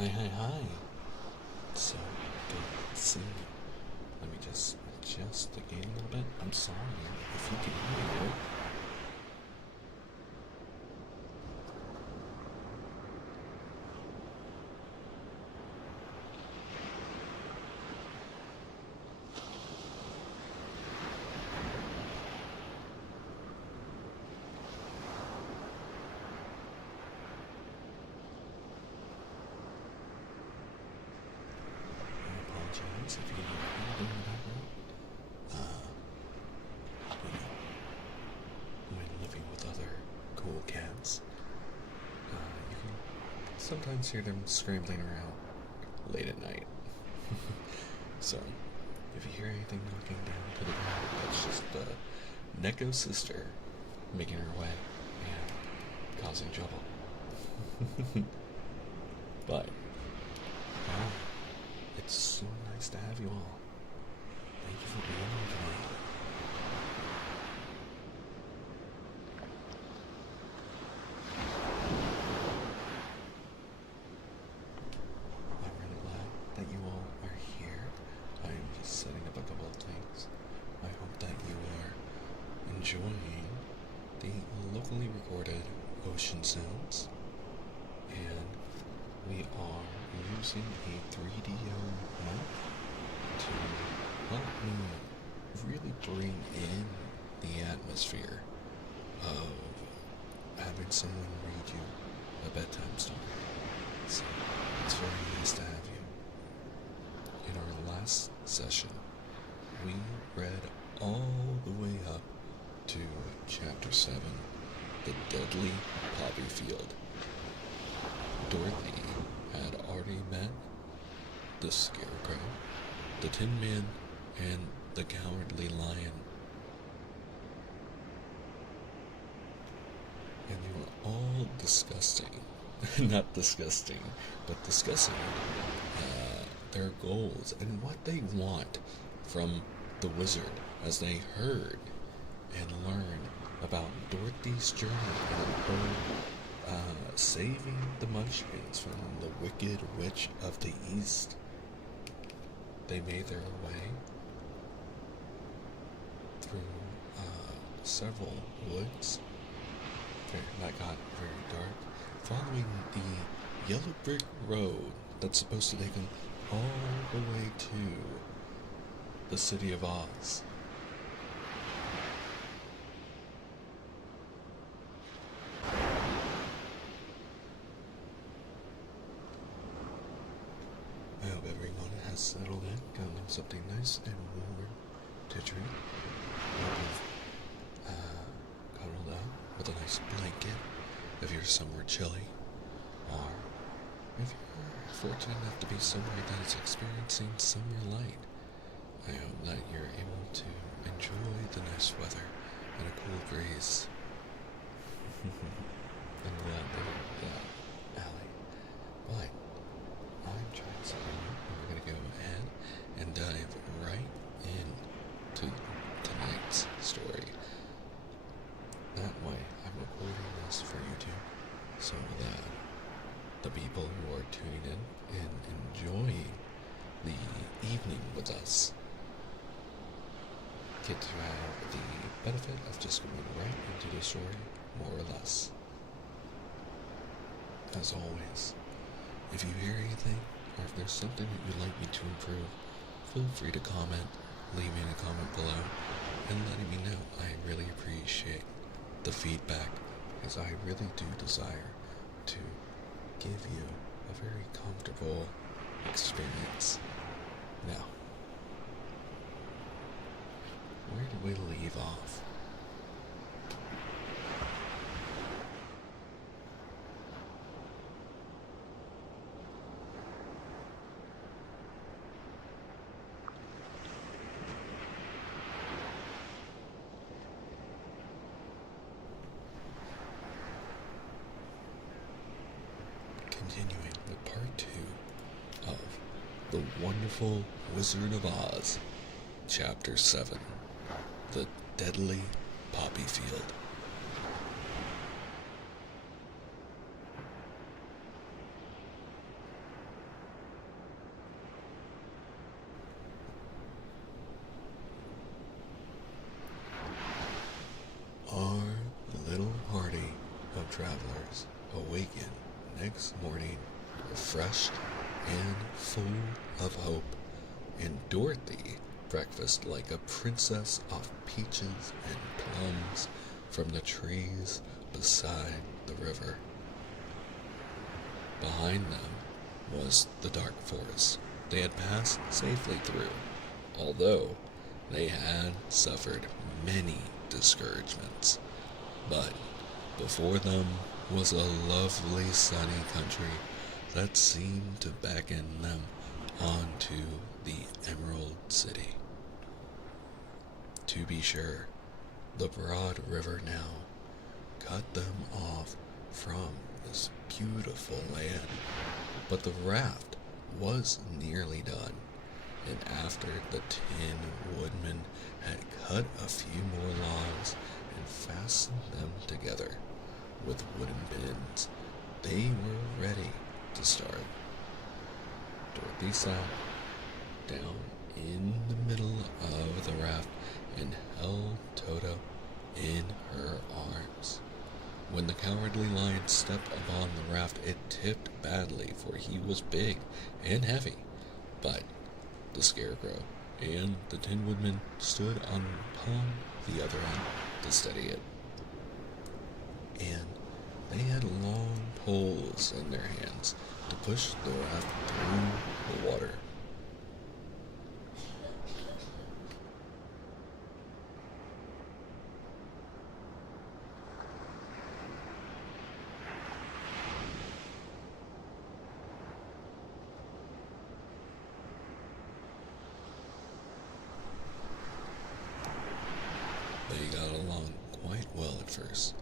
Hi, hi, hi. So good to see you. Let me just adjust the gain a little bit. I'm sorry if you can hear it. I apologize if you can hear anything in the background. When living with other cool cats, you can sometimes hear them scrambling around late at night. So, if you hear anything knocking down to the ground, that's just Neko's sister making her way and causing trouble. But, it's so nice to have you all. Thank you for being here tonight. I'm really glad that you all are here. I'm just setting up a couple of things. I hope that you are enjoying the locally recorded ocean sounds. And we are using a 3DO mic to help me really bring in the atmosphere of having someone read you a bedtime story. So it's very nice to have you. In our last session, we read all the way up to Chapter 7, The Deadly Poppy Field. Dorothy had already met the Scarecrow, the Tin Man, and the Cowardly Lion. And they were all discussing, not disgusting, but discussing their goals and what they want from the wizard as they heard and learned about Dorothy's journey and her saving the Munchkins from the Wicked Witch of the East. They made their way through several woods that got very dark, following the yellow brick road that's supposed to take them all the way to the city of Oz. I hope everyone has settled in, gotten them something nice and warm to drink. I hope you've cuddled up with a nice blanket if you're somewhere chilly, or if you're fortunate enough to be somewhere that is experiencing summer light. I hope that you're able to enjoy the nice weather and a cool breeze. I'm glad that, Allie. But I'm trying something new, and we're going to go ahead and dive right into tonight's story. That way, I'm recording this for YouTube so that the people who are tuning in and enjoying the evening with us get to have the benefit of just going right into the story, more or less. As always, if you hear anything, or if there's something that you'd like me to improve, feel free to comment, leave me a comment below, and letting me know. I really appreciate the feedback, because I really do desire to give you a very comfortable experience. Now, where do we leave off? Continuing with part 2 of The Wonderful Wizard of Oz, Chapter 7, The Deadly Poppy Field. next morning, refreshed and full of hope, and Dorothy breakfast like a princess off peaches and plums from the trees beside the river. Behind them was the dark forest they had passed safely through, although they had suffered many discouragements. But before them was a lovely sunny country that seemed to beckon them onto the Emerald City. To be sure, the broad river now cut them off from this beautiful land, but the raft was nearly done, and after the Tin Woodman had cut a few more logs and fastened them together with wooden pins, they were ready to start. Dorothy sat down in the middle of the raft and held Toto in her arms. When the Cowardly Lion stepped upon the raft, it tipped badly, for he was big and heavy. But the Scarecrow and the Tin Woodman stood upon the other end to steady it. And they had long poles in their hands to push the raft through the water. They got along quite well at first,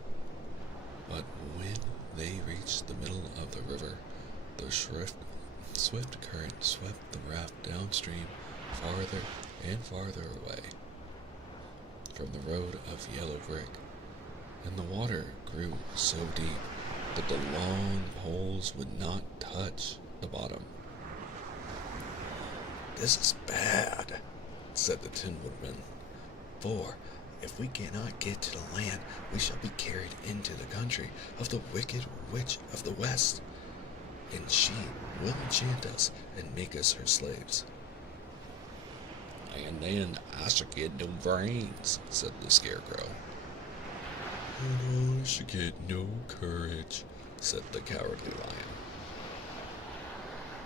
but when they reached the middle of the river, the swift current swept the raft downstream farther and farther away from the road of yellow brick, and the water grew so deep that the long poles would not touch the bottom. "This is bad," said the Tin Woodman, "for if we cannot get to the land, we shall be carried into the country of the Wicked Witch of the West, and she will enchant us and make us her slaves." "And then I shall get no brains," said the Scarecrow. "And I shall get no courage," said the Cowardly Lion.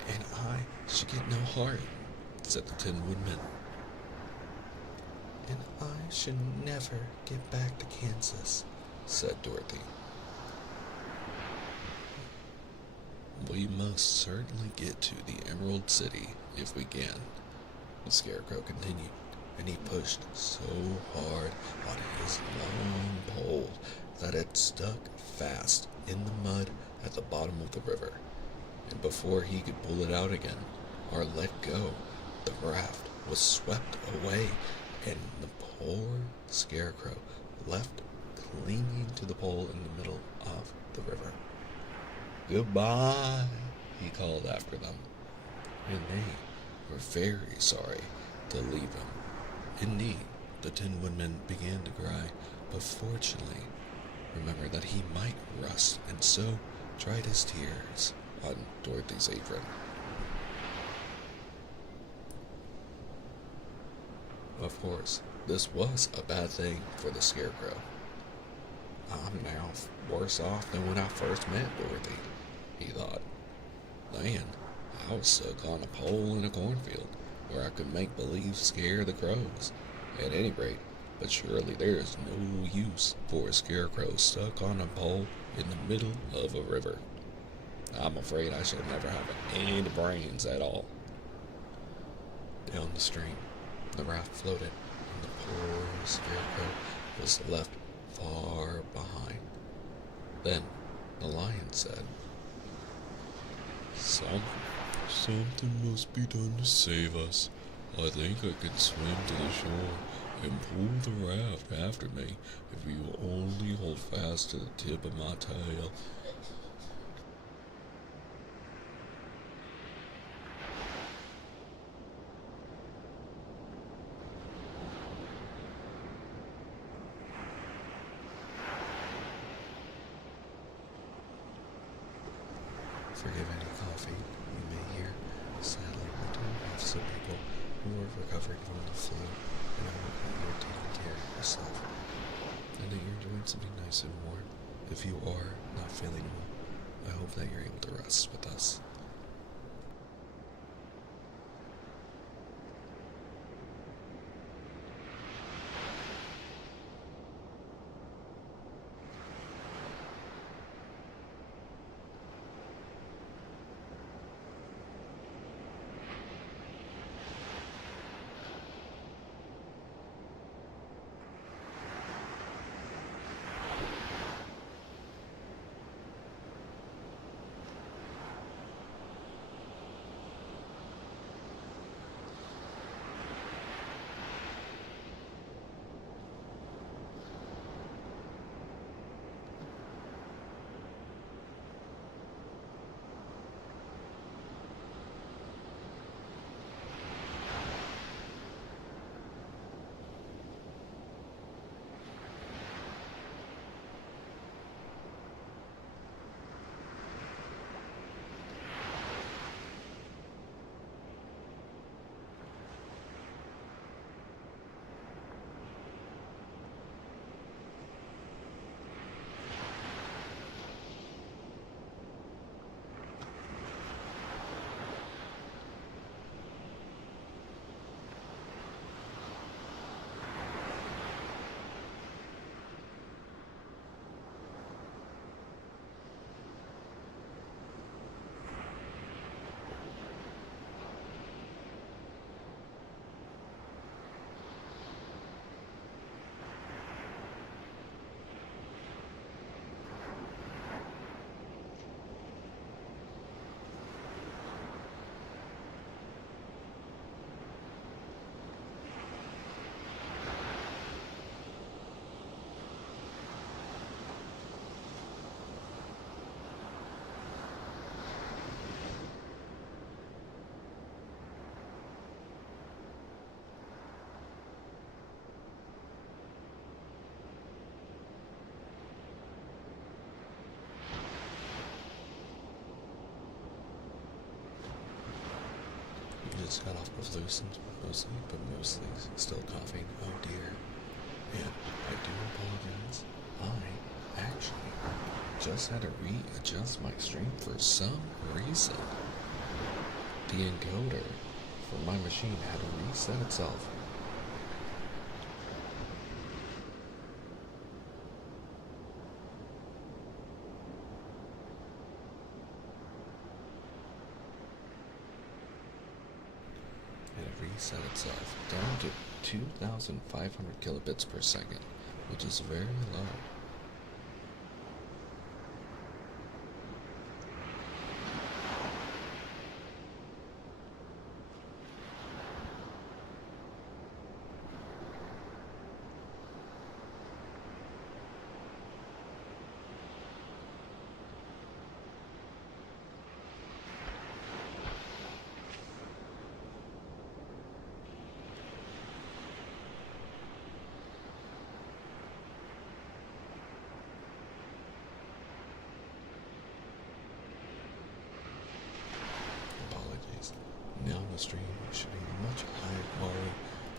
"And I shall get no heart," said the Tin Woodman. "And I should never get back to Kansas," said Dorothy. "We must certainly get to the Emerald City if we can," the Scarecrow continued, and he pushed so hard on his long pole that it stuck fast in the mud at the bottom of the river, and before he could pull it out again or let go, the raft was swept away, and the poor Scarecrow left clinging to the pole in the middle of the river. "Goodbye," he called after them, and they were very sorry to leave him. Indeed, the Tin Woodman began to cry, but fortunately remembered that he might rust, and so dried his tears on Dorothy's apron. Of course, this was a bad thing for the Scarecrow. "I'm now worse off than when I first met Dorothy," he thought. "Then I was stuck on a pole in a cornfield where I could make believe scare the crows. At any rate, but surely there is no use for a Scarecrow stuck on a pole in the middle of a river. I'm afraid I shall never have any brains at all." Down the stream, the raft floated, and the poor Scarecrow was left far behind. Then the Lion said, Something must be done to save us. I think I can swim to the shore and pull the raft after me if you will only hold fast to the tip of my tail." Forgive any coughing you may hear. Sadly, we do have some people who are recovering from the flu, and I hope that you're taking care of yourself, and that you're doing something nice and warm. If you are not feeling well, I hope that you're able to rest with us. Just got off the flu but mostly still coughing. Oh dear. And I do apologize. I actually just had to readjust my stream for some reason. The encoder for my machine had to reset itself. Reset itself down to 2,500 kilobits per second, which is very low. Now the stream should be much higher quality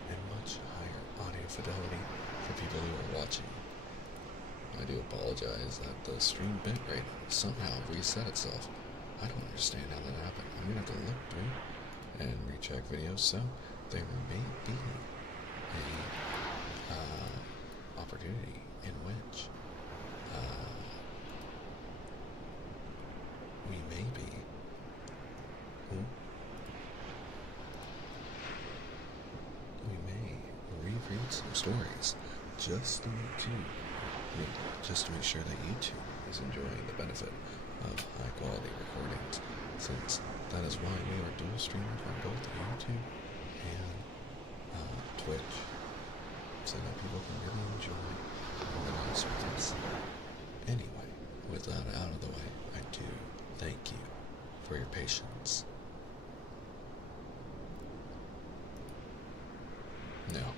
and much higher audio fidelity for people who are watching. I do apologize that the stream bitrate somehow reset itself. I don't understand how that happened. I'm gonna have to look through and recheck videos, so there may be a opportunity in which we may be reread some stories just to make sure that YouTube is enjoying the benefit of high quality recordings, since that is why we are dual streaming on both YouTube and Twitch, so that people can really enjoy organized with us. Anyway, with that out of the way, I do thank you for your patience. Now,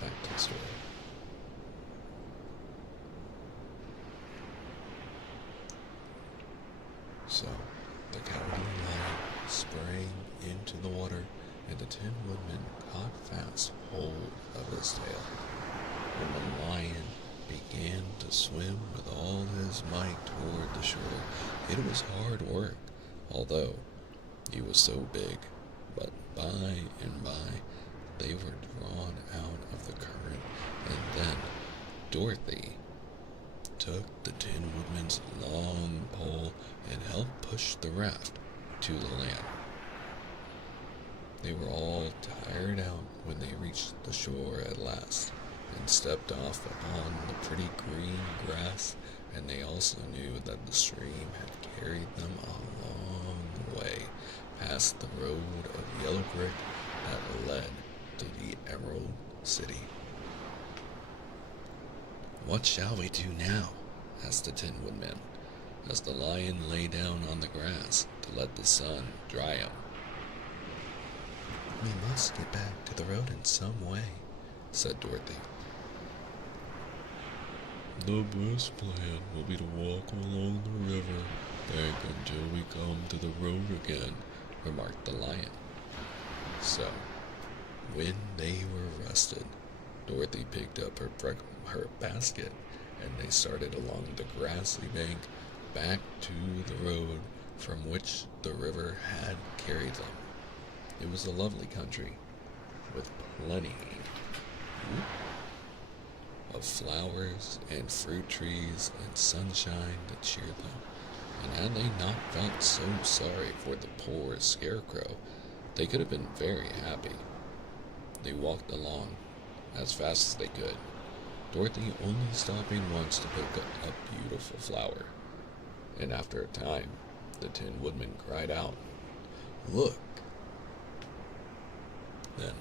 back to the story. So, the sprang into the water, and the Tin Woodman caught fast hold of his tail. When the lion began to swim with all his might toward the shore, it was hard work, although he was so big. But by and by, they were drawn out of the current, and then Dorothy took the Tin Woodman's long pole and helped push the raft to the land. They were all tired out when they reached the shore at last and stepped off upon the pretty green grass, and they also knew that the stream had carried them a long way past the road of yellow brick that led to the Emerald City. "What shall we do now?" asked the Tin Woodman, as the lion lay down on the grass to let the sun dry him. "We must get back to the road in some way," said Dorothy. "The best plan will be to walk along the river bank until we come to the road again," remarked the lion. So, when they were rested, Dorothy picked up her basket, and they started along the grassy bank back to the road from which the river had carried them. It was a lovely country with plenty of flowers and fruit trees and sunshine that cheered them. And had they not felt so sorry for the poor scarecrow, they could have been very happy. They walked along as fast as they could, Dorothy only stopping once to pick up a beautiful flower. And after a time, the Tin Woodman cried out, "Look!" Then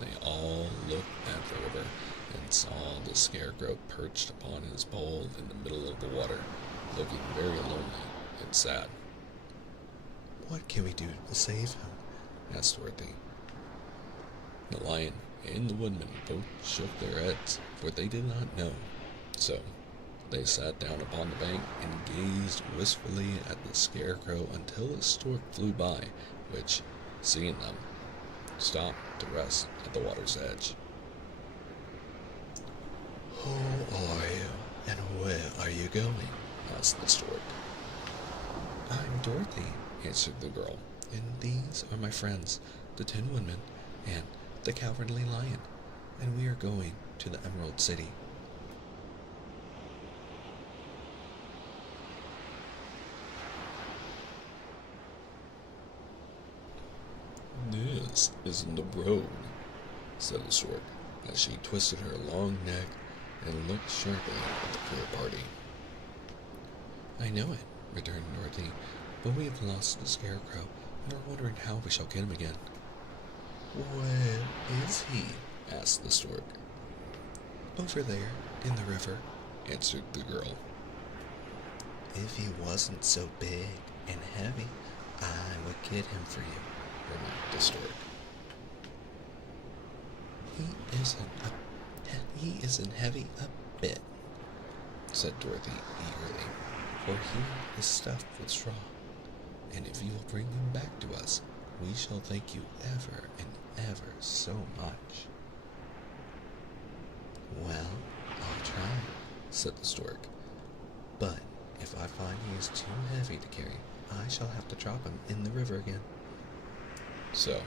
they all looked at the river and saw the scarecrow perched upon his pole in the middle of the water, looking very lonely and sad. "What can we do to save him?" asked Dorothy. The lion and the woodman both shook their heads, for they did not know. So they sat down upon the bank and gazed wistfully at the scarecrow until a stork flew by, which, seeing them, stopped to rest at the water's edge. "Who are you, and where are you going?" asked the stork. "I'm Dorothy," answered the girl, "and these are my friends, the Tin Woodman and the Cowardly Lion, and we are going to the Emerald City." "This isn't the road," said the stork, as she twisted her long neck and looked sharply at the poor party. "I know it," returned Dorothy, "but we have lost the scarecrow and are wondering how we shall get him again." "Where is he?" asked the stork. "Over there, in the river," answered the girl. "If he wasn't so big and heavy, I would get him for you," remarked the stork. He isn't heavy a bit," said Dorothy eagerly, "for he is stuffed with straw, and if you will bring him back to us, we shall thank you ever and ever so much." "Well, I'll try," said the stork, "but if I find he is too heavy to carry, I shall have to drop him in the river again." So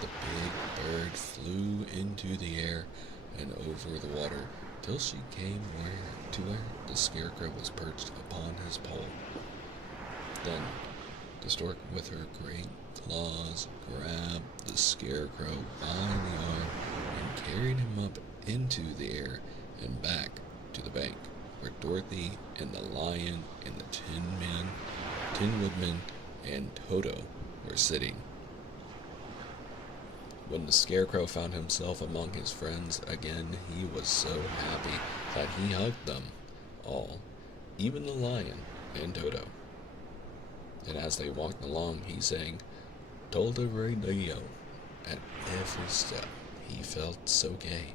the big bird flew into the air and over the water till she came to where the scarecrow was perched upon his pole. Then the stork with her great claws grabbed the scarecrow by the arm and carried him up into the air and back to the bank, where Dorothy and the lion and the Tin Woodman and Toto were sitting. When the scarecrow found himself among his friends again, he was so happy that he hugged them all, even the lion and Toto. And as they walked along, he sang "Tolda Radio." At every step, he felt so gay.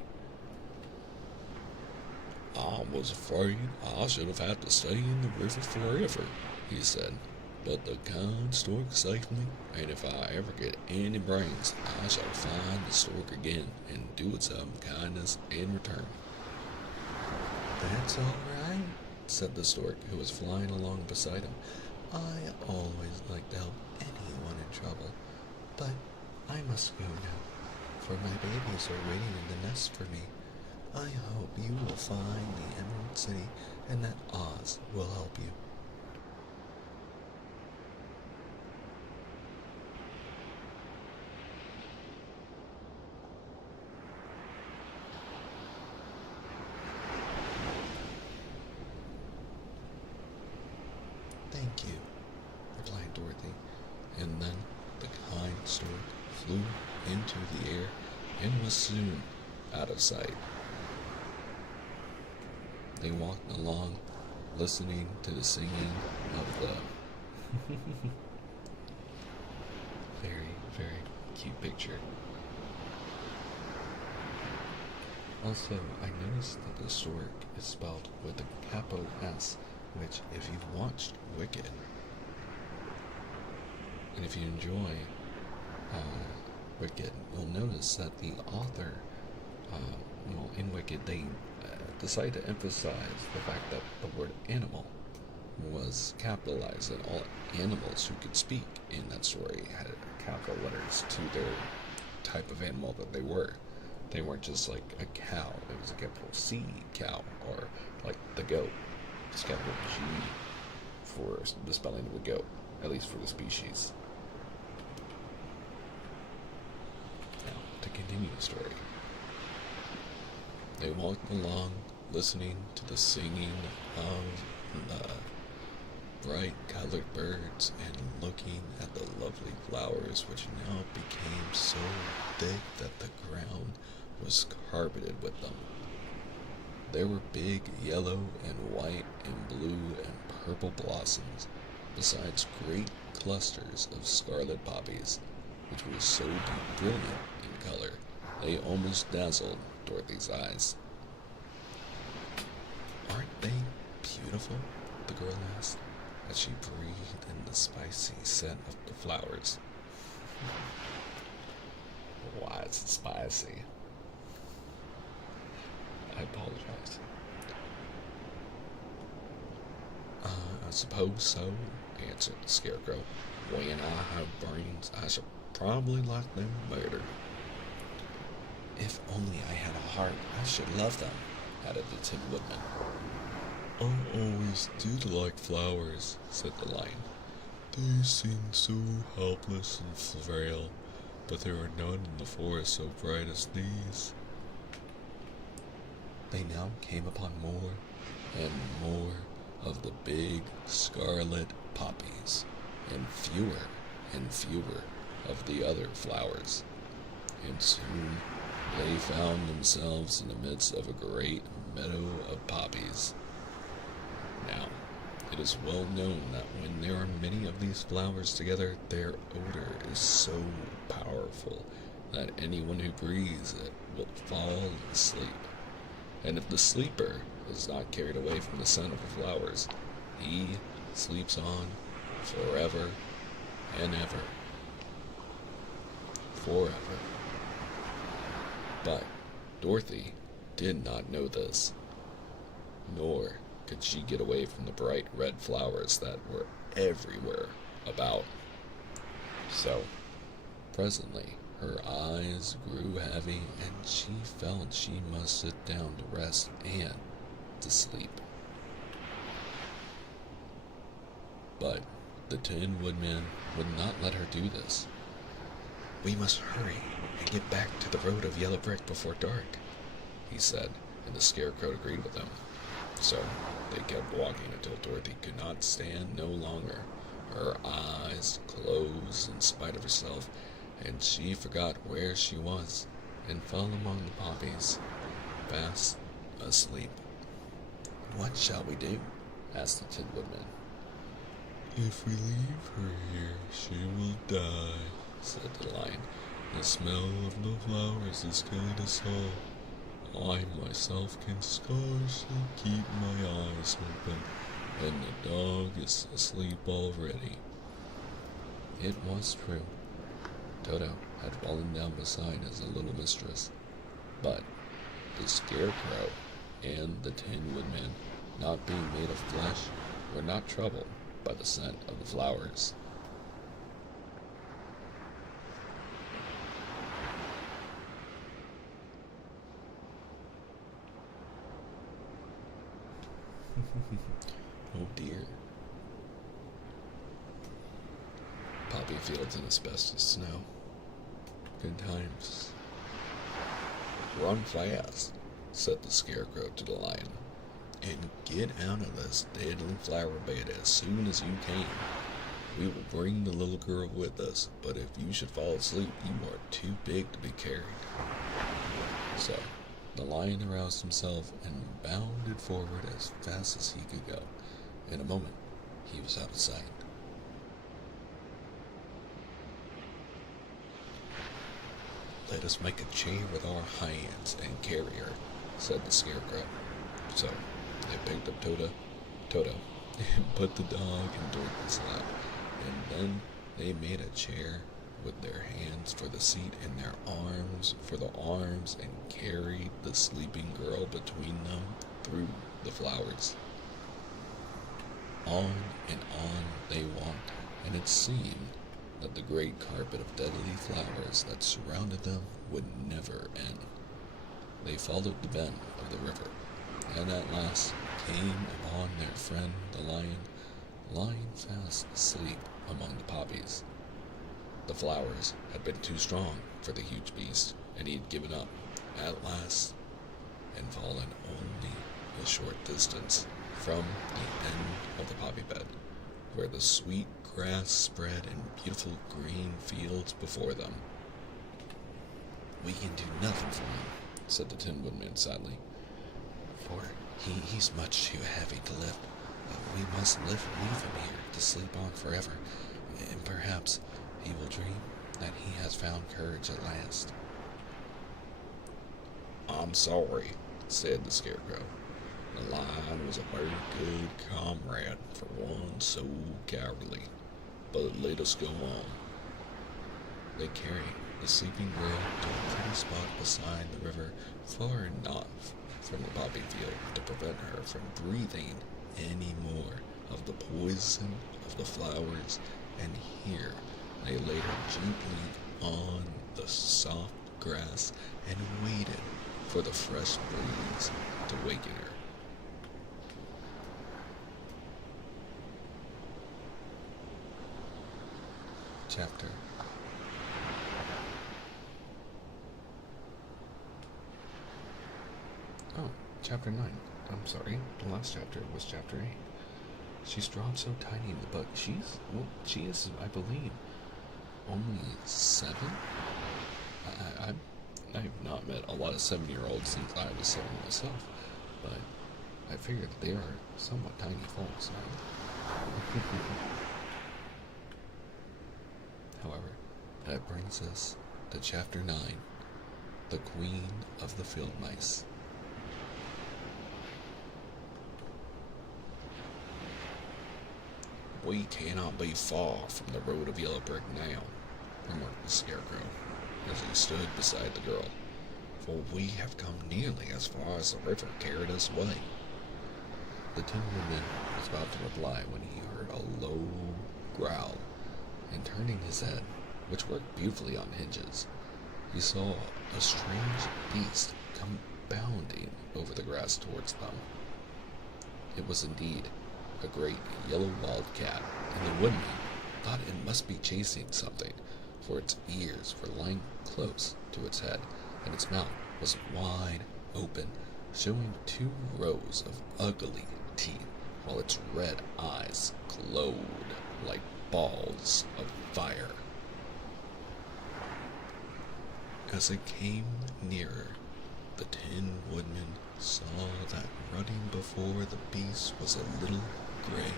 "I was afraid I should have had to stay in the river forever," he said, but the kind stork saved me, and if I ever get any brains, I shall find the stork again and do it some kindness in return." "That's all right," said the stork, who was flying along beside him. "I always like to help anyone in trouble, but I must go now, for my babies are waiting in the nest for me. I hope you will find the Emerald City and that Oz will help you." "Thank you," replied Dorothy, and then the kind stork flew into the air and was soon out of sight. They walked along, listening to the singing of the very, very cute picture. Also, I noticed that the stork is spelled with a capital S, which, if you've watched Wicked, and if you enjoy Wicked, you'll notice that the author, in Wicked, they decided to emphasize the fact that the word animal was capitalized, and all animals who could speak in that story had capital letters to their type of animal that they were. They weren't just like a cow. It was a capital C cow, or like the goat. It's capital G for the spelling of the goat, at least for the species. Now, to continue the story. They walked along, listening to the singing of the bright colored birds and looking at the lovely flowers, which now became so thick that the ground was carpeted with them. There were big yellow and white and blue and purple blossoms, besides great clusters of scarlet poppies, which were so brilliant in color they almost dazzled Dorothy's eyes. "Aren't they beautiful?" the girl asked, as she breathed in the spicy scent of the flowers. Why is it spicy? I apologize. "I suppose so," answered the Scarecrow. "When I have brains, I shall probably like them better." "If only I had a heart, I should love them," added the Tin Woodman. "I always did like flowers," said the Lion. "They seem so helpless and frail, but there are none in the forest so bright as these." They now came upon more and more of the big scarlet poppies, and fewer of the other flowers, and soon they found themselves in the midst of a great meadow of poppies. Now, it is well known that when there are many of these flowers together, their odor is so powerful that anyone who breathes it will fall asleep. And if the sleeper is not carried away from the scent of the flowers, he sleeps on forever and ever. Forever. But Dorothy did not know this, nor could she get away from the bright red flowers that were everywhere about. So, presently, her eyes grew heavy, and she felt she must sit down to rest and to sleep. But the Tin Woodman would not let her do this. "We must hurry and get back to the road of yellow brick before dark," he said, and the Scarecrow agreed with him. So they kept walking until Dorothy could not stand no longer. Her eyes closed in spite of herself, and she forgot where she was, and fell among the poppies, fast asleep. "What shall we do?" asked the Tin Woodman. "If we leave her here, she will die," said the Lion. "The smell of the flowers is killing us all. I myself can scarcely keep my eyes open, and the dog is asleep already. It was true. Toto had fallen down beside his little mistress, but the Scarecrow and the Tin Woodman, not being made of flesh, were not troubled by the scent of the flowers. Oh dear. Poppy fields and asbestos snow. Good times. Run fast, said the Scarecrow to the Lion, and get out of this deadly flower bed as soon as you can. We will bring the little girl with us, but if you should fall asleep, you are too big to be carried. So, the Lion aroused himself and bounded forward as fast as he could go. In a moment, he was out of sight. Let us make a chair with our hands and carry her, said the Scarecrow. So, they picked up Toto, and put the dog in Dorothy's lap, and then they made a chair with their hands for the seat and their arms for the arms, and carried the sleeping girl between them through the flowers. On and on they walked, and it seemed that the great carpet of deadly flowers that surrounded them would never end. They followed the bend of the river, and at last came upon their friend the Lion, lying fast asleep among the poppies. The flowers had been too strong for the huge beast, and he had given up at last and fallen only a short distance from the end of the poppy bed, where the sweet grass spread in beautiful green fields before them. We can do nothing for him, said the Tin Woodman sadly, for he's much too heavy to lift. We must leave him here to sleep on forever, and perhaps he will dream that he has found courage at last. I'm sorry, said the Scarecrow. The Lion was a very good comrade for one so cowardly, but let us go on. They carried the sleeping girl to a pretty spot beside the river, far enough from the poppy field to prevent her from breathing any more of the poison of the flowers, and here they laid her gently on the soft grass and waited for the fresh breeze to waken her. Chapter Chapter 9. I'm sorry, the last chapter was Chapter 8. She's drawn so tiny in the book. She is, I believe, only 7? I've not met a lot of 7-year-olds since I was 7 myself, but I figured they are somewhat tiny folks, right? However, that brings us to Chapter 9, The Queen of the Field Mice. We cannot be far from the road of yellow brick now, remarked the Scarecrow, as he stood beside the girl, for we have come nearly as far as the river carried us away. The Tin Woodman was about to reply when he heard a low growl, and turning his head, which worked beautifully on hinges, he saw a strange beast come bounding over the grass towards them. It was indeed a great yellow wildcat, and the woodman thought it must be chasing something, for its ears were lying close to its head, and its mouth was wide open, showing 2 rows of ugly teeth, while its red eyes glowed like balls of fire. As it came nearer, the Tin Woodman saw that running before the beast was a little gray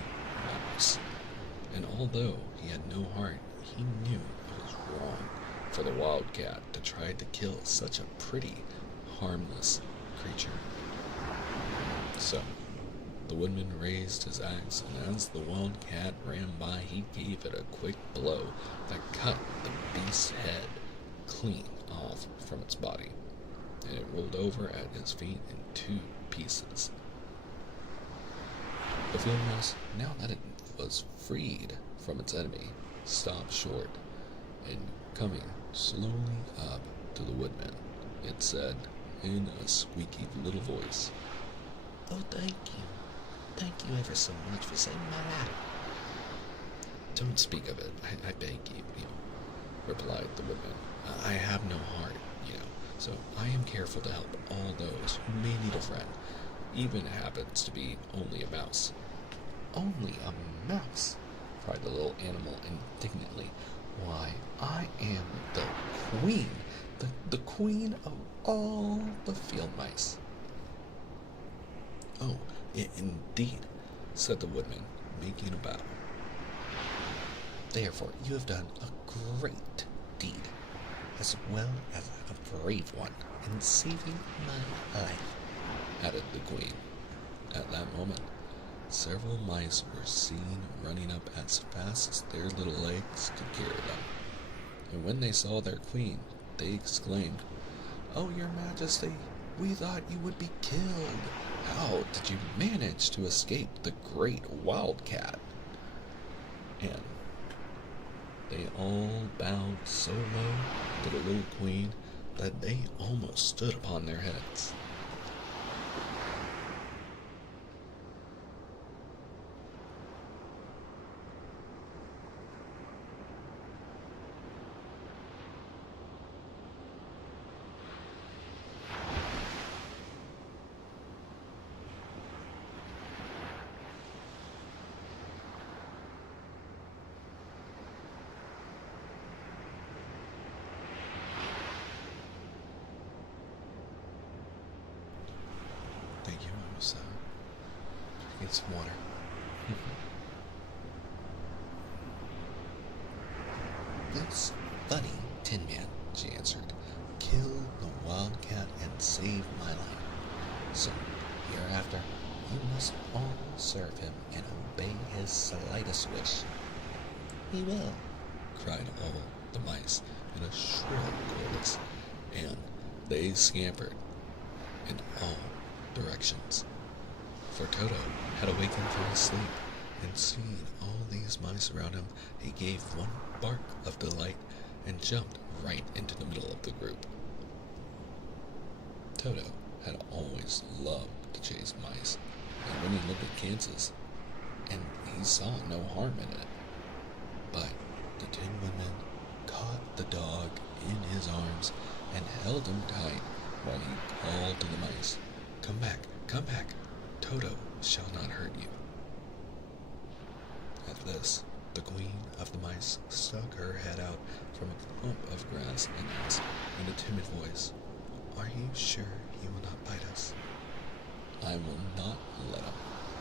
mouse, and although he had no heart, he knew it was wrong for the wildcat to try to kill such a pretty, harmless creature. So, The woodman raised his axe, and as the wild cat ran by, he gave it a quick blow that cut the beast's head clean off from its body, and it rolled over at his feet in 2 pieces. The field mouse, now that it was freed from its enemy, stopped short, and coming slowly up to the woodman, it said in a squeaky little voice, "Oh, thank you. Thank you ever so much for saving my life." "Don't speak of it, I beg you, replied the woodman. "I have no heart, so I am careful to help all those who may need a friend, even if it happens to be only a mouse." "Only a mouse?" cried the little animal indignantly. "Why, I am the queen, the queen of all the field mice." "Oh, indeed," said the woodman, making a bow. "Therefore you have done a great deed, as well as a brave one, in saving my life," added the queen. At that moment, several mice were seen running up as fast as their little legs could carry them. And when they saw their queen, they exclaimed, "Oh, your majesty, we thought you would be killed. How did you manage to escape the great wildcat?" And they all bowed so low to the little queen that they almost stood upon their heads. Thank you. I was drinking some water. "That's funny, Tin Man," she answered. "Kill the wildcat and save my life. So, hereafter, you must all serve him and obey his slightest wish." "We will," cried all the mice in a shrill chorus, and they scampered in all directions. For Toto had awakened from his sleep, and seeing all these mice around him, he gave one bark of delight and jumped right into the middle of the group. Toto had always loved to chase mice, and when he looked at Kansas, and he saw no harm in it. But the Tin Woodman caught the dog in his arms and held him tight while he called to the mice, "Come back, come back! Toto shall not hurt you." At this, the queen of the mice stuck her head out from a clump of grass and asked in a timid voice, "Are you sure he will not bite us?" "I will not let him,"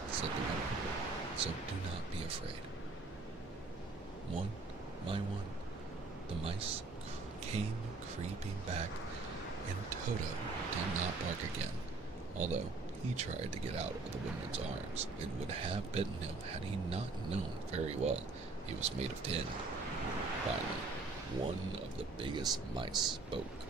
said the woman, "so do not be afraid." One by one, the mice came creeping back, and Toto did not bark again, although he tried to get out of the woodman's arms and would have bitten him had he not known very well he was made of tin. Finally, one of the biggest mice spoke.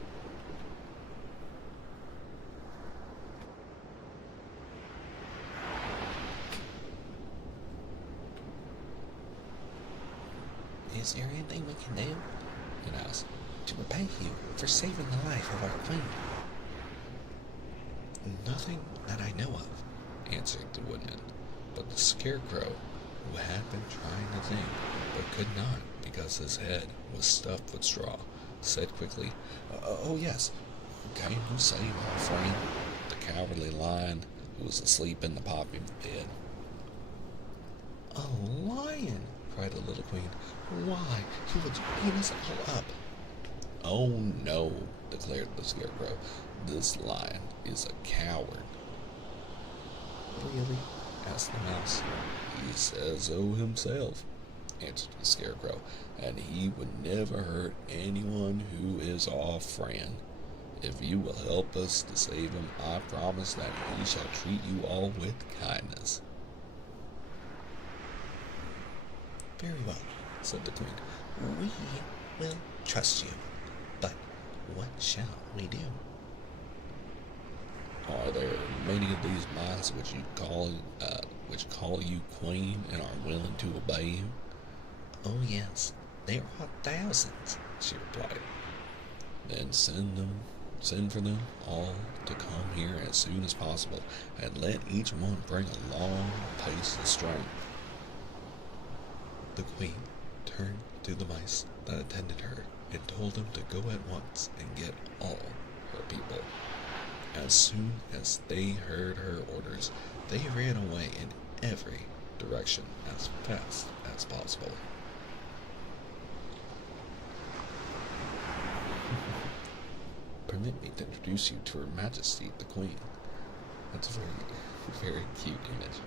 "Is there anything we can do," it asked, "to repay you for saving the life of our queen?" "Nothing that I know of," answered the woodman, but the scarecrow, who had been trying to think but could not because his head was stuffed with straw, said quickly, "Oh yes, can you save our friend, the cowardly lion who was asleep in the poppy bed?" "A lion!" cried the little queen. "Why, he would eat us all up." "Oh no," declared the scarecrow. "This lion is a coward." "Really?" asked the mouse. "He says so himself," answered the scarecrow, "and he would never hurt anyone who is our friend. If you will help us to save him, I promise that he shall treat you all with kindness." Very well, said the queen. We will trust you. But what shall we do? Are there many of these mice which call you queen and are willing to obey you? Oh, yes, there are thousands, she replied. Then send for them all to come here as soon as possible, and let each one bring a long piece of string. The queen turned to the mice that attended her and told them to go at once and get all her people. As soon as they heard her orders, they ran away in every direction as fast as possible. Permit me to introduce you to Her Majesty, the Queen. That's a very, very cute image.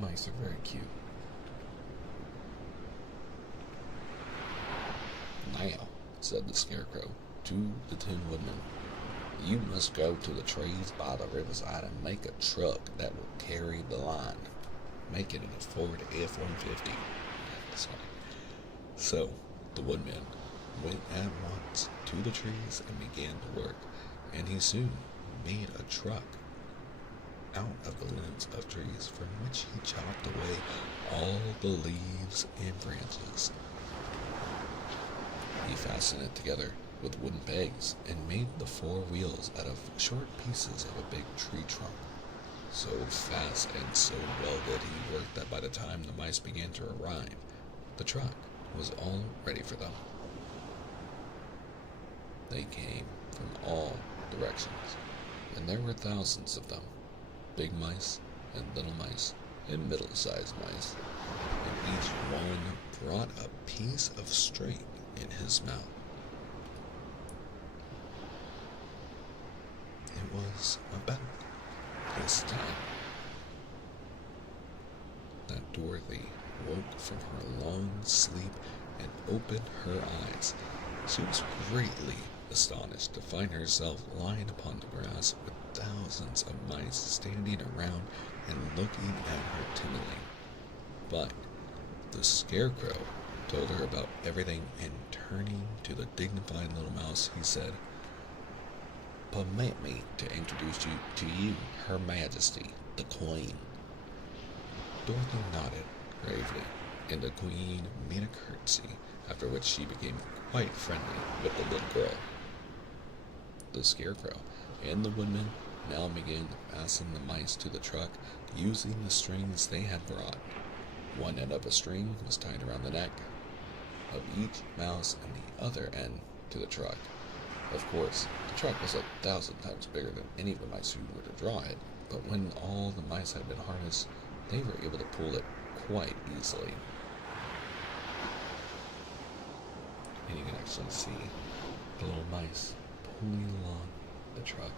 Mice are very cute. Now, said the Scarecrow to the Tin Woodman, you must go to the trees by the riverside and make a truck that will carry the line. Make it a Ford F-150. Sorry. So, the Woodman went at once to the trees and began to work, and he soon made a truck out of the limbs of trees, from which he chopped away all the leaves and branches. He fastened it together with wooden pegs and made the four wheels out of short pieces of a big tree trunk. So fast and so well did he work that by the time the mice began to arrive, the truck was all ready for them. They came from all directions, and there were thousands of them, big mice and little mice and middle-sized mice, and each one brought a piece of string in his mouth. It was about this time that Dorothy woke from her long sleep and opened her eyes. She was greatly astonished to find herself lying upon the grass with thousands of mice standing around and looking at her timidly. But the Scarecrow told her about everything, and turning to the dignified little mouse, he said, "Permit me to introduce you to Her Majesty, the Queen." Dorothy nodded gravely, and the Queen made a curtsy, after which she became quite friendly with the little girl. The Scarecrow and the Woodman now began to fasten the mice to the truck using the strings they had brought. One end of a string was tied around the neck of each mouse and the other end to the truck. Of course, the truck was 1,000 times bigger than any of the mice who were to draw it, but when all the mice had been harnessed, they were able to pull it quite easily. And you can actually see the little mice pulling along the truck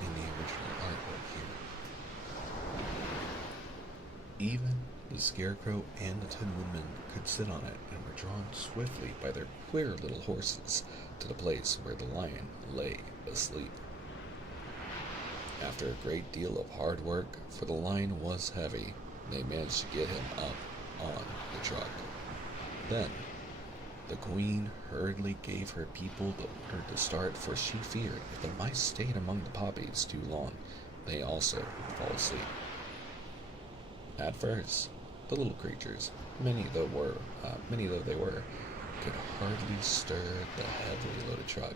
in the original artwork here. Even the Scarecrow and the Tin Woodman could sit on it and were drawn swiftly by their queer little horses to the place where the lion lay asleep. After a great deal of hard work, for the lion was heavy, they managed to get him up on the truck. Then, the Queen hurriedly gave her people the order to start, for she feared if the mice stayed among the poppies too long, they also would fall asleep. At first, the little creatures, many though they were, could hardly stir the heavily loaded truck,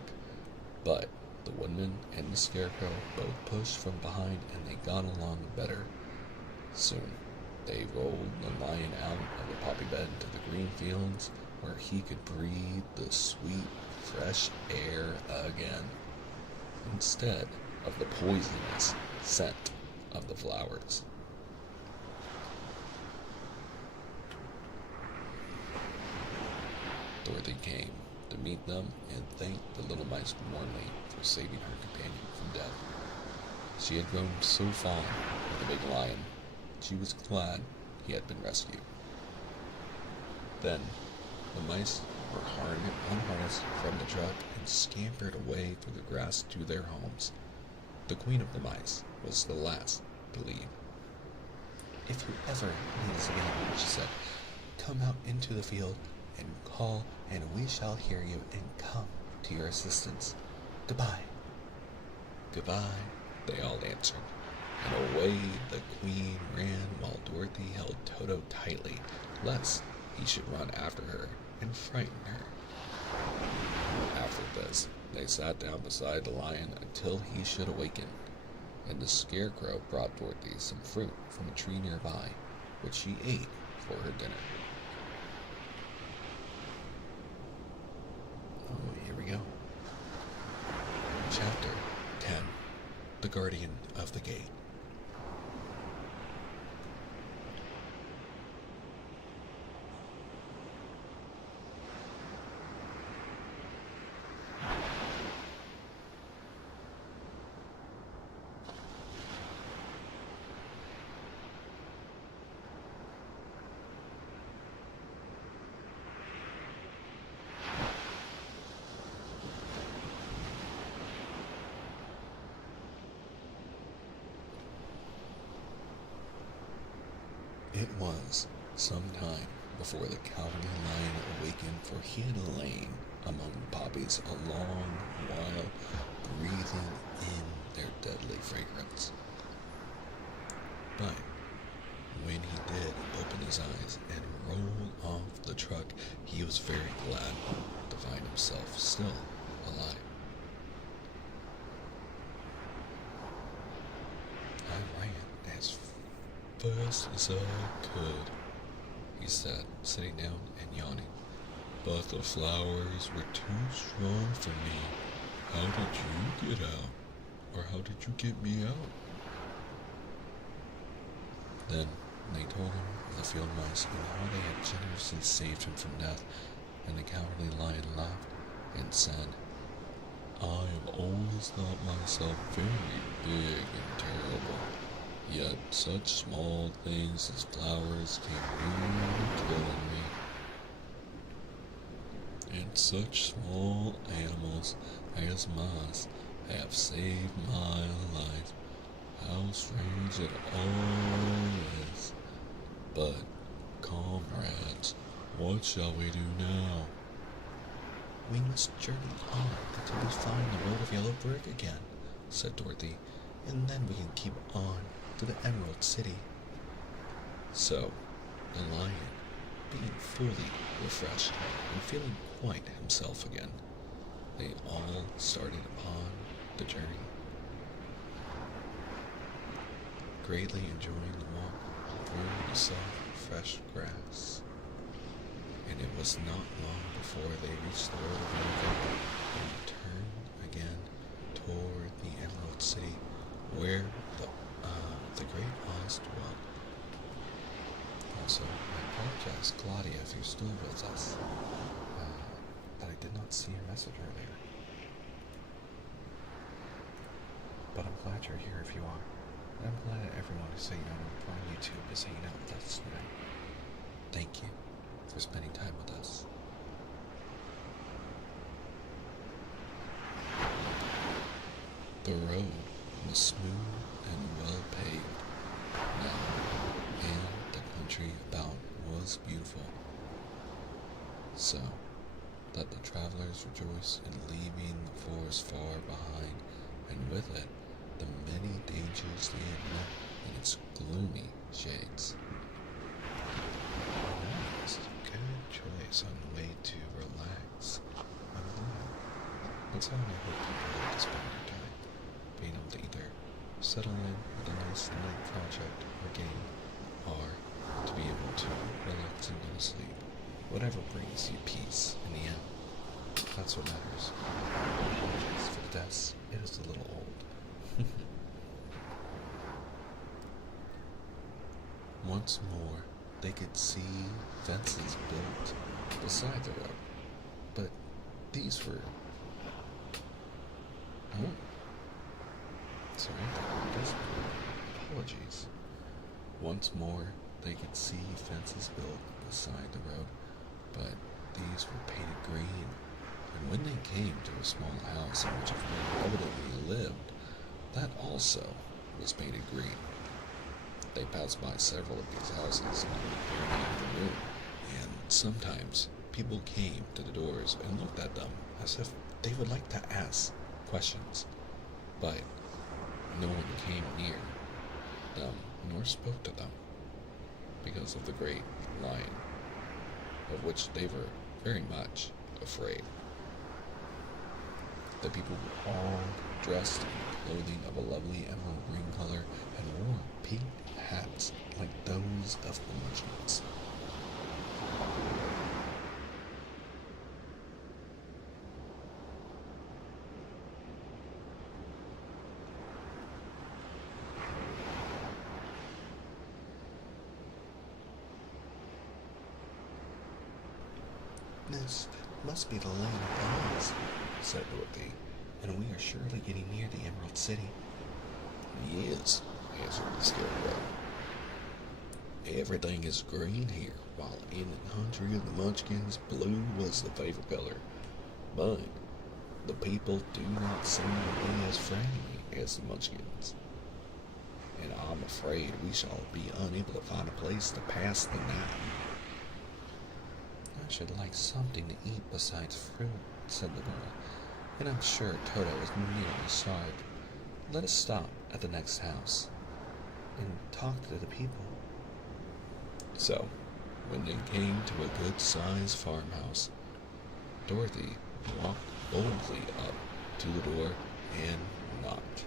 but the Woodman and the Scarecrow both pushed from behind, and they got along better. Soon, they rolled the lion out of the poppy bed to the green fields, where he could breathe the sweet, fresh air again, instead of the poisonous scent of the flowers. Dorothy came to meet them and thanked the little mice warmly for saving her companion from death. She had grown so fond of the big lion, she was glad he had been rescued. Then, the mice were unharnessed from the truck and scampered away through the grass to their homes. The Queen of the Mice was the last to leave If you ever need us again, she said, come out into the field and call, and we shall hear you and come to your assistance. Goodbye. Goodbye, they all answered, and away the queen ran while Dorothy held Toto tightly, lest he should run after her and frighten her. After this, they sat down beside the lion until he should awaken, and the scarecrow brought Dorothy some fruit from a tree nearby, which she ate for her dinner. Oh, here we go. Chapter 10. The Guardian of the Gate. It was some time before the Cowardly Lion awakened, for he had lain among the poppies a long while, breathing in their deadly fragrance. But when he did open his eyes and roll off the truck, he was very glad to find himself still alive. I ran as fast as I could, he said, sitting down and yawning. But the flowers were too strong for me. How did you get out? Or how did you get me out? Then they told him of the field mice and how they had generously saved him from death, and the Cowardly Lion laughed and said, I have always thought myself very big and terrible. Yet such small things as flowers came near killing me. And such small animals as mice have saved my life. How strange it all is. But, comrades, what shall we do now? We must journey on until we find the road of yellow brick again, said Dorothy, and then we can keep on to the Emerald City. So, the lion, being fully refreshed and feeling quite himself again, they all started upon the journey, greatly enjoying the walk through the soft, fresh grass. And it was not long before they reached the road of yellow and turned again toward the Emerald City, where the Great Oz dwelt. Also, I apologize, Claudia, if you're still with us, that I did not see your message earlier. But I'm glad you're here if you are. And I'm glad everyone is hanging out on YouTube is hanging out with us tonight. Thank you for spending time with us. The road was smooth and well paved now, and the country about was beautiful, so that the travelers rejoiced in leaving the forest far behind, and with it the many dangers they had met in its gloomy shades. It's a good choice on the way to relax. I'm glad. That's how I hope people like to spend their time, being able to either settle in with a nice night project or game, or to be able to relax and go to sleep. Whatever brings you peace in the end. That's what matters. Apologies for the deaths. It is a little old. Once more, they could see fences built beside the road, but these were... Oh. Sorry, apologies. Once more, they could see fences built beside the road, but these were painted green, and when they came to a small house in which a family evidently lived, that also was painted green. They pass by several of these houses during the afternoon, and sometimes people came to the doors and looked at them as if they would like to ask questions, but no one came near them nor spoke to them because of the great lion, of which they were very much afraid. The people were all dressed in clothing of a lovely emerald green color and wore pink hats like those of the merchants. This must be the land of Oz, said Dorothy, and we are surely getting near the Emerald City. Yes, answered the Scarecrow. Everything is green here, while in the country of the Munchkins, blue was the favorite color. But the people do not seem to be as friendly as the Munchkins, and I'm afraid we shall be unable to find a place to pass the night. I should like something to eat besides fruit, said the girl, and I'm sure Toto is nearly starved. Let us stop at the next house and talk to the people. So, when they came to a good-sized farmhouse, Dorothy walked boldly up to the door and knocked.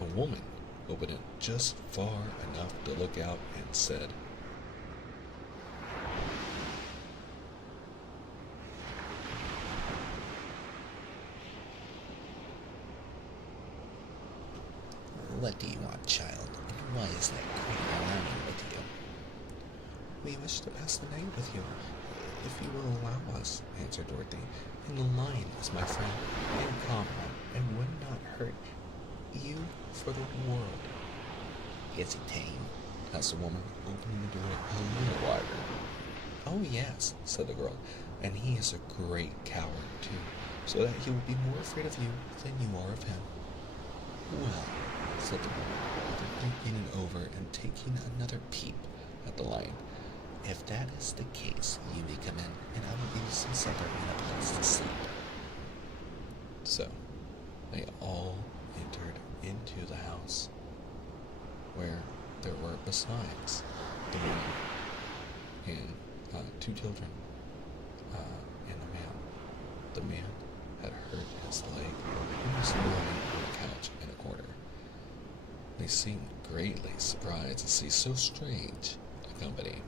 A woman opened it just far enough to look out and said, "What do you want, child, and why is that great lion with you?" We wish to pass the night with you, if you will allow us, answered Dorothy, and the lion is my friend and comrade, and would not hurt you for the world. "Is he tame?" asked the woman, opening the door a little wider. Oh yes, said the girl, and he is a great coward too, so that he will be more afraid of you than you are of him. Well, said the woman, thinking it over and taking another peep at the lion, if that is the case, you may come in, and I will give you some supper and a place to sleep. So, they all entered into the house, where there were, besides the woman and two children and a man. The man had hurt his leg and was lying on a couch in a corner. They seemed greatly surprised to see so strange a company.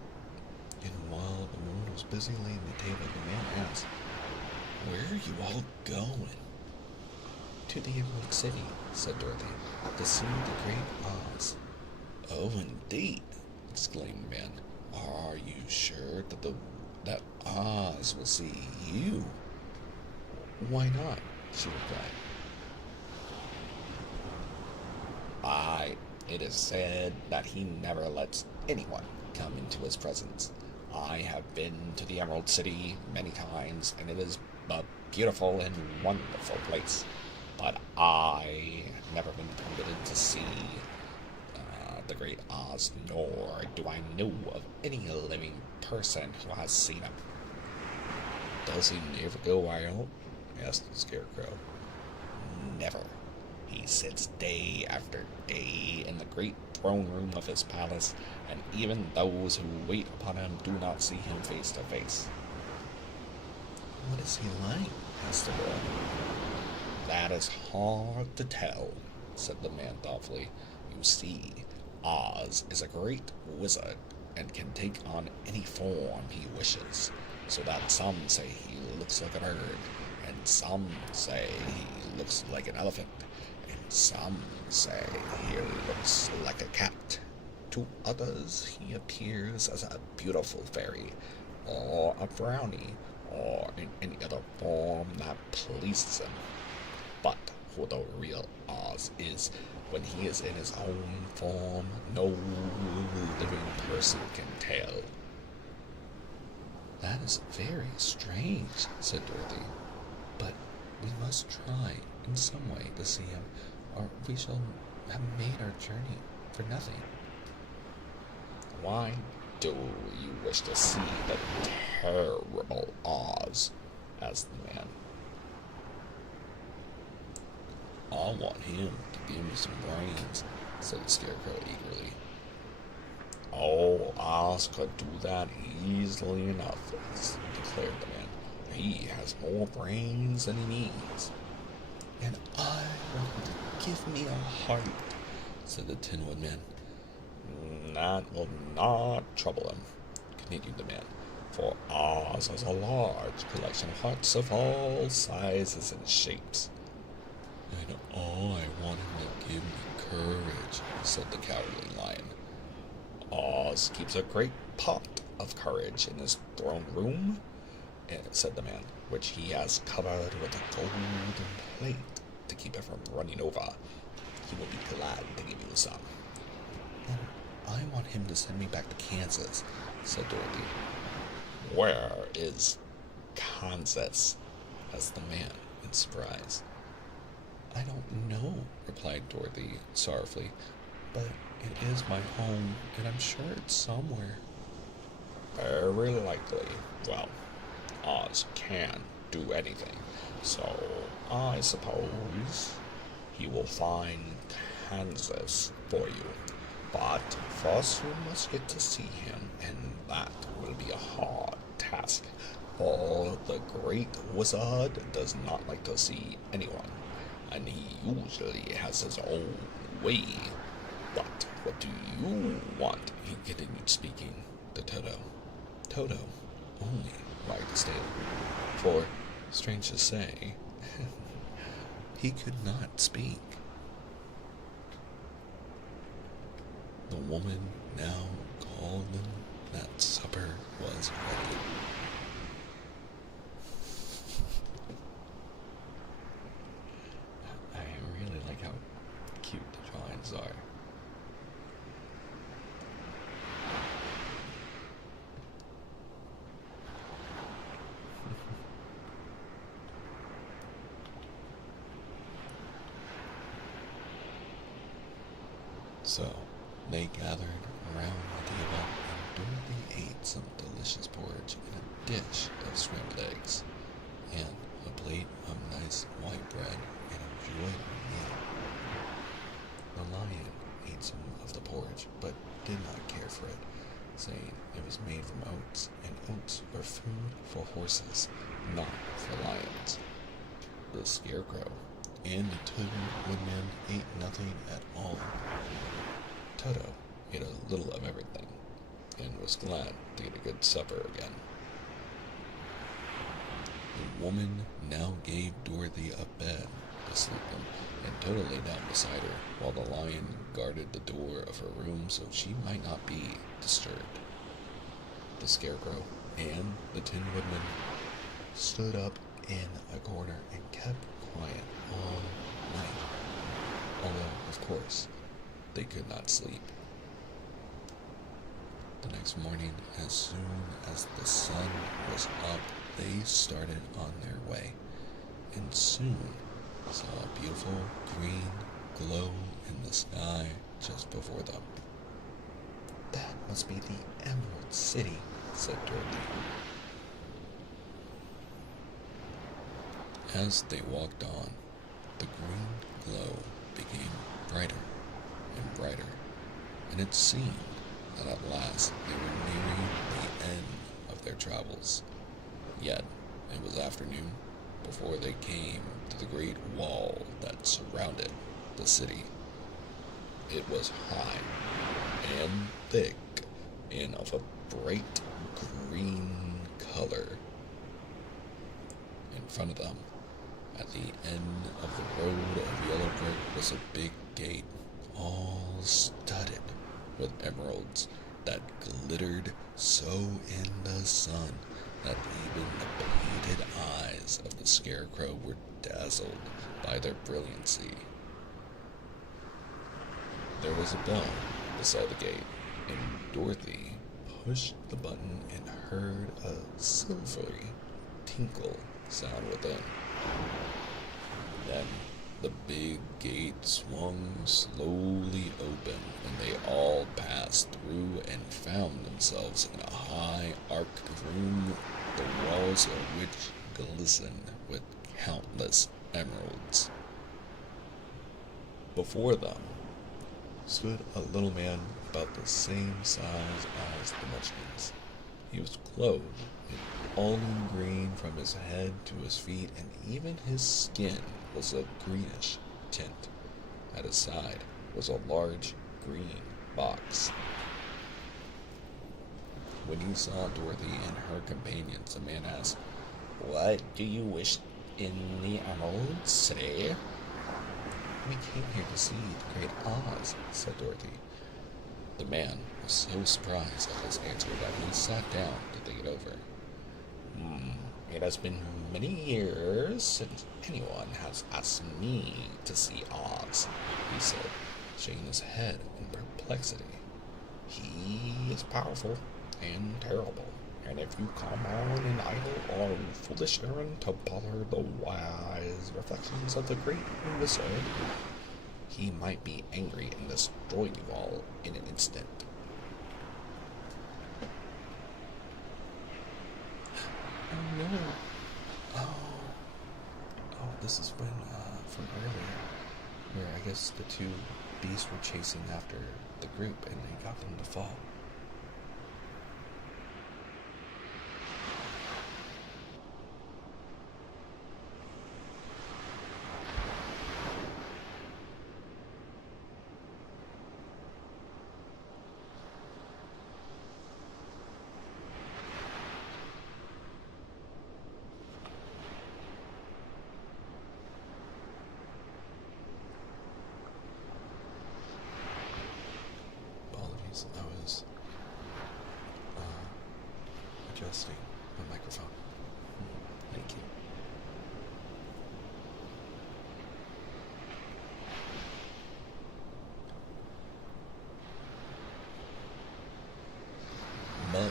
And while the woman was busy laying the table, the man asked, "Where are you all going?" "To the Emerald City," said Dorothy, "to see the great Oz." "Oh, indeed!" exclaimed the man. "Are you sure that Oz will see you?" "Why not?" she replied. It is said that he never lets anyone come into his presence. I have been to the Emerald City many times, and it is a beautiful and wonderful place. But I have never been permitted to see the great Oz, nor do I know of any living person who has seen him. "Does he never go out?" asked the Scarecrow. Never. He sits day after day in the great throne room of his palace, and even those who wait upon him do not see him face to face. "What is he like?" asked the girl. "That is hard to tell," said the man thoughtfully. "You see, Oz is a great wizard and can take on any form he wishes, so that some say he looks like a bird, and some say he looks like an elephant, and some say he looks like a cat. To others he appears as a beautiful fairy, or a brownie, or in any other form that pleases him. But who the real Oz is when he is in his own form, no living person can tell." "That is very strange," said Dorothy. "But we must try in some way to see him, or we shall have made our journey for nothing." Why do you wish to see the terrible Oz? Asked the man. I want him to give me some brains, said the Scarecrow eagerly. Oh, Oz could do that easily enough, declared the man. He has more brains than he needs. And I want him to give me a heart, said the Tin Woodman. That will not trouble him, continued the man, for Oz has a large collection of hearts of all sizes and shapes. And I want him to give me courage, said the Cowardly Lion. Oz keeps a great pot of courage in his throne room, said the man, which he has covered with a golden plate to keep it from running over. He will be glad to give you some. and I want him to send me back to Kansas, said Dorothy. Where is Kansas? Asked the man in surprise. I don't know, replied Dorothy sorrowfully. but it is my home, and I'm sure it's somewhere. Very likely. Well, Oz can do anything, so I suppose he will find Kansas for you. But first you must get to see him, and that will be a hard task, for the great wizard does not like to see anyone, and he usually has his own way. But what do you want? He continued speaking to Toto. Toto only wagged his tail, for, strange to say, he could not speak. The woman now called them that supper was ready. I really like how cute the drawings are. So, they gathered around the table, and Dorothy ate some delicious porridge in a dish of scrambled eggs, and a plate of nice white bread, and enjoyed her meal. The lion ate some of the porridge, but did not care for it, saying it was made from oats, and oats were food for horses, not for lions. The Scarecrow and the Tin Woodman ate nothing at all. Toto ate a little of everything, and was glad to get a good supper again. The woman now gave Dorothy a bed to sleep in, and Toto lay down beside her, while the lion guarded the door of her room so she might not be disturbed. The Scarecrow and the Tin Woodman stood up in a corner and kept quiet all night, although, of course, they could not sleep. The next morning, as soon as the sun was up, they started on their way, and soon saw a beautiful green glow in the sky just before them. That must be the Emerald City, said Dorothy. As they walked on, the green glow became brighter and brighter, and it seemed that at last they were nearing the end of their travels. Yet it was afternoon before they came to the great wall that surrounded the city. It was high and thick and of a bright green color. In front of them, at the end of the road of yellow brick, was a big gate, all studded with emeralds that glittered so in the sun that even the painted eyes of the Scarecrow were dazzled by their brilliancy. There was a bell beside the gate, and Dorothy pushed the button and heard a silvery tinkle sound within. Then the big big gate swung slowly open, and they all passed through and found themselves in a high arched room, the walls of which glistened with countless emeralds. Before them stood a little man about the same size as the Munchkins. He was clothed in olive green from his head to his feet, and even his skin was a greenish tint. At his side was a large green box. When he saw Dorothy and her companions, the man asked, What do you wish in the Emerald City? We came here to see the Great Oz, said Dorothy. The man was so surprised at his answer that he sat down to think it over. It has been many years since anyone has asked me to see Oz, he said, shaking his head in perplexity. He is powerful and terrible, and if you come on an idle or foolish errand to bother the wise reflections of the great wizard, he might be angry and destroy you all in an instant. "Oh no! Oh, this is when from earlier, where I guess the two beasts were chasing after the group, and they got them to fall." Apologies, I was adjusting my microphone. Thank you. No,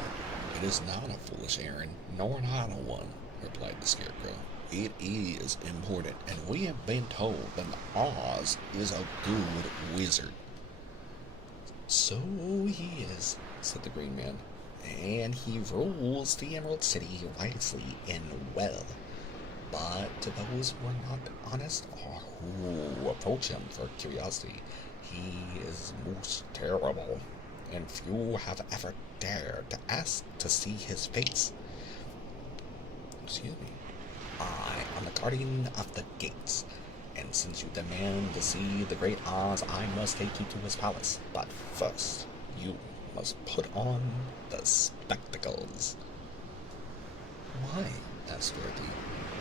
it is not a foolish errand, nor an idle one, replied the Scarecrow. It is important, and we have been told that Oz is a good wizard. So he is, said the Green Man, and he rules the Emerald City wisely and well. But to those who are not honest or who approach him for curiosity, he is most terrible, and few have ever dared to ask to see his face. Excuse me. I am the guardian of the gates, and since you demand to see the Great Oz, I must take you to his palace. But first, you must put on the spectacles. Why? Asked Dorothy.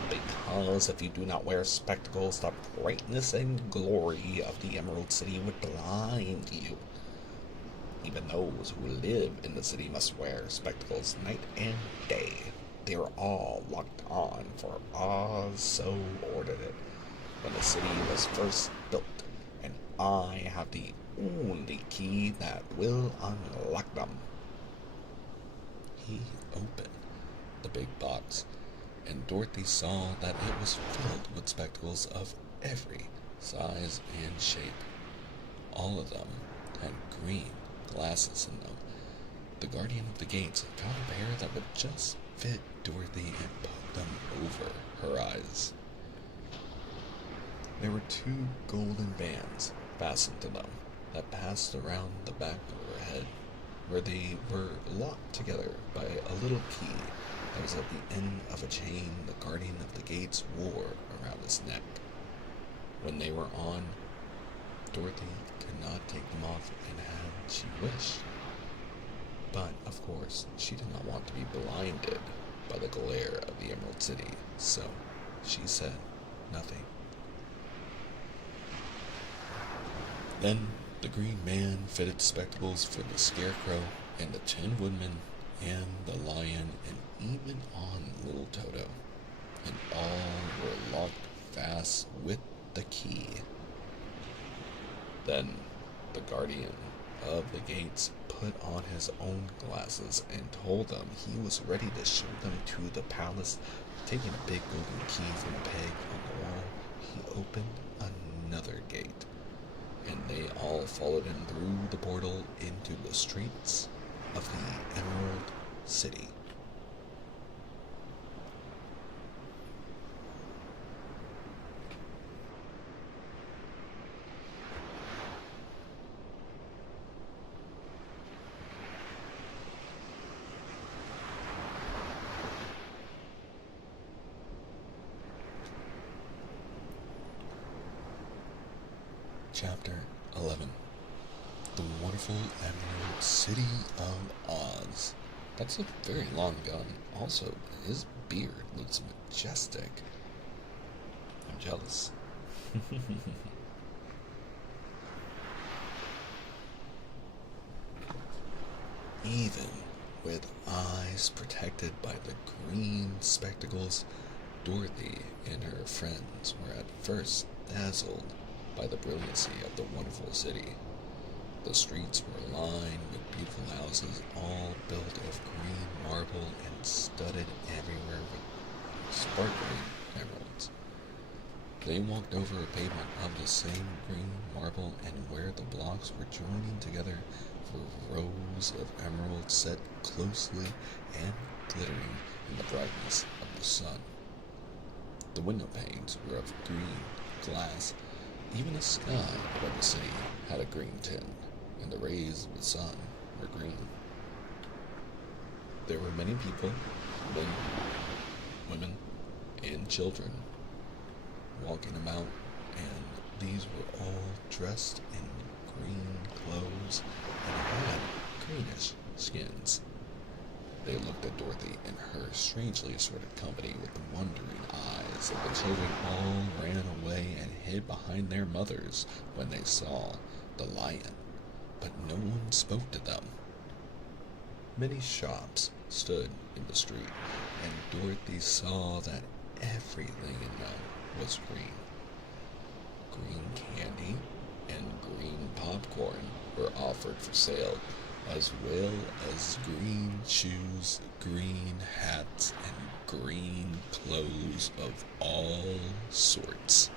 Because if you do not wear spectacles, the brightness and glory of the Emerald City would blind you. Even those who live in the city must wear spectacles night and day. They are all locked on, for Oz so ordered it when the city was first built, and I have the only key that will unlock them. He opened the big box, and Dorothy saw that it was filled with spectacles of every size and shape. All of them had green glasses in them. The guardian of the gates found a pair that would just fit Dorothy and put them over her eyes. There were two golden bands fastened to them that passed around the back of her head, where they were locked together by a little key that was at the end of a chain the guardian of the gates wore around his neck. When they were on, Dorothy could not take them off and had she wished. But, of course, she did not want to be blinded by the glare of the Emerald City, so she said nothing. Then the Green Man fitted spectacles for the Scarecrow and the Tin Woodman and the Lion and even on little Toto, and all were locked fast with the key. Then the guardian of the gates put on his own glasses and told them he was ready to show them to the palace. Taking a big golden key from a peg on the wall, he opened another all followed him through the portal into the streets of the Emerald City. Chapter 11. The Wonderful Emerald City of Oz. That's a very long gun. Also, his beard looks majestic. I'm jealous. Even with eyes protected by the green spectacles, Dorothy and her friends were at first dazzled by the brilliancy of the wonderful city. The streets were lined with beautiful houses, all built of green marble and studded everywhere with sparkling emeralds. They walked over a pavement of the same green marble, and where the blocks were joining together were rows of emeralds set closely and glittering in the brightness of the sun. The window panes were of green glass. Even the sky above the city had a green tint, and the rays of the sun were green. There were many people, men, women, and children walking about, and these were all dressed in green clothes and had greenish skins. They looked at Dorothy and her strangely assorted company with wondering eyes, and the children all ran away and hid behind their mothers when they saw the lion, but no one spoke to them. Many shops stood in the street, and Dorothy saw that everything in them was green. Green candy and green popcorn were offered for sale, as well as green shoes, green hats, and green clothes of all sorts.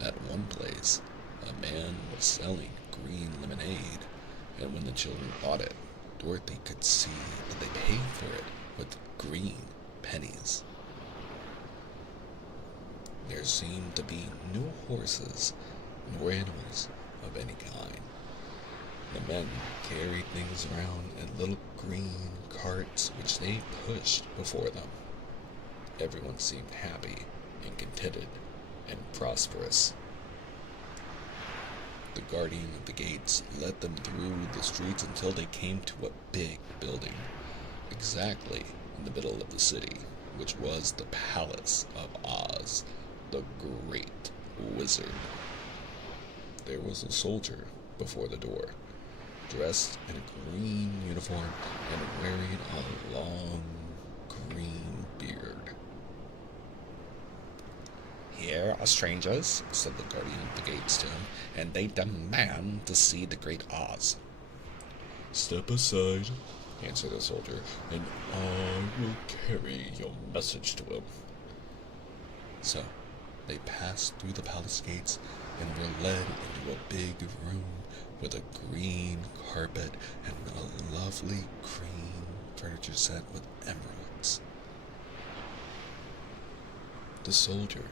At one place, a man was selling green lemonade, and when the children bought it, Dorothy could see that they paid for it with green pennies. There seemed to be no horses nor animals of any kind. The men carried things around in little green carts which they pushed before them. Everyone seemed happy and contented and prosperous. The guardian of the gates led them through the streets until they came to a big building, exactly in the middle of the city, which was the Palace of Oz, the Great Wizard. There was a soldier before the door, dressed in a green uniform and wearing a long green beard. "Here are strangers," said the guardian of the gates to him, "and they demand to see the Great Oz." "Step aside," answered the soldier, "and I will carry your message to him." So they passed through the palace gates and were led into a big room with a green carpet and a lovely green furniture set with emeralds. The soldier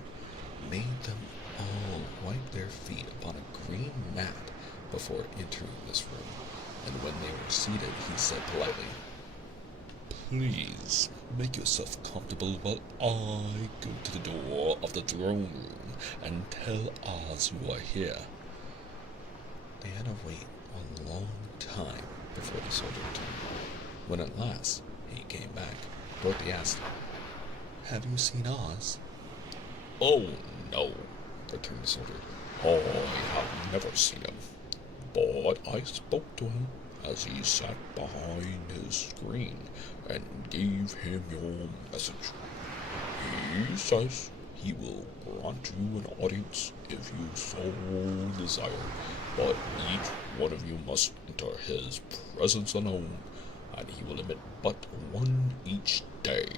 made them all wipe their feet upon a green mat before entering this room, and when they were seated, he said politely, "Please make yourself comfortable while I go to the door of the throne room and tell Oz you are here." They had to wait a long time before the soldier returned. When at last he came back, Dorothy asked, "Have you seen Oz?" "Oh, no," returned the soldier. "I have never seen him, but I spoke to him as he sat behind his screen and gave him your message. He says he will grant you an audience if you so desire, but each one of you must enter his presence alone, and he will admit but one each day.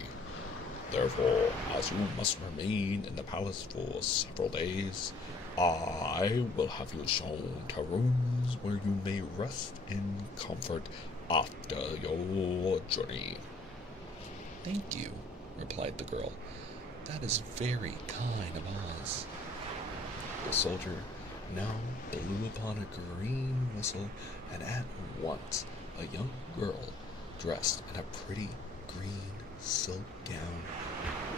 Therefore, as you must remain in the palace for several days, I will have you shown to rooms where you may rest in comfort after your journey. Thank you, replied the girl. That is very kind of Oz. The soldier now blew upon a green whistle, and at once a young girl dressed in a pretty green silk gown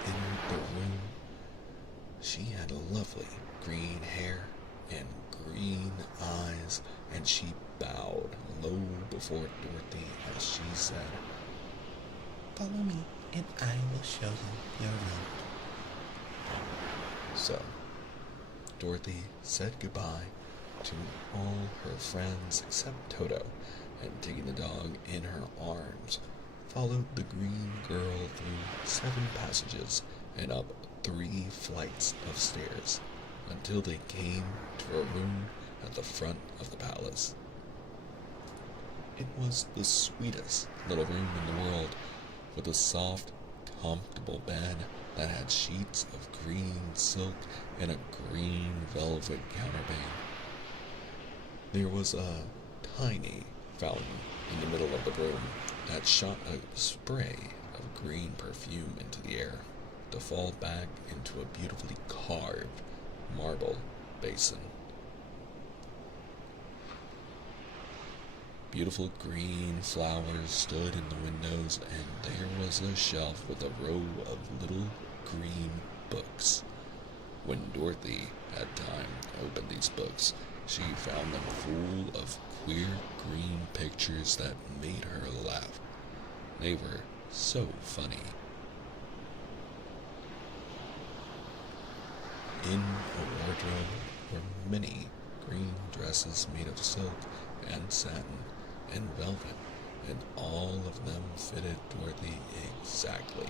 entered the room. She had lovely green hair and green eyes, and she bowed low before Dorothy as she said, Follow me, and I will show you your room. So, Dorothy said goodbye to all her friends except Toto, and taking the dog in her arms, followed the green girl through 7 passages and up 3 flights of stairs until they came to a room at the front of the palace. It was the sweetest little room in the world, with a soft, comfortable bed that had sheets of green silk and a green velvet counterpane. There was a tiny fountain in the middle of the room that shot a spray of green perfume into the air to fall back into a beautifully carved marble basin. Beautiful green flowers stood in the windows, and there was a shelf with a row of little green books. When Dorothy had time to open these books, she found them full of queer green pictures that made her laugh. They were so funny. In a wardrobe were many green dresses made of silk and satin and velvet, and all of them fitted Dorothy exactly.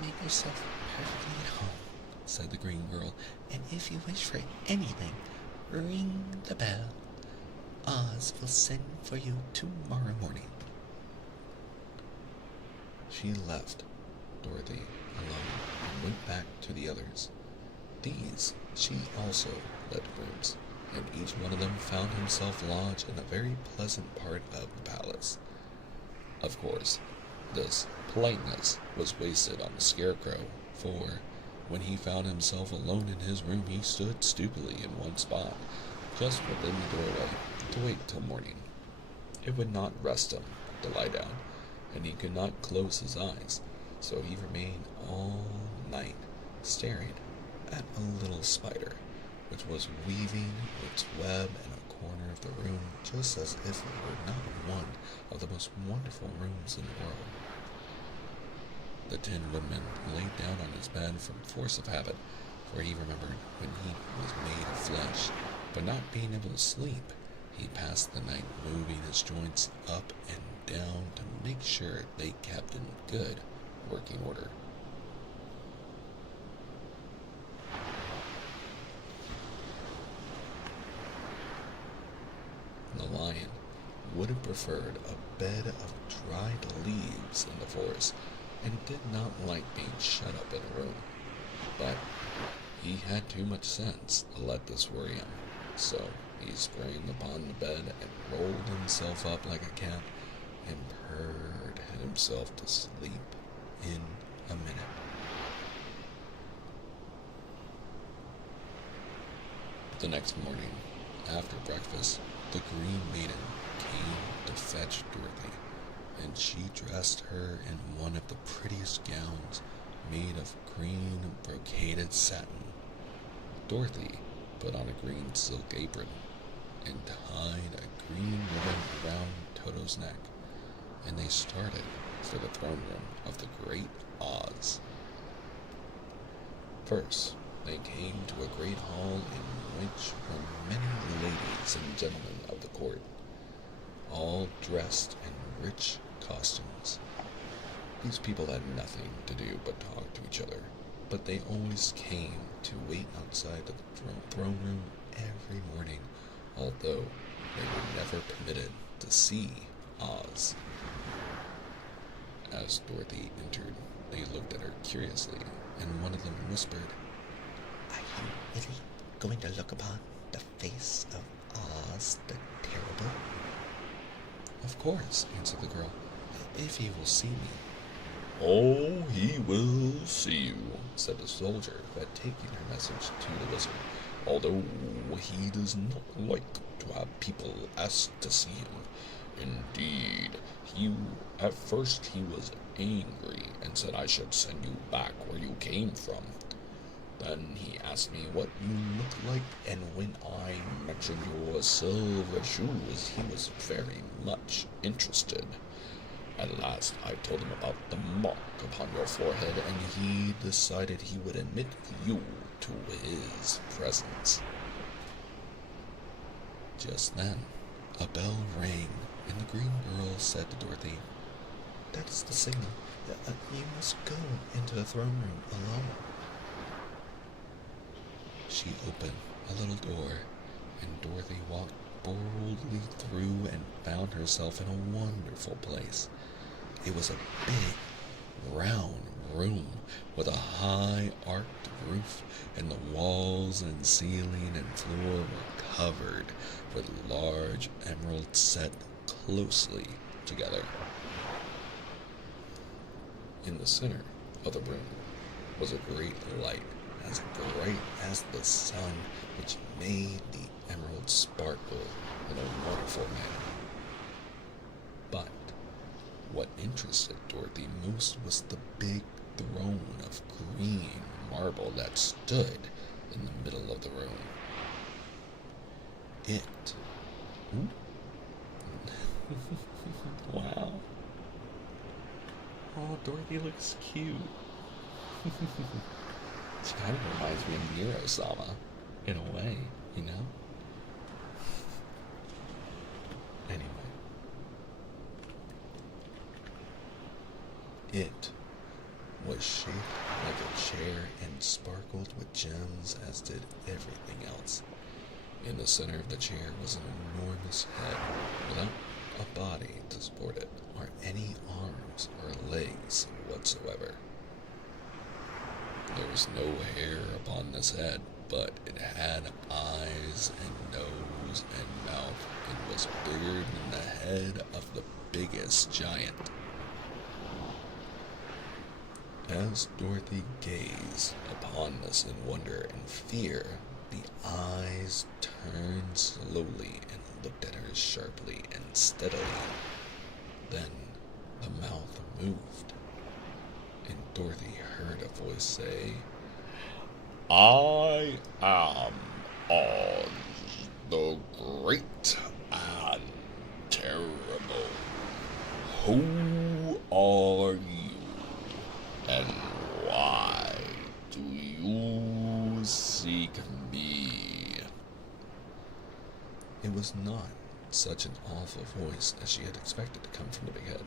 Make yourself perfectly at home, said the green girl, and if you wish for anything, ring the bell. Oz will send for you tomorrow morning. She left Dorothy alone and went back to the others. These she also led to rooms, and each one of them found himself lodged in a very pleasant part of the palace. Of course, this politeness was wasted on the Scarecrow, for when he found himself alone in his room, he stood stupidly in one spot, just within the doorway, to wait till morning. It would not rest him to lie down, and he could not close his eyes, so he remained all night staring at a little spider, which was weaving its web in a corner of the room, just as if it were not one of the most wonderful rooms in the world. The Tin Woodman lay down on his bed from force of habit, for he remembered when he was made of flesh, but not being able to sleep, he passed the night moving his joints up and down to make sure they kept in good working order. The lion would have preferred a bed of dried leaves in the forest, and did not like being shut up in a room. But he had too much sense to let this worry him, so he sprang upon the bed and rolled himself up like a cat and purred himself to sleep in a minute. The next morning, after breakfast, the Green Maiden came to fetch Dorothy, and she dressed her in one of the prettiest gowns made of green brocaded satin. Dorothy put on a green silk apron and tied a green ribbon around Toto's neck, and they started for the throne room of the great Oz. First, they came to a great hall in which were many ladies and gentlemen of the court, all dressed in rich costumes. These people had nothing to do but talk to each other, but they always came to wait outside the throne room every morning, although they were never permitted to see Oz. As Dorothy entered, they looked at her curiously, and one of them whispered, Are you really going to look upon the face of Oz the Terrible? Of course, answered the girl, if he will see me. Oh, he will see you, said the soldier who had taken her message to the wizard, although he does not like to have people ask to see him. Indeed, at first he was angry and said I should send you back where you came from. Then he asked me what you looked like, and when I mentioned your silver shoes, he was very much interested. At last, I told him about the mark upon your forehead, and he decided he would admit you to his presence. Just then, a bell rang, and the green girl said to Dorothy, That is the signal. You must go into the throne room alone. She opened a little door, and Dorothy walked boldly through and found herself in a wonderful place. It was a big, round room with a high arched roof, and the walls and ceiling and floor were covered with large emeralds set closely together. In the center of the room was a great light, as bright as the sun, which made the emeralds sparkle in a wonderful manner. But what interested Dorothy most was the big throne of green marble that stood in the middle of the room. It. Wow. Oh, Dorothy looks cute. She kind of reminds me of Nero-sama, in a way, you know? Anyway. It was shaped like a chair and sparkled with gems, as did everything else. In the center of the chair was an enormous head without a body to support it, or any arms or legs whatsoever. There was no hair upon this head, but it had eyes and nose and mouth, and was bigger than the head of the biggest giant. As Dorothy gazed upon this in wonder and fear, the eyes turned slowly and looked at her sharply and steadily. Then the mouth moved, and Dorothy heard a voice say, I am Oz, the great and terrible. Who are you, and why do you seek me? It was not such an awful voice as she had expected to come from the big head.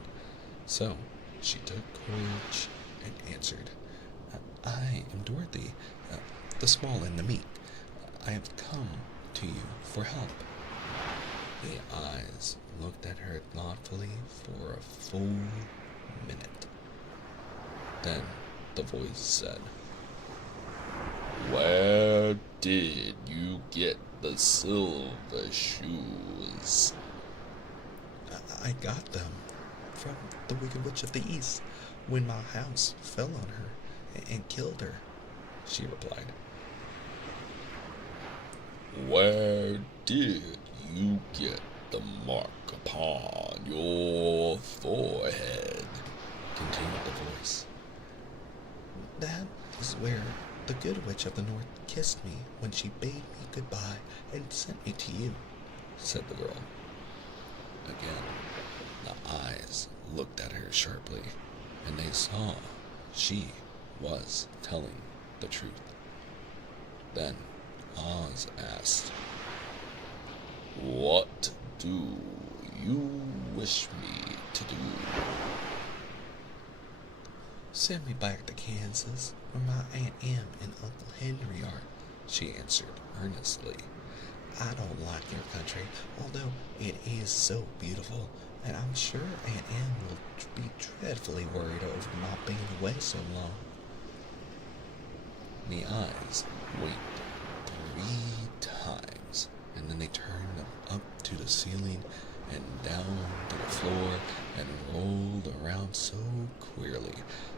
So she took courage and answered, I am Dorothy, the small and the meek. I have come to you for help. The eyes looked at her thoughtfully for a full minute. Then the voice said, Where did you get the silver shoes? I got them from the Wicked Witch of the East when my house fell on her and killed her, she replied. Where did you get the mark upon your forehead? continued the voice. That is where the Good Witch of the North kissed me when she bade me goodbye and sent me to you, said the girl. Again, the eyes looked at her sharply, and they saw she was telling the truth. Then Oz asked, What do you wish me to do? Send me back to Kansas, where my Aunt Em and Uncle Henry are, she answered earnestly. I don't like your country, although it is so beautiful, and I'm sure Aunt Em will be dreadfully worried over my being away so long. The eyes winked 3 times, and then they turned them up to the ceiling and down to the floor and rolled around so queerly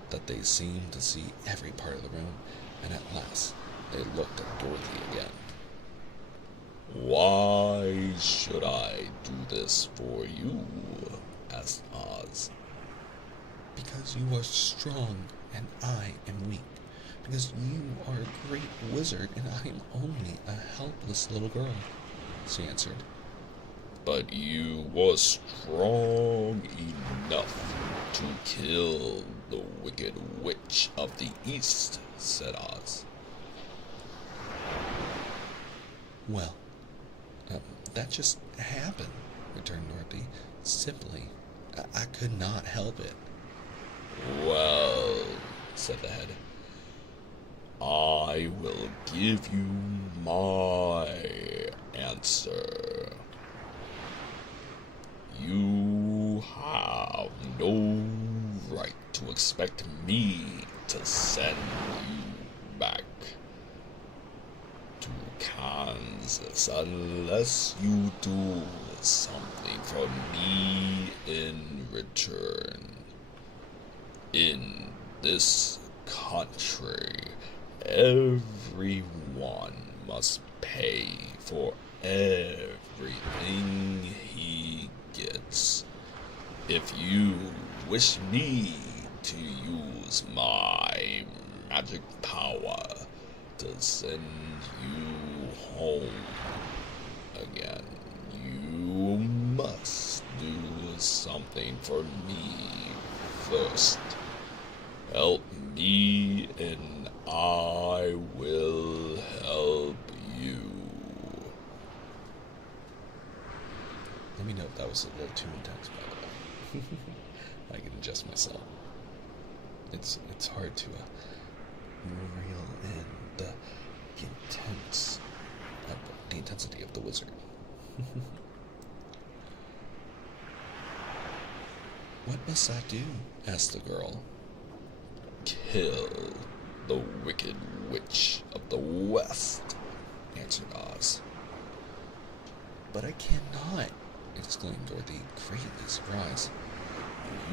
that they seemed to see every part of the room, and at last they looked at Dorothy again. Why should I do this for you? Asked Oz. Because you are strong and I am weak. Because you are a great wizard and I am only a helpless little girl, she answered. But you were strong enough to kill the Wicked Witch of the East, said Oz. Well, that just happened, returned Dorothy. Simply, I could not help it. Well, said the head, I will give you my answer. You have no right to expect me to send you back to Kansas unless you do something for me in return. In this country, everyone must pay for everything he gets. If you wish me to use my magic power to send you home again, you must do something for me first. Help me and I will help you. Let me know if that was a little too intense, by the way. I can adjust myself. It's hard to reel in the intensity of the wizard. What must I do? Asked the girl. Kill the Wicked Witch of the West, answered Oz. But I cannot, exclaimed Dorothy, greatly surprised.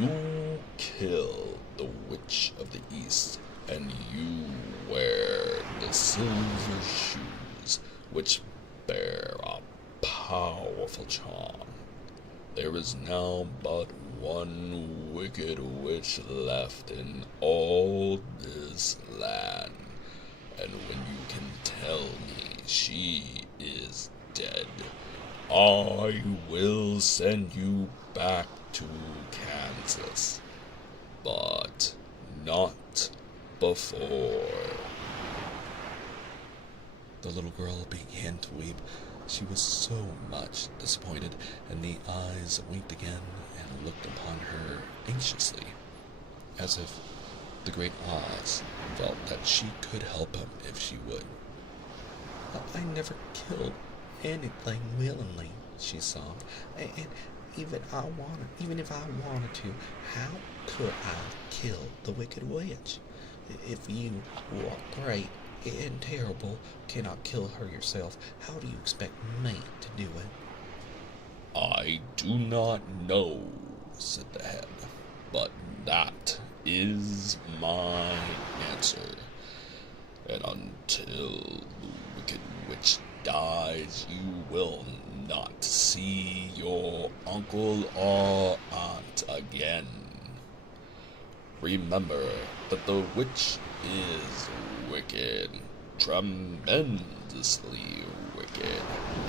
You kill the Witch of the East, and you wear the silver shoes, which bear a powerful charm. There is now but one wicked witch left in all this land, and when you can tell me she is dead, I will send you back to Kansas, but not before. The little girl began to weep. She was so much disappointed, and the eyes winked again and looked upon her anxiously, as if the great Oz felt that she could help him if she would. I never killed anything willingly, she sobbed, and even if I wanted to, how could I kill the Wicked Witch? If you, who are great and terrible, cannot kill her yourself, how do you expect me to do it? I do not know, said the head, but that is my answer. And until the Wicked Witch dies, you will not see your uncle or aunt again. Remember that the witch is wicked, tremendously wicked,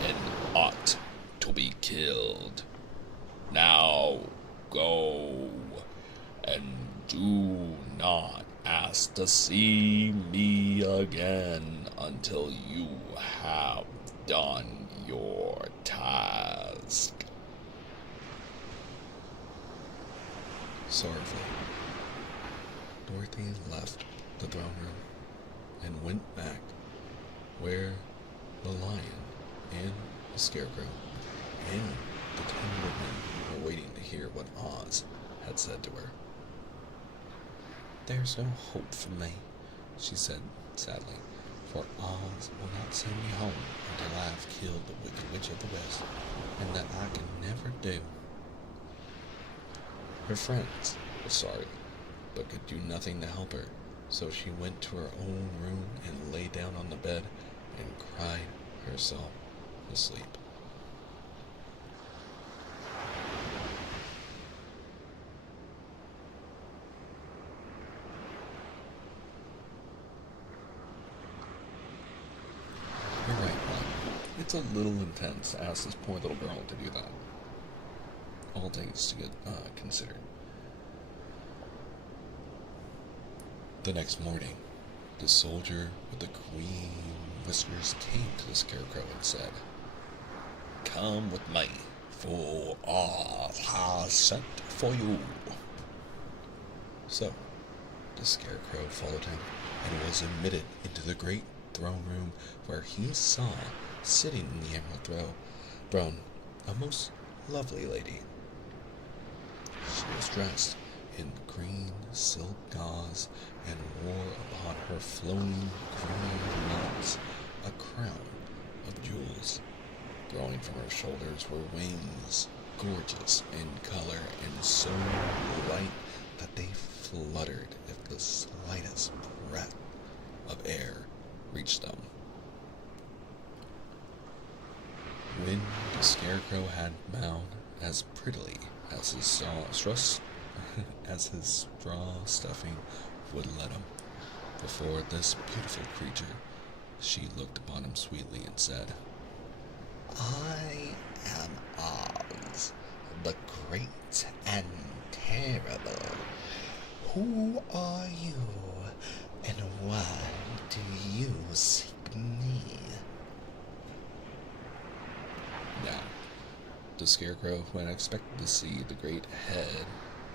and ought to be killed. Now go, and do not ask to see me again until you have done your task. Sorrowfully, Dorothy left the throne room and went back where the lion and the scarecrow and the Tin Woodman were waiting to hear what Oz had said to her. There's no hope for me, she said sadly, for Oz will not send me home until I have killed the Wicked Witch of the West, and that I can never do. Her friends were sorry, but could do nothing to help her, so she went to her own room and lay down on the bed and cried herself to sleep. You're right, Mom. It's a little intense to ask this poor little girl to do that. All things to get considered. The next morning, the soldier with the green whiskers came to the Scarecrow and said, "Come with me, for Oz has sent for you." So, the Scarecrow followed him and was admitted into the great throne room, where he saw, sitting in the emerald throne, a most lovely lady. She was dressed in green silk gauze and wore upon her flowing green locks a crown of jewels. Growing from her shoulders were wings, gorgeous in color and so light that they fluttered if the slightest breath of air reached them. When the Scarecrow had bowed as prettily as his straw stuffing would let him, before this beautiful creature, she looked upon him sweetly and said, "I am Oz, the great and terrible. Who are you, and why do you seek me?" Now, the Scarecrow, who had expected to see the great head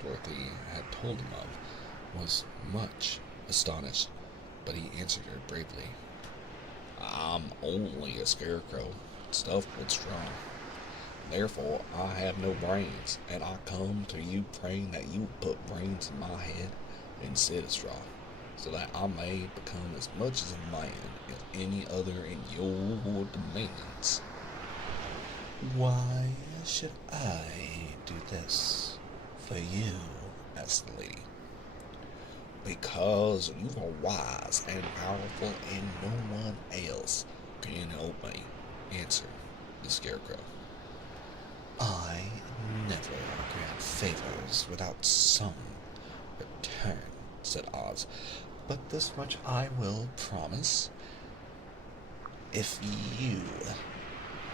Dorothy had told him of, was much astonished, but he answered her bravely. "I'm only a scarecrow, stuffed with straw. Therefore, I have no brains, and I come to you praying that you put brains in my head instead of straw, so that I may become as much as a man as any other in your dominions." "Why should I do this for you?" asked the lady. "Because you are wise and powerful, and no one else can help me," answered the Scarecrow. "I never grant favors without some return," said Oz, "but this much I will promise. If you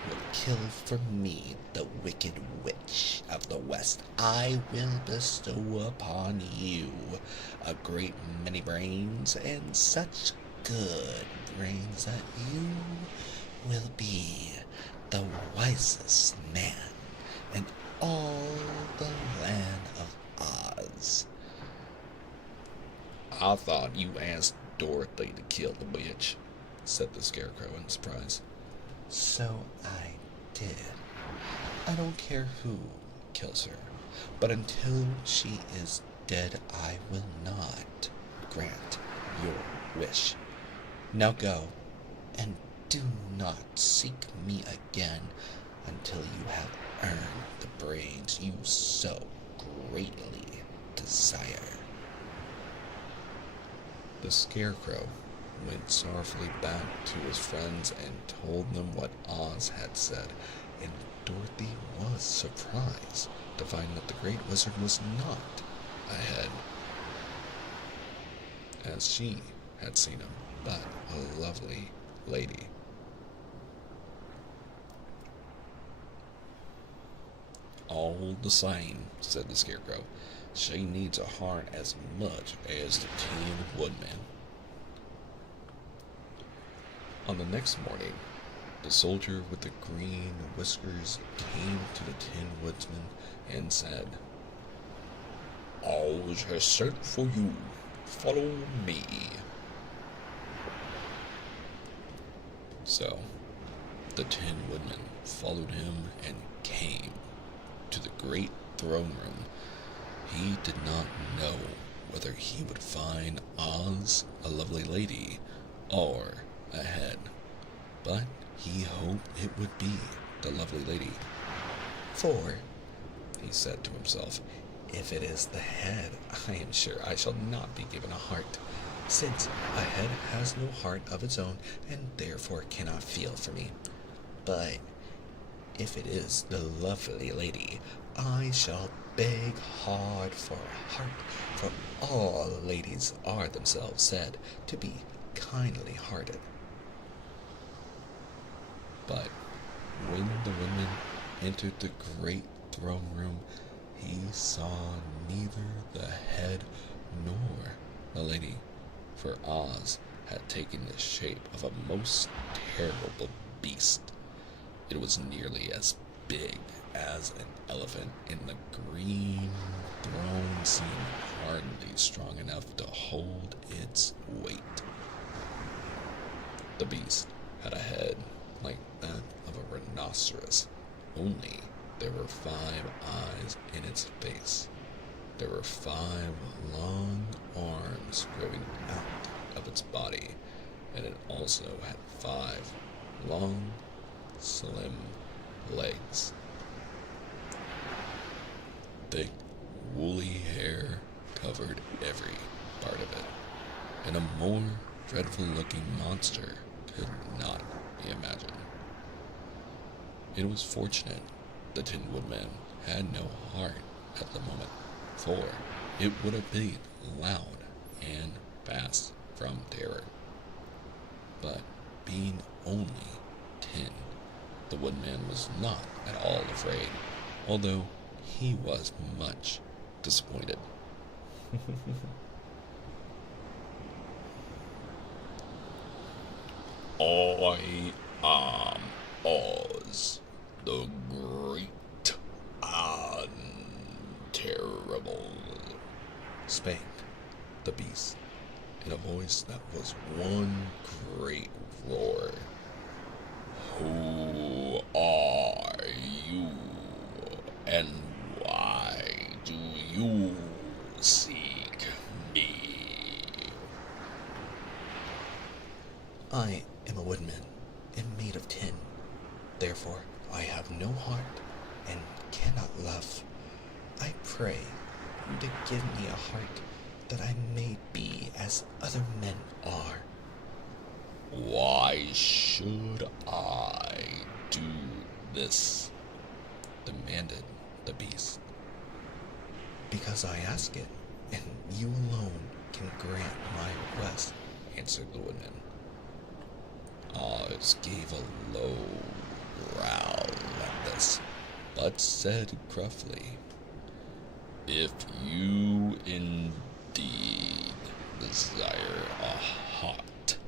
will kill for me the Wicked Witch of the West, I will bestow upon you a great many brains, and such good brains that you will be the wisest man in all the land of Oz." "I thought you asked Dorothy to kill the witch," said the Scarecrow in surprise. "So I did. I don't care who kills her, but until she is dead, I will not grant your wish. Now go, and do not seek me again until you have earned the brains you so greatly desire." The Scarecrow went sorrowfully back to his friends and told them what Oz had said, and Dorothy was surprised to find that the Great Wizard was not ahead, as she had seen him, but a lovely lady. "All the same," said the Scarecrow, "she needs a heart as much as the Tin Woodman." On the next morning, the soldier with the green whiskers came to the Tin Woodsman and said, "Oz has sent for you. Follow me." So, the Tin Woodman followed him and came to the great throne room. He did not know whether he would find Oz, a lovely lady, or ahead, but he hoped it would be the lovely lady. For, he said to himself, if it is the head, I am sure I shall not be given a heart, since a head has no heart of its own and therefore cannot feel for me. But if it is the lovely lady, I shall beg hard for a heart, for all ladies are themselves said to be kindly hearted. But when the women entered the great throne room, he saw neither the head nor the lady, for Oz had taken the shape of a most terrible beast. It was nearly as big as an elephant, and the green throne seemed hardly strong enough to hold its weight. The beast had a head like that of a rhinoceros, only there were 5 eyes in its face. There were 5 long arms growing out of its body, and it also had 5 long, slim legs. Thick, woolly hair covered every part of it, and a more dreadful-looking monster could not be imagined. It was fortunate the Tin Woodman had no heart at the moment, for it would have beat loud and fast from terror. But being only tin, the Woodman was not at all afraid, although he was much disappointed. I am Oz, the great and terrible, spake the beast in a voice that was one great roar. Who are you, and why do you seek me? I am a woodman, and made of tin. Therefore I have no heart, and cannot love. I pray you to give me a heart, that I may be as other men are. Why should I do this? Demanded the beast. Because I ask it, and you alone can grant my request, answered the woodman. Oz gave a low growl at this, but said gruffly, If you indeed desire a heart,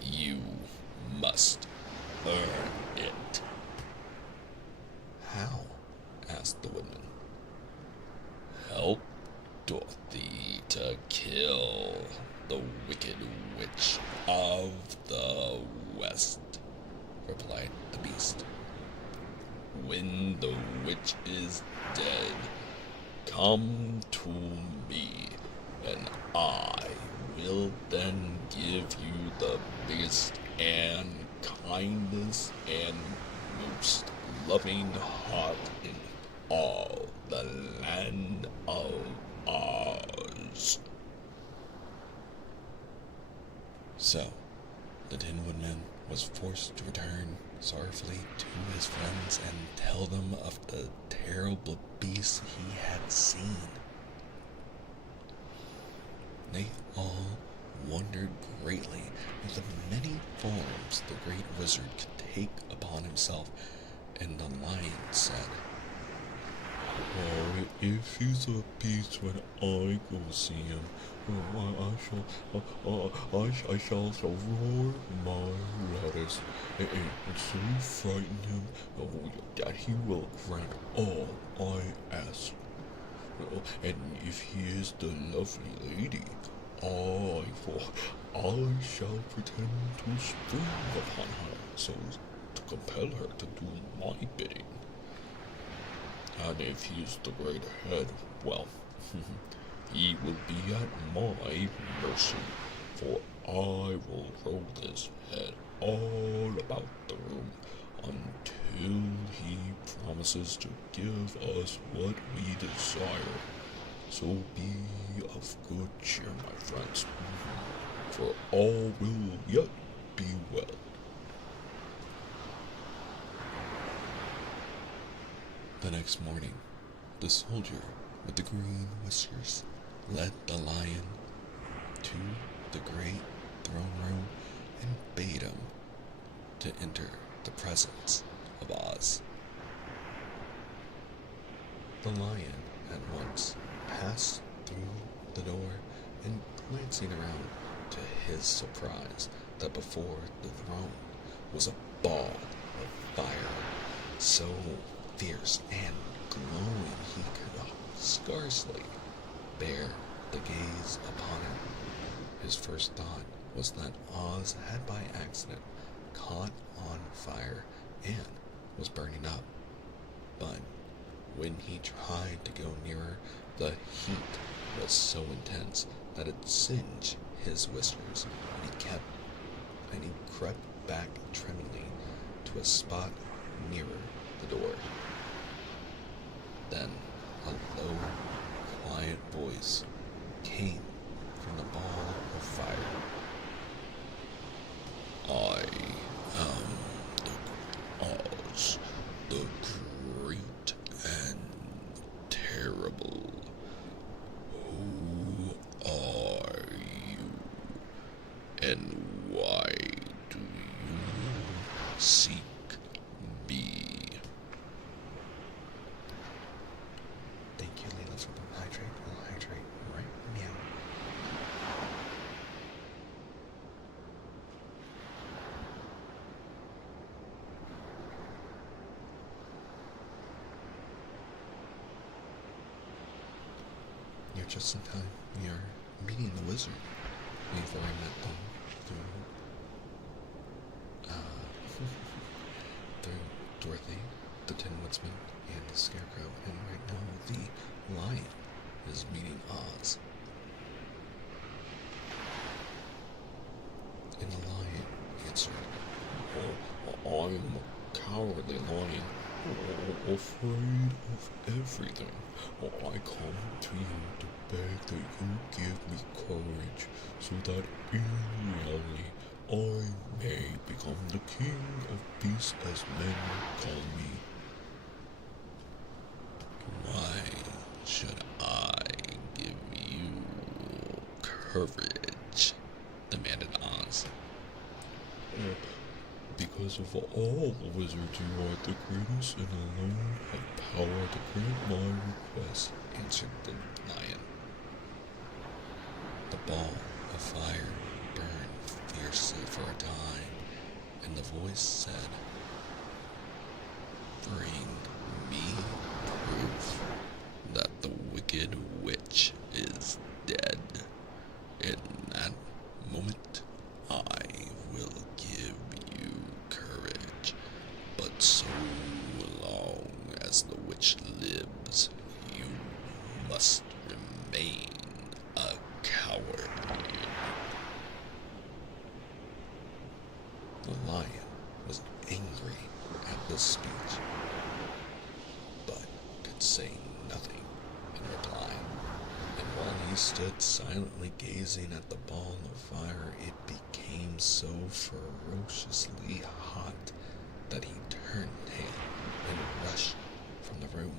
you must earn it. How? Asked the woodman. Help Dorothy to kill the wicked witch of the West, replied the beast. When the witch is dead, come to me, and I will then give you the biggest and kindest and most loving heart in all the land of Oz. So, the Tin Woodman was forced to return sorrowfully to his friends and tell them of the terrible beast he had seen. They all wondered greatly at the many forms the great wizard could take upon himself, and the lion said, if he's a beast when I go see him, I shall roar my loudest, and so frighten him that he will grant all I ask. And if he is the lovely lady, I shall pretend to spring upon her so to compel her to do my bidding. And if he is the great head, well, he will be at my mercy, for I will roll his head all about the room until he promises to give us what we desire. So be of good cheer, my friends, for all will yet be well. The next morning, the soldier with the green whiskers led the lion to the great throne room and bade him to enter the presence of Oz. The lion at once passed through the door, and glancing around, to his surprise, that before the throne was a ball of fire so fierce and glowing he could scarcely bear the gaze upon it. His first thought was that Oz had by accident caught on fire and was burning up. But when he tried to go nearer, the heat was so intense that it singed his whiskers, and he crept back tremblingly to a spot nearer the door. Then a low, quiet voice came from the ball of fire. I am the Oz, the great and terrible. Who are you, and why do you seek me? Thank you, Layla, for the hydrate. I'll hydrate right meow. You're just in time. We are meeting the wizard. We've already met them through Dorothy, the Tin Woodsman, and the Scarecrow, and right now the Lion is meeting Oz. And the Lion answered, I'm a cowardly lion, afraid of everything. I come to you to beg that you give me courage, so that in reality I may become the king of beasts as men call me. Why should I give you courage? Demanded Oz. Because of all wizards, you are the greatest and alone have power to grant my request, Answered the lion. the ball of fire burned fiercely for a time, and the voice said, Bring me proof that the wicked witch is dead. In that moment, I will give you courage. But so long as the witch lives, you must remain a coward. The lion was angry at this speech, but could say nothing in reply. And while he stood silently gazing at the ball of fire, it became so ferociously hot that he turned tail and rushed from the room.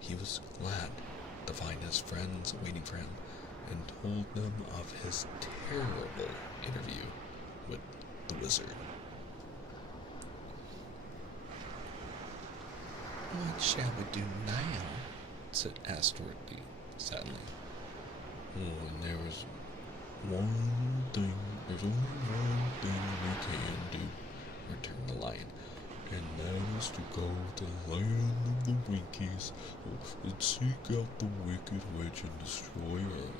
He was glad to find his friends waiting for him, and told them of his terrible interview with the wizard. What shall we do now? asked Dorothy sadly. Oh, and there's only one thing we can do, returned the lion. and that is to go to the land of the Winkies and seek out the wicked witch and destroy her.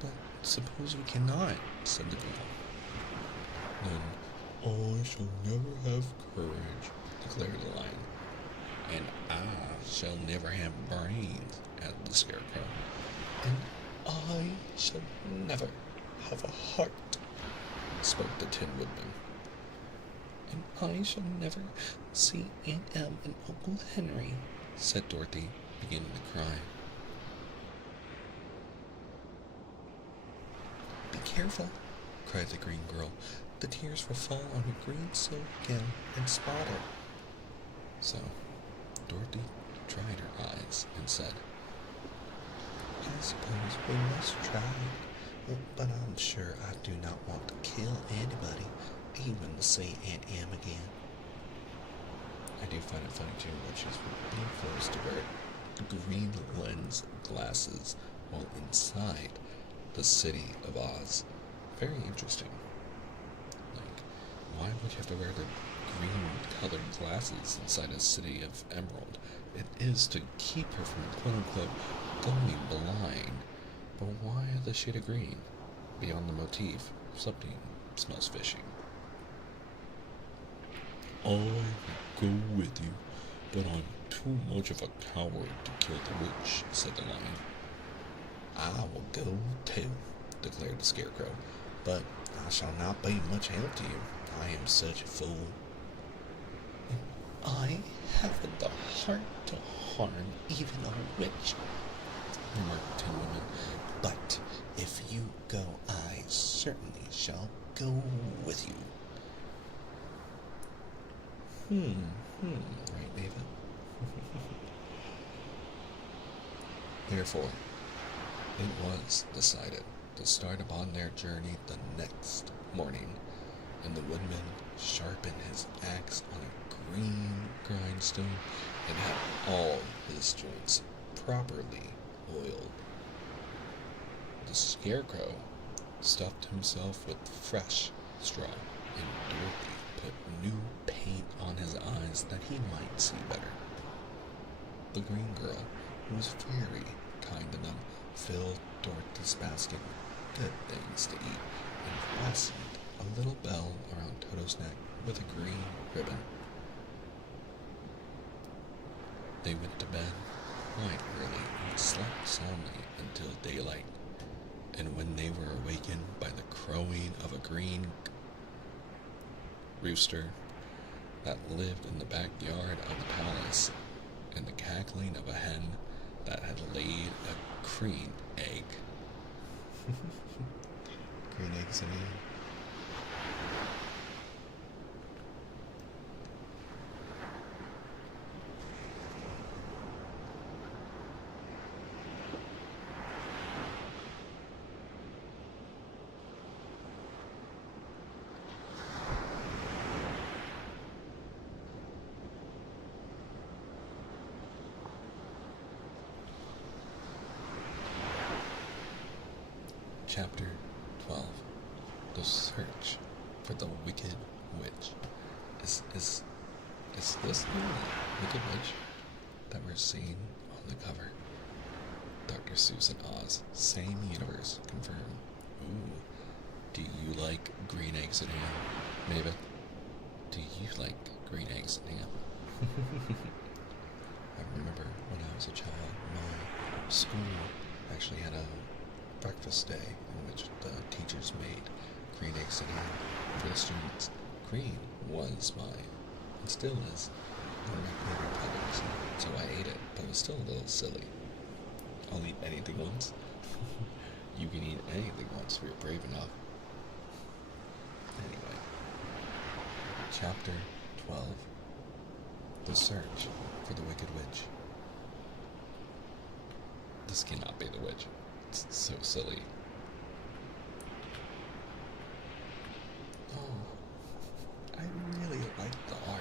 But suppose we cannot, said the girl. Then I shall never have courage, Declared the lion. And I shall never have brains, added the Scarecrow. And I shall never have a heart," spoke the Tin Woodman. "And I shall never see Aunt Em and Uncle Henry," said Dorothy, beginning to cry. "Be careful," cried the green girl. "The tears will fall on your green silk gown and spot her." So Dorothy dried her eyes and said, "I suppose we must try, but I'm sure I do not want to kill anybody, even to see Aunt Em again." I do find it funny too that she's being forced to wear green lens glasses while inside the city of Oz. Very interesting. Like, why would you have to wear the green colored glasses inside a city of Emerald? It is to keep her from quote unquote going blind. But why the shade of green? Beyond the motif, something smells fishy. "I will go with you, but I'm too much of a coward to kill the witch," said the lion. "I will go too," declared the Scarecrow, "but I shall not be much help to you. I am such a fool." "I haven't the heart to harm even a witch," remarked Tin Woodman. "But if you go, I certainly shall go with you." Right, Maven? Therefore, it was decided to start upon their journey the next morning, and the woodman sharpened his axe on a green grindstone and had all his joints properly oiled. The Scarecrow stuffed himself with fresh straw, and Dorothy put new paint on his eyes that he might see better. The green girl, who was very kind to them, filled Dorothy's basket with good things to eat and fastened a little bell around Toto's neck with a green ribbon. They went to bed quite early and slept soundly until daylight, and when they were awakened by the crowing of a green rooster that lived in the backyard of the palace and the cackling of a hen that had laid a green egg. Green eggs in egg. Chapter 12. The Search for the Wicked Witch. Is this the Wicked Witch that we're seeing on the cover? Dr. Seuss and Oz, same universe, confirmed. Ooh, do you like green eggs and ham? Maven, do you like green eggs and ham? I remember when I was a child, my school actually had a breakfast day in which the teachers made green eggs and ham for the students. Green was and still is, one of my favorite colors, so I ate it, but it was still a little silly. I'll eat anything once. You can eat anything once if you're brave enough. Anyway, Chapter 12. The Search for the Wicked Witch. This cannot be the witch. It's so silly. Oh, I really like the art.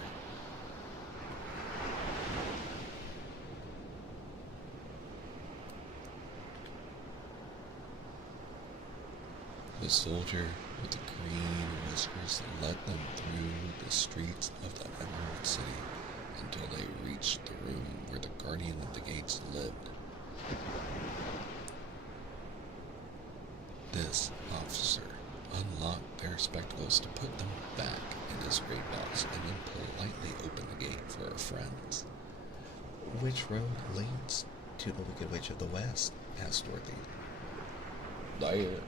The soldier with the green whiskers led them through the streets of the Emerald City until they reached the room where the guardian of the gates lived. This officer unlocked their spectacles to put them back in his great box and then politely opened the gate for our friends. "Which road leads to the Wicked Witch of the West?" asked Dorothy. There,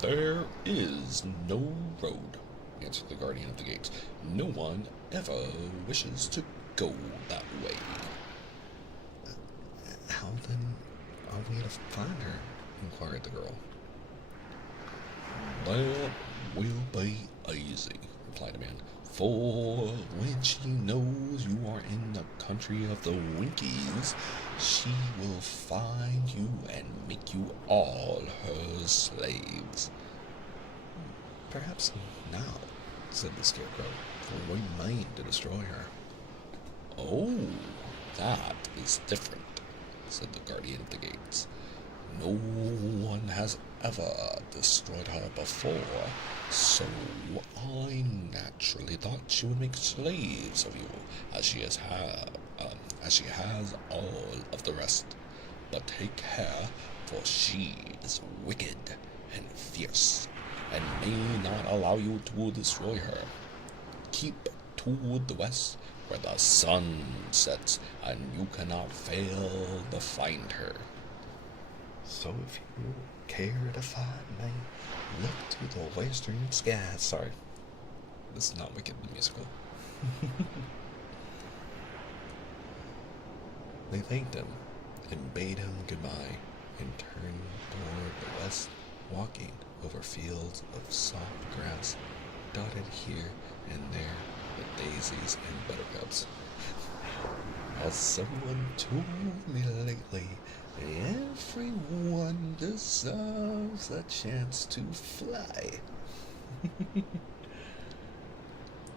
There is no road, answered the guardian of the gates. No one ever wishes to go that way. How then are we to find her? Inquired the girl. That will be easy, replied the man, for when she knows you are in the country of the Winkies, she will find you and make you all her slaves. Perhaps now, said the Scarecrow, for we mean to destroy her. Oh, that is different, said the guardian of the gates. No one has ever destroyed her before, so I naturally thought she would make slaves of you, as she has all of the rest. But take care, for she is wicked and fierce, and may not allow you to destroy her. Keep toward the west, where the sun sets, and you cannot fail to find her. So if you care to find me, look to the western sky. Sorry, this is not Wicked the musical. They thanked him and bade him goodbye and turned toward the west, walking over fields of soft grass, dotted here and there with daisies and buttercups. As someone told me lately, everyone deserves a chance to fly.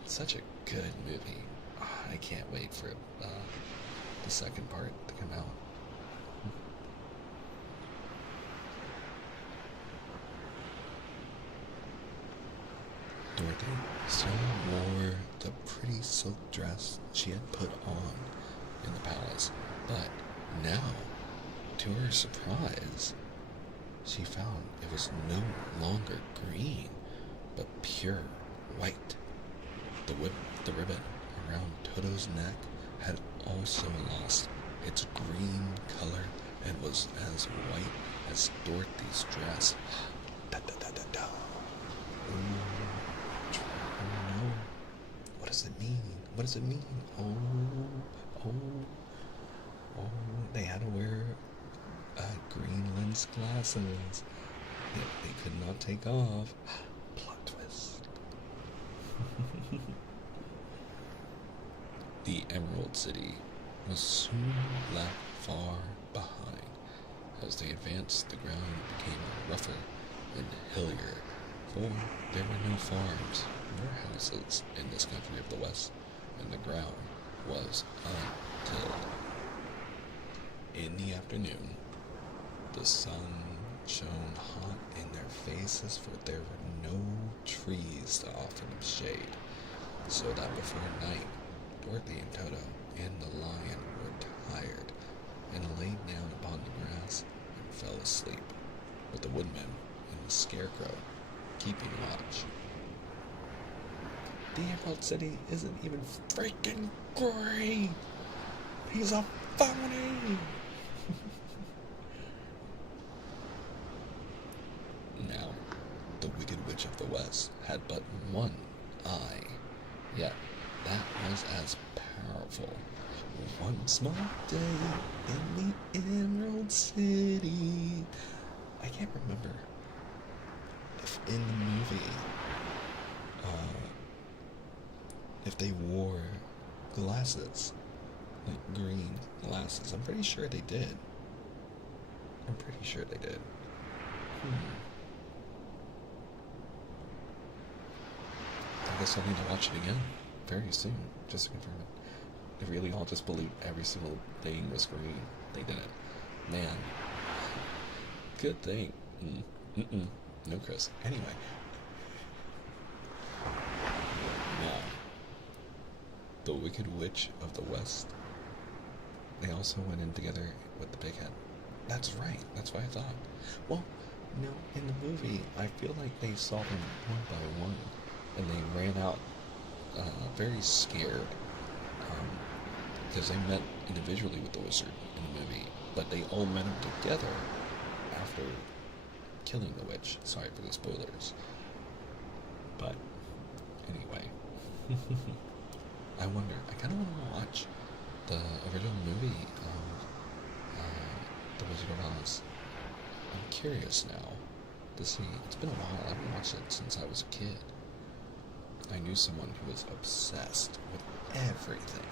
Such a good movie. I can't wait for the second part to come out. Dorothy still wore the pretty silk dress she had put on in the palace, but now, to her surprise, she found it was no longer green, but pure white. The ribbon around Toto's neck had also lost its green color and was as white as Dorothy's dress. Da da da da da. Oh no. What does it mean? What does it mean? Oh. They had to wear green lens glasses that they could not take off. Plot twist. The Emerald City was soon left far behind. As they advanced, the ground became rougher and hillier, for there were no farms nor houses in this country of the West, and the ground was untilled. In the afternoon, the sun shone hot in their faces, for there were no trees to offer them shade, so that before night, Dorothy and Toto and the lion were tired and laid down upon the grass and fell asleep, with the woodman and the Scarecrow keeping watch. The Emerald City isn't even freaking great! He's a phony! Now, the Wicked Witch of the West had but one eye, yet that was as powerful. One small day in the Emerald City. I can't remember if in the movie, if they wore glasses, like green glasses. I'm pretty sure they did. I guess I'll need to watch it again very soon, just to confirm it. They really all just believed every single thing was green. They didn't. Man. Good thing. No, Kris. Anyway. Now, the Wicked Witch of the West, they also went in together with the big head. That's right. That's what I thought. Well, no, in the movie, I feel like they saw them one by one, and they ran out very scared, because they met individually with the wizard in the movie, but they all met him together after killing the witch. Sorry for the spoilers. But anyway, I wonder. I kind of want to watch the original movie of The Wizard of Oz. I'm curious now to see. It's been a while. I haven't watched it since I was a kid. I knew someone who was obsessed with everything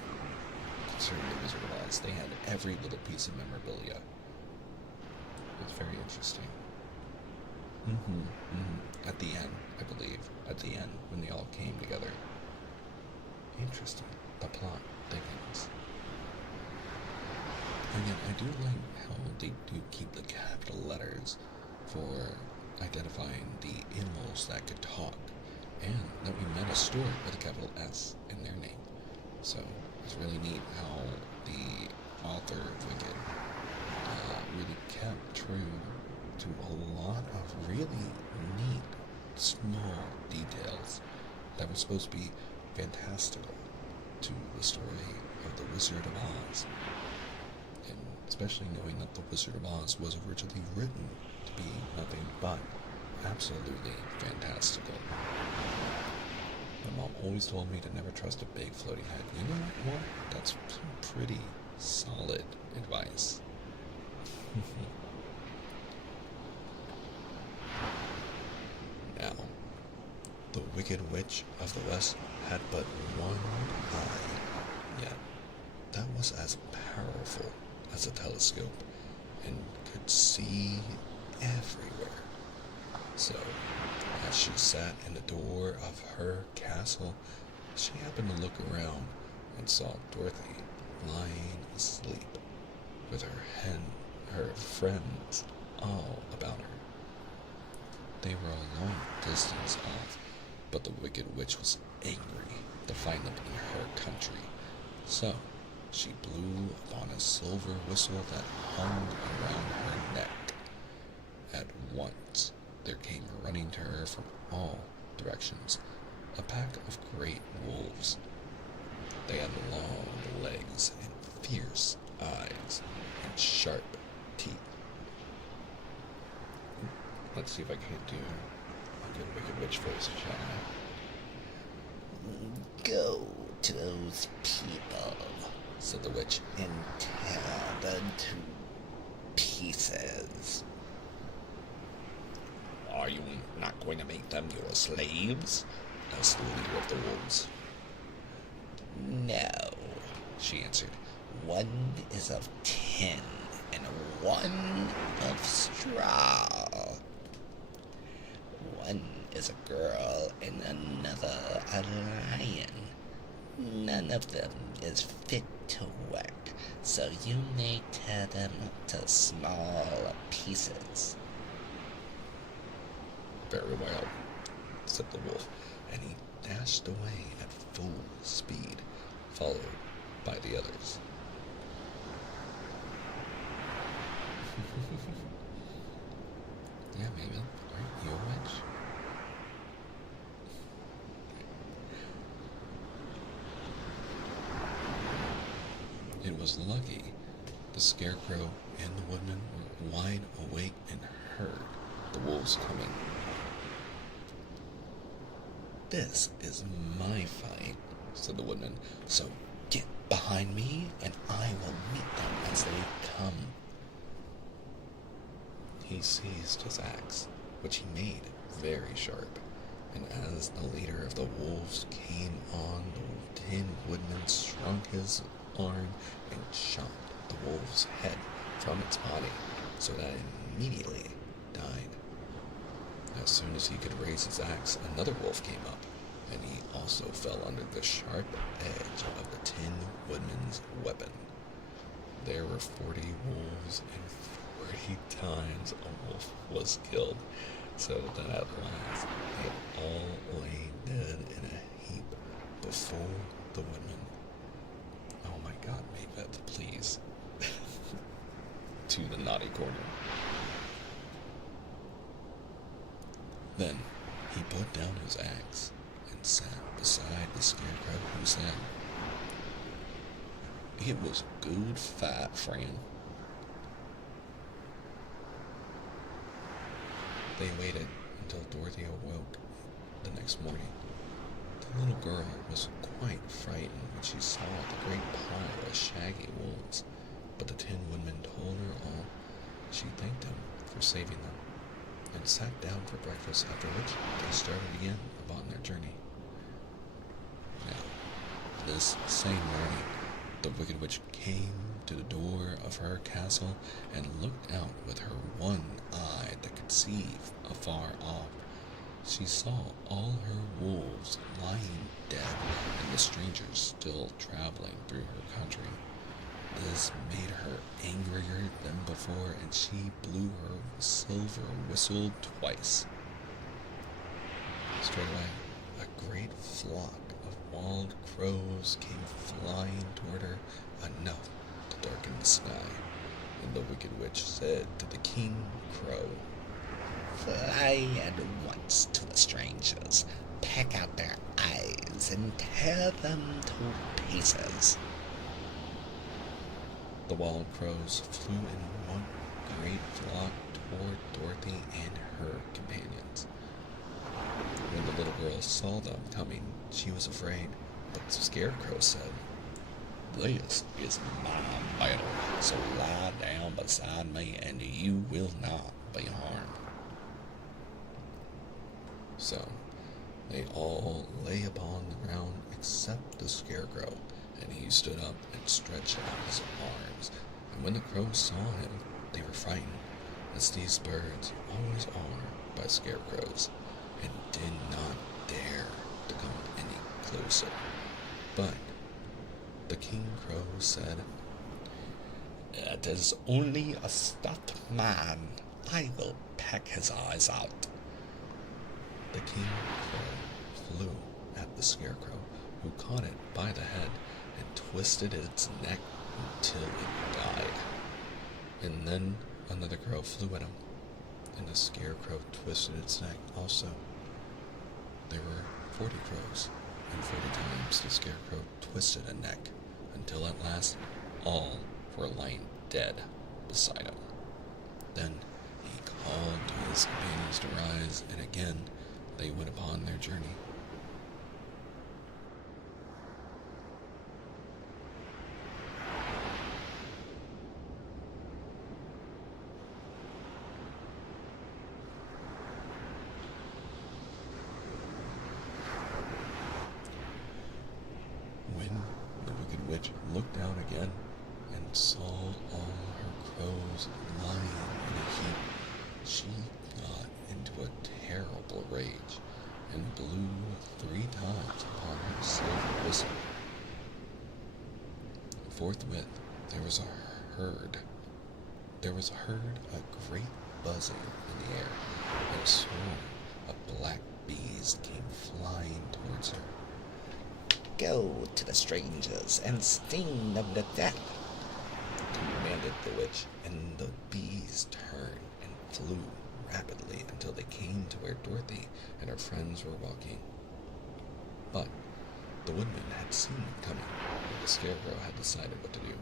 concerning The Wizard of Oz. They had every little piece of memorabilia. It's very interesting. At the end, I believe. At the end, when they all came together. Interesting. The plot thickens. Again, I do like how they do keep the capital letters for identifying the animals that could talk, and that we met a store with a capital S in their name. So it's really neat how the author of Wicked really kept true to a lot of really neat, small details that were supposed to be fantastical to the story of the Wizard of Oz. And especially knowing that the Wizard of Oz was originally written to be nothing but absolutely fantastical. My mom always told me to never trust a big floating head. You know what? That's some pretty solid advice. Now, the Wicked Witch of the West had but one eye, yet that was as powerful as a telescope and could see everywhere. So, as she sat in the door of her castle, she happened to look around and saw Dorothy lying asleep with her friends all about her. They were a long distance off, but the Wicked Witch was angry to find them in her country. So, she blew upon a silver whistle that hung around her neck. At once, there came running to her from all directions a pack of great wolves. They had long legs and fierce eyes and sharp teeth. Let's see if I can't do a good Wicked Witch voice, shall I? Go to those people, Said the witch. and tear them to pieces. Are you not going to make them your slaves? Asked the leader of the wolves. No, She answered. one is of tin and one of straw. One is a girl and another a lion. None of them is fit to work, so you may tear them to small pieces. Very well, said the wolf, and he dashed away at full speed, followed by the others. Yeah, maybe. Aren't you a witch? It was lucky the Scarecrow and the Woodman were wide awake and heard the wolves coming. This is my fight, said the Woodman, so get behind me and I will meet them as they come. He seized his axe, which he made very sharp, and as the leader of the wolves came on, the Tin Woodman shrunk his arm and shot the wolf's head from its body, so that it immediately died. As soon as he could raise his axe, another wolf came up, and he also fell under the sharp edge of the Tin Woodman's weapon. There were 40 wolves, and 40 times a wolf was killed, so that at last they all lay dead in a heap before the Woodman. Oh my God, Maybeth, please. To the naughty corner. Then he put down his axe and sat beside the Scarecrow, who said, "It was a good fight, friend." They waited until Dorothy awoke the next morning. The little girl was quite frightened when she saw the great pile of shaggy wolves, but the Tin Woodman told her all. She thanked him for saving them, and sat down for breakfast, after which they started again upon their journey. Now, this same morning, the Wicked Witch came to the door of her castle and looked out with her one eye that could see afar off. She saw all her wolves lying dead and the strangers still traveling through her country. This made her angrier than before, and she blew her silver whistle twice. Straight away, a great flock of wild crows came flying toward her, enough to darken the sky. And the Wicked Witch said to the King Crow, Fly at once to the strangers, peck out their eyes, and tear them to pieces. The wild crows flew in one great flock toward Dorothy and her companions. When the little girl saw them coming, she was afraid, but the Scarecrow said, This is my battle, so lie down beside me and you will not be harmed. So they all lay upon the ground except the Scarecrow, and he stood up and stretched out his arms. And when the crows saw him, they were frightened, as these birds always are by scarecrows, and did not dare to come any closer. But the King Crow said, It is only a stuffed man. I will peck his eyes out. The King Crow flew at the Scarecrow, who caught it by the head and twisted its neck until it died. And then another crow flew at him, and the Scarecrow twisted its neck also. There were 40 crows, and 40 times the Scarecrow twisted a neck, until at last all were lying dead beside him. Then he called to his companions to rise, and again they went upon their journey. When the Wicked Witch looked out again and saw all her crows lying in a heap, she got into a terrible rage and blew 3 times upon her silver whistle. Forthwith there was heard a great buzzing in the air, and a swarm of black bees came flying towards her. Go to the strangers and sting them to death, commanded the witch, and the bees turned and flew rapidly until they came to where Dorothy and her friends were walking. But the Woodman had seen them coming, and the Scarecrow had decided what to do.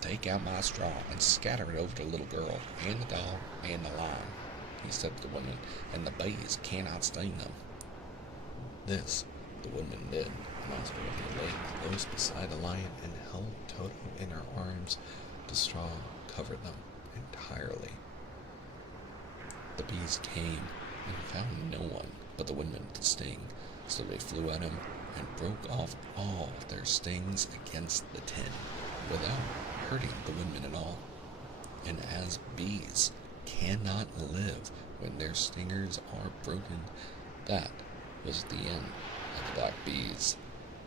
Take out my straw and scatter it over the little girl and the dog and the lion, he said to the woman, and the bees cannot sting them. This the Woodman did, and as Dorothy lay close beside the lion and held Toto in her arms, the straw covered them entirely. The bees came and found no one but the Woodman to sting, so they flew at him and broke off all their stings against the tin, without hurting the Woodman at all. And as bees cannot live when their stingers are broken, that was the end of the black bees,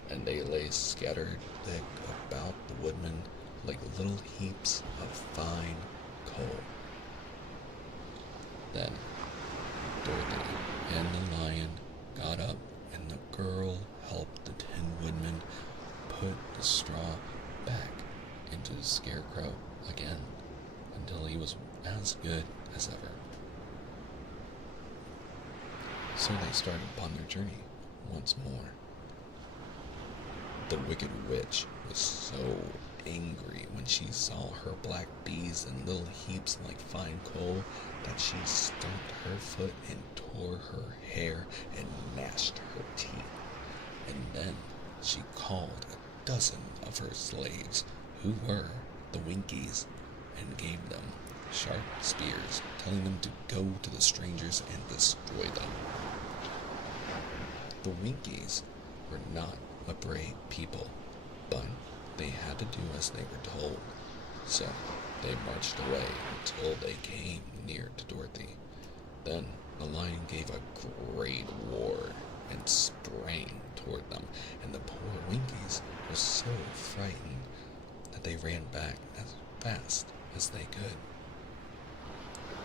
and they lay scattered thick about the Woodman like little heaps of fine coal. Then Dorothy and the lion got up, and the girl helped the Tin Woodman put the straw back into the Scarecrow again, until he was as good as ever. So they started upon their journey once more. The Wicked Witch was so angry when she saw her black bees in little heaps like fine coal that she stomped her foot and tore her hair and gnashed her teeth. And then she called a dozen of her slaves, who were the Winkies, and gave them sharp spears, telling them to go to the strangers and destroy them. The Winkies were not a brave people, but they had to do as they were told. So they marched away until they came near to Dorothy. Then the lion gave a great roar and sprang toward them, and the poor Winkies were so frightened that they ran back as fast as they could.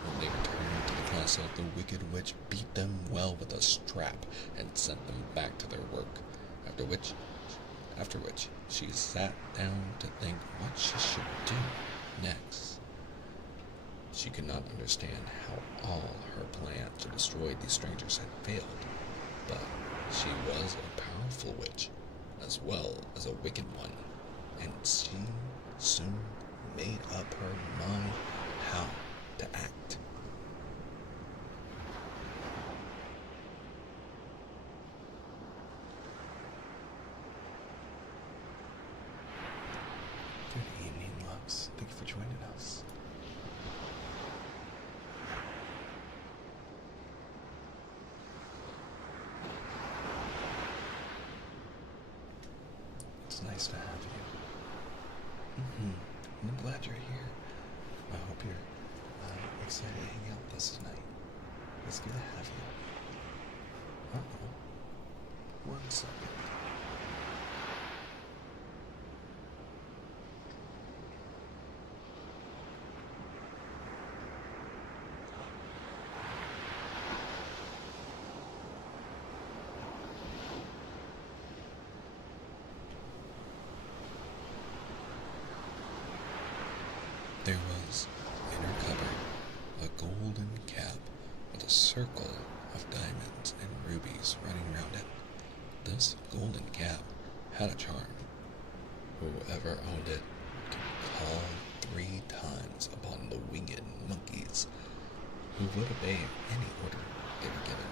When they returned to the castle, the wicked witch beat them well with a strap and sent them back to their work, after which she sat down to think what she should do next. She could not understand how all her plan to destroy these strangers had failed, but she was a powerful witch as well as a wicked one, and she soon made up her mind how to act. Good evening, loves. Thank you for joining us. It's nice to have you. I'm glad you're here. I hope you're excited to hang out with us tonight. It's good to have you. Uh-oh. 1 second. There was in her cupboard a golden cap with a circle of diamonds and rubies running round it. This golden cap had a charm. Whoever owned it could call 3 times upon the winged monkeys, who would obey any order they were given.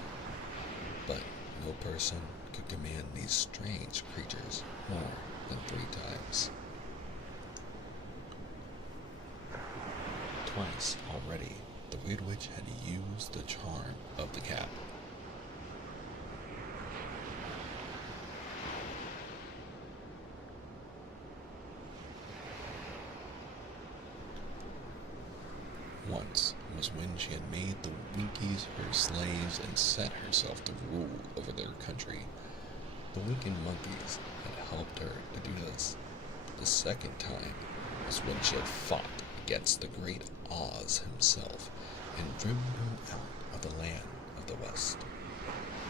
But no person could command these strange creatures more than 3 times. Twice already, the Weird Witch had used the charm of the cap. Once was when she had made the Winkies her slaves and set herself to rule over their country. The wicked monkeys had helped her to do this. The second time was when she had fought against the great Oz himself and driven him out of the land of the West.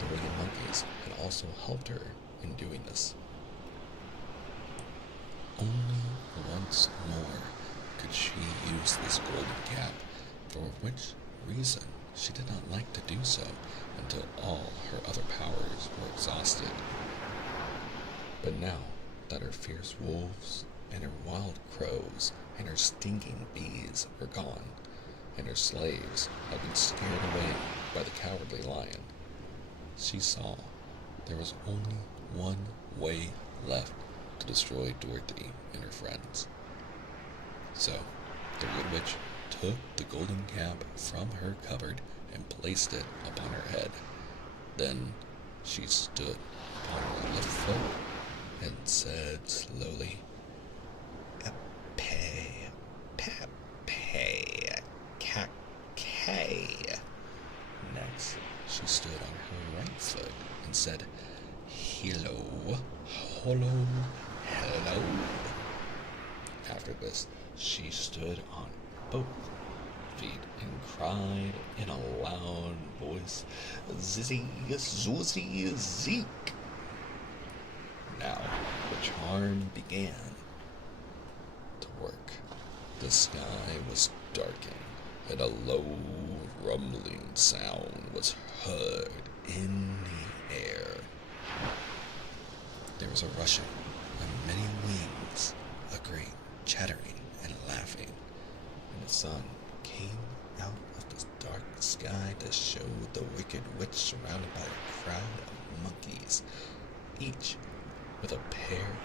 The wicked monkeys had also helped her in doing this. Only once more could she use this golden cap, for which reason she did not like to do so until all her other powers were exhausted. But now that her fierce wolves and her wild crows and her stinking bees were gone, and her slaves had been scared away by the cowardly lion, she saw there was only one way left to destroy Dorothy and her friends. So, the Wood Witch took the golden cap from her cupboard and placed it upon her head. Then she stood upon her left foot and said slowly, Next, she stood on her right foot and said, hello, hello, hello. After this, she stood on both feet and cried in a loud voice, Zizzy, Zoozy, Zeke. Now, the charm began to work. The sky was darkened, and a low rumbling sound was heard in the air. There was a rushing of many wings, a great chattering and laughing, and the sun came out of the dark sky to show the wicked witch surrounded by a crowd of monkeys, each with a pair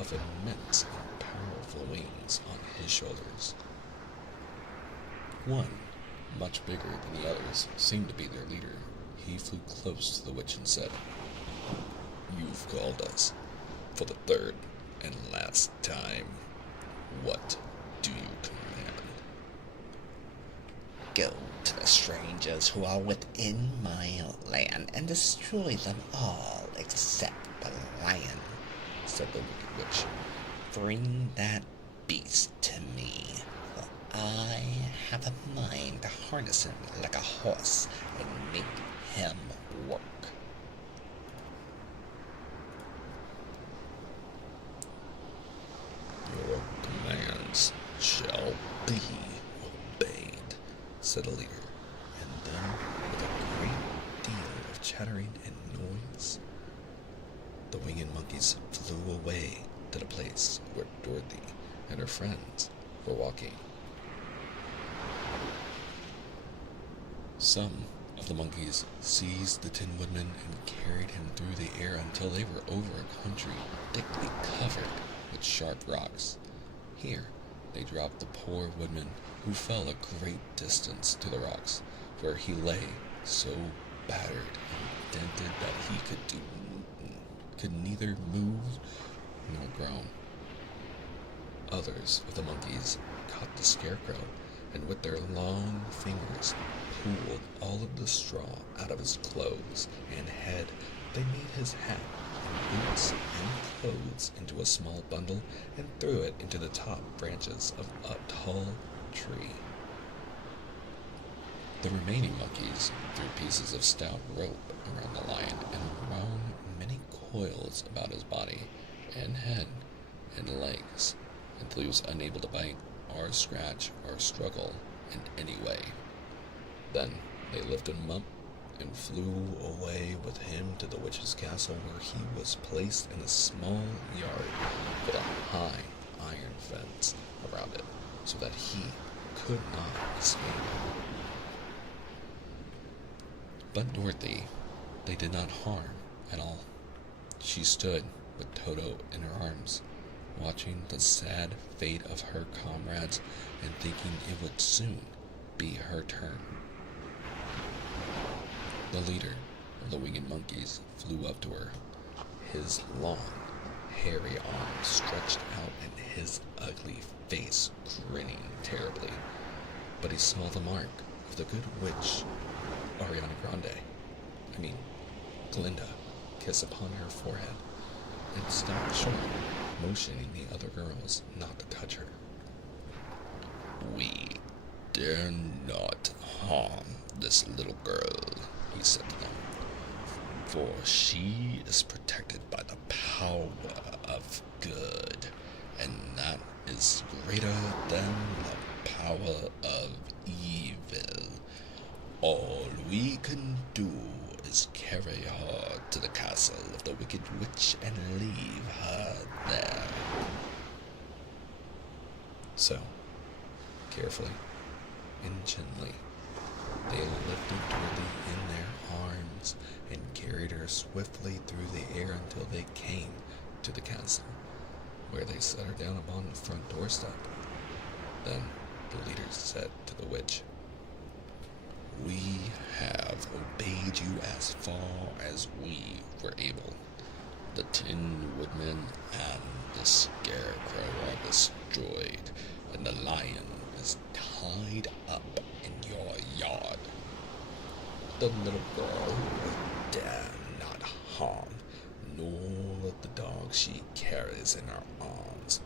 of immense and powerful wings on his shoulders. One, much bigger than the others, seemed to be their leader. He flew close to the witch and said, "You've called us for the third and last time. What do you command?" "Go to the strangers who are within my land and destroy them all except the lion," said the wicked witch. "Bring that beast to me, for I have a mind to harness him like a horse and make him work." Your commands shall be obeyed, said the leader, and then, with a great deal of chattering and noise, the winged monkeys flew away to the place where Dorothy and her friends were walking. Some of the monkeys seized the Tin Woodman and carried him through the air until they were over a country thickly covered with sharp rocks. Here, they dropped the poor woodman, who fell a great distance to the rocks, where he lay so battered and dented that he could neither move nor groan. Others of the monkeys caught the Scarecrow, and with their long fingers pulled all of the straw out of his clothes and head. They made his hat and boots and clothes into a small bundle and threw it into the top branches of a tall tree. The remaining monkeys threw pieces of stout rope around the lion and wound many coils about his body and head and legs until he was unable to bite or scratch or struggle in any way. Then they lifted him up and flew away with him to the witch's castle, where he was placed in a small yard with a high iron fence around it, so that he could not escape. But Dorothy they did not harm at all. She stood with Toto in her arms, watching the sad fate of her comrades and thinking it would soon be her turn. The leader of the winged monkeys flew up to her, his long, hairy arms stretched out and his ugly face grinning terribly. But he saw the mark of the good witch Glinda, kiss upon her forehead, and stopped short, motioning the other girls not to touch her. "We dare not harm this little girl," he said to them, "for she is protected by the power of good, and that is greater than the power of evil. All we can do is carry her to the castle of the Wicked Witch and leave her there." So, carefully and gently, they lifted Dorothy in their arms and carried her swiftly through the air until they came to the castle, where they set her down upon the front doorstep. Then the leader said to the witch, "We have obeyed you as far as we were able. The Tin Woodman and the Scarecrow are destroyed, and the lion is tied up in your yard. The little girl we dare not harm, nor the dog she carries in her arms.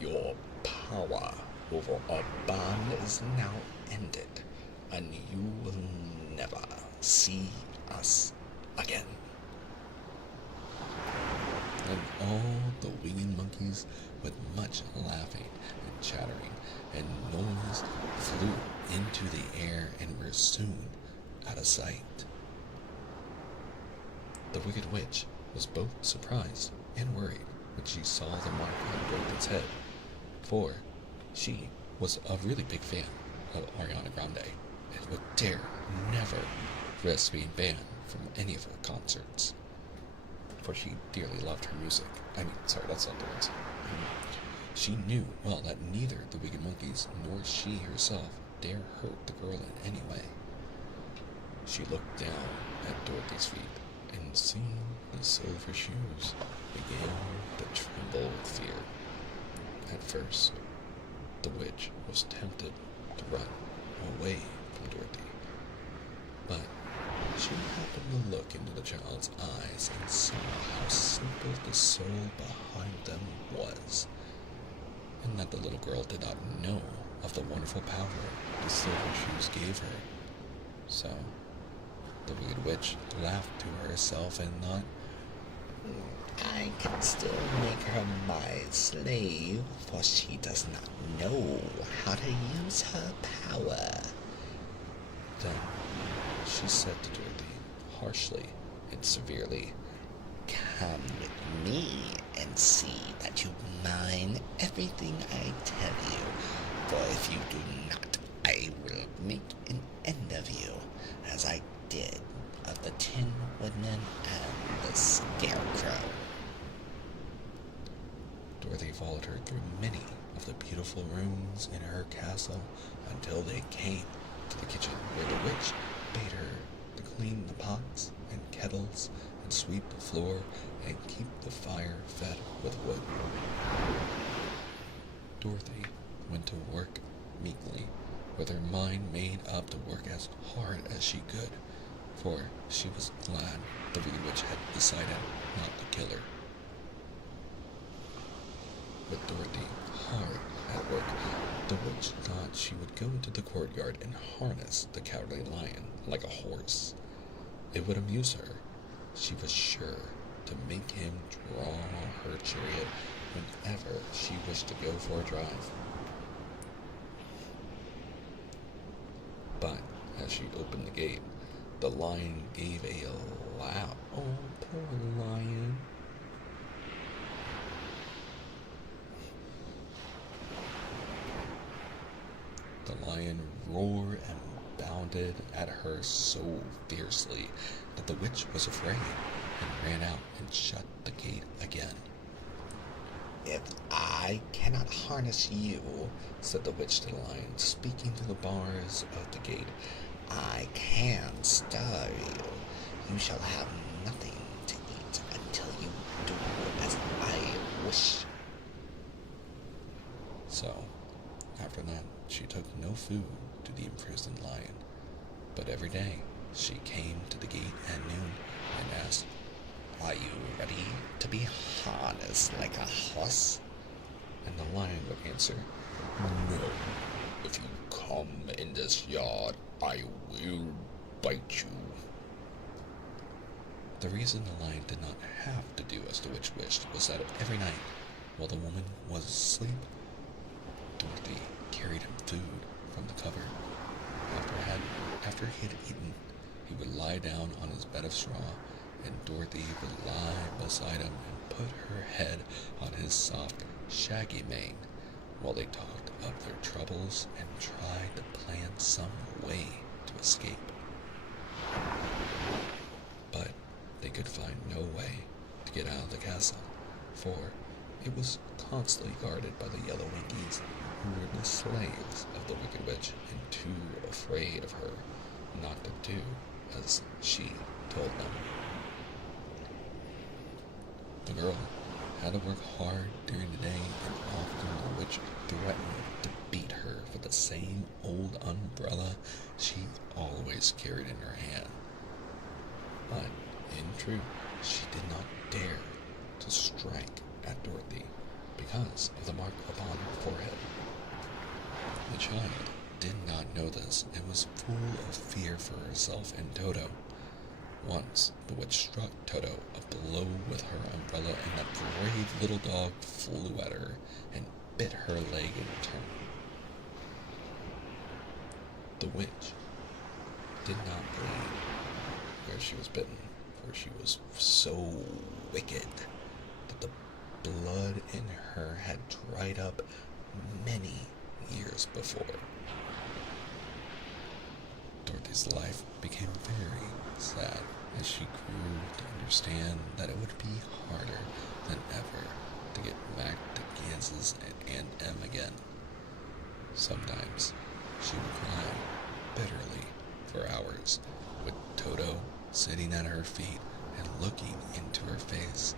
Your power over our band is now ended, and you will never see us again." and all the winged monkeys, with much laughing and chattering and noise, flew into the air and were soon out of sight. The Wicked Witch was both surprised and worried when she saw the mark on Dorothy's head, for she was a really big fan of Ariana Grande and would dare never risk being banned from any of her concerts, for she dearly loved her music. That's not the words. She knew well that neither the Wicked Monkeys nor she herself dare hurt the girl in any way. She looked down at Dorothy's feet, and seeing the silver shoes, began to tremble with fear. At first, the witch was tempted to run away from Dorothy, but she happened to look into the child's eyes and saw how simple the soul behind them was, and that the little girl did not know of the wonderful power the silver shoes gave her. So, the Wicked Witch laughed to herself and thought, I can still make her my slave, for she does not know how to use her power. Then she said to Dorothy, harshly and severely, Come with me and see that you mind everything I tell you, for if you do not, I will make an end of you, as I did of the Tin Woodman and the Scarecrow. Dorothy followed her through many of the beautiful rooms in her castle until they came to the kitchen, where the witch bade her to clean the pots and kettles and sweep the floor and keep the fire fed with wood. Dorothy went to work meekly, with her mind made up to work as hard as she could, for she was glad the Wicked Witch had decided not to kill her. With Dorothy hard at work, the witch thought she would go into the courtyard and harness the Cowardly Lion like a horse. It would amuse her. She was sure to make him draw her chariot whenever she wished to go for a drive. But as she opened the gate, the lion gave a loud, "Oh, poor lion." The lion roared and bounded at her so fiercely that the witch was afraid and ran out and shut the gate again. If I cannot harness you, said the witch to the lion, speaking through the bars of the gate, I can starve you. You shall have nothing to eat until you do as I wish. So, after that, she took no food to the imprisoned lion, but every day she came to the gate at noon and asked, Are you ready to be harnessed like a horse? and the lion would answer, No. If you come in this yard, I will bite you. The reason the lion did not have to do as the witch wished was that every night, while the woman was asleep, Dorothy carried him food from the cupboard. After he had eaten, he would lie down on his bed of straw, and Dorothy would lie beside him and put her head on his soft, shaggy mane, while they talked of their troubles and tried to plan some way to escape. But they could find no way to get out of the castle, for it was constantly guarded by the Yellow Winkies, who were the slaves of the Wicked Witch and too afraid of her not to do as she told them. The girl had to work hard during the day, and often the witch threatened to beat her with the same old umbrella she always carried in her hand. But in truth, she did not dare to strike at Dorothy because of the mark upon her forehead. The child did not know this and was full of fear for herself and Toto. Once, the witch struck Toto a blow with her umbrella, and that brave little dog flew at her and bit her leg in return. The witch did not bleed where she was bitten, for she was so wicked that the blood in her had dried up many years before. Dorothy's life became very sad as she grew to understand that it would be harder than ever to get back to Kansas and Aunt Em again. Sometimes she would cry bitterly for hours, with Toto sitting at her feet and looking into her face,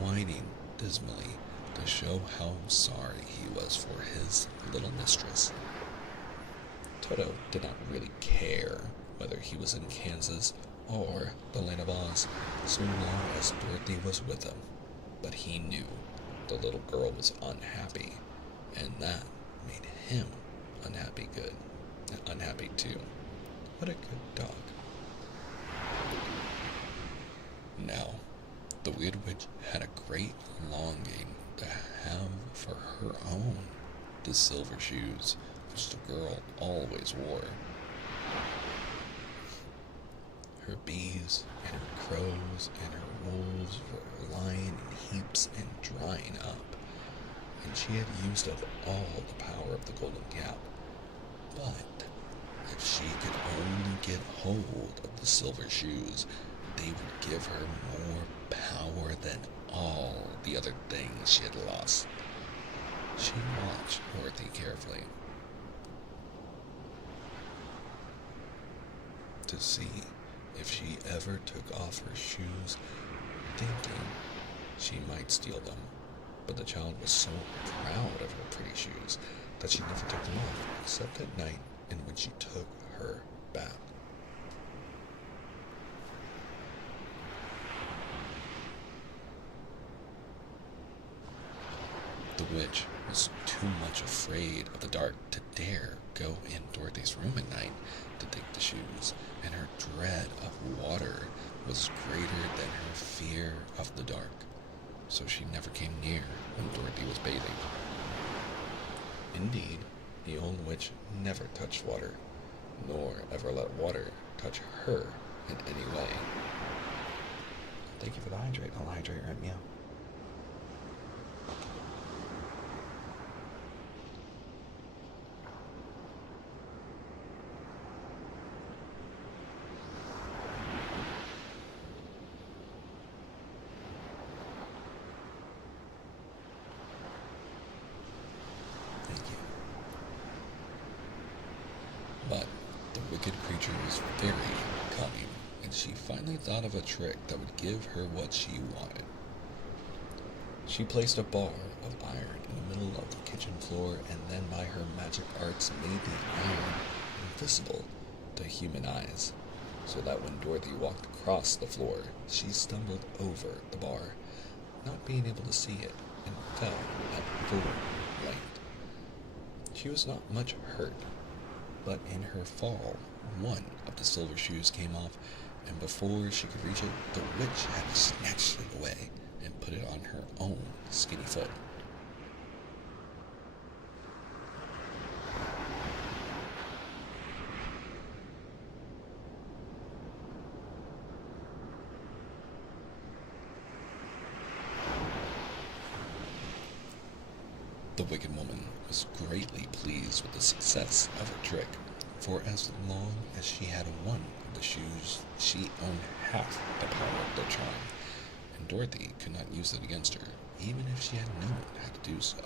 whining dismally to show how sorry he was for his little mistress. Toto did not really care whether he was in Kansas or the land of Oz, so long as Dorothy was with him. But he knew the little girl was unhappy, and that made him unhappy too. What a good dog. Now, the Wicked Witch had a great longing to have for her own the silver shoes which the girl always wore. Her bees and her crows and her wolves were lying in heaps and drying up, and she had used up all the power of the golden cap. But if she could only get hold of the silver shoes, they would give her more power than all the other things she had lost. She watched Dorothy carefully to see if she ever took off her shoes, thinking she might steal them. But the child was so proud of her pretty shoes that she never took them off, except at night and when she took her bath. The witch was too much afraid of the dark to dare go in Dorothy's room at night to take the shoes, and her dread of water was greater than her fear of the dark, so she never came near when Dorothy was bathing. Indeed, the old witch never touched water, nor ever let water touch her in any way. Thank you for the hydrate. I'll hydrate right meow. But the wicked creature was very cunning, and she finally thought of a trick that would give her what she wanted. She placed a bar of iron in the middle of the kitchen floor, and then by her magic arts made the iron invisible to human eyes, so that when Dorothy walked across the floor, she stumbled over the bar, not being able to see it, and fell at full length. She was not much hurt, but in her fall, one of the silver shoes came off, and before she could reach it, the witch had snatched it away and put it on her own skinny foot. The wicked woman was greatly pleased with the success of her trick, for as long as she had one of the shoes, she owned half the power of the charm, and Dorothy could not use it against her, even if she had known how to do so.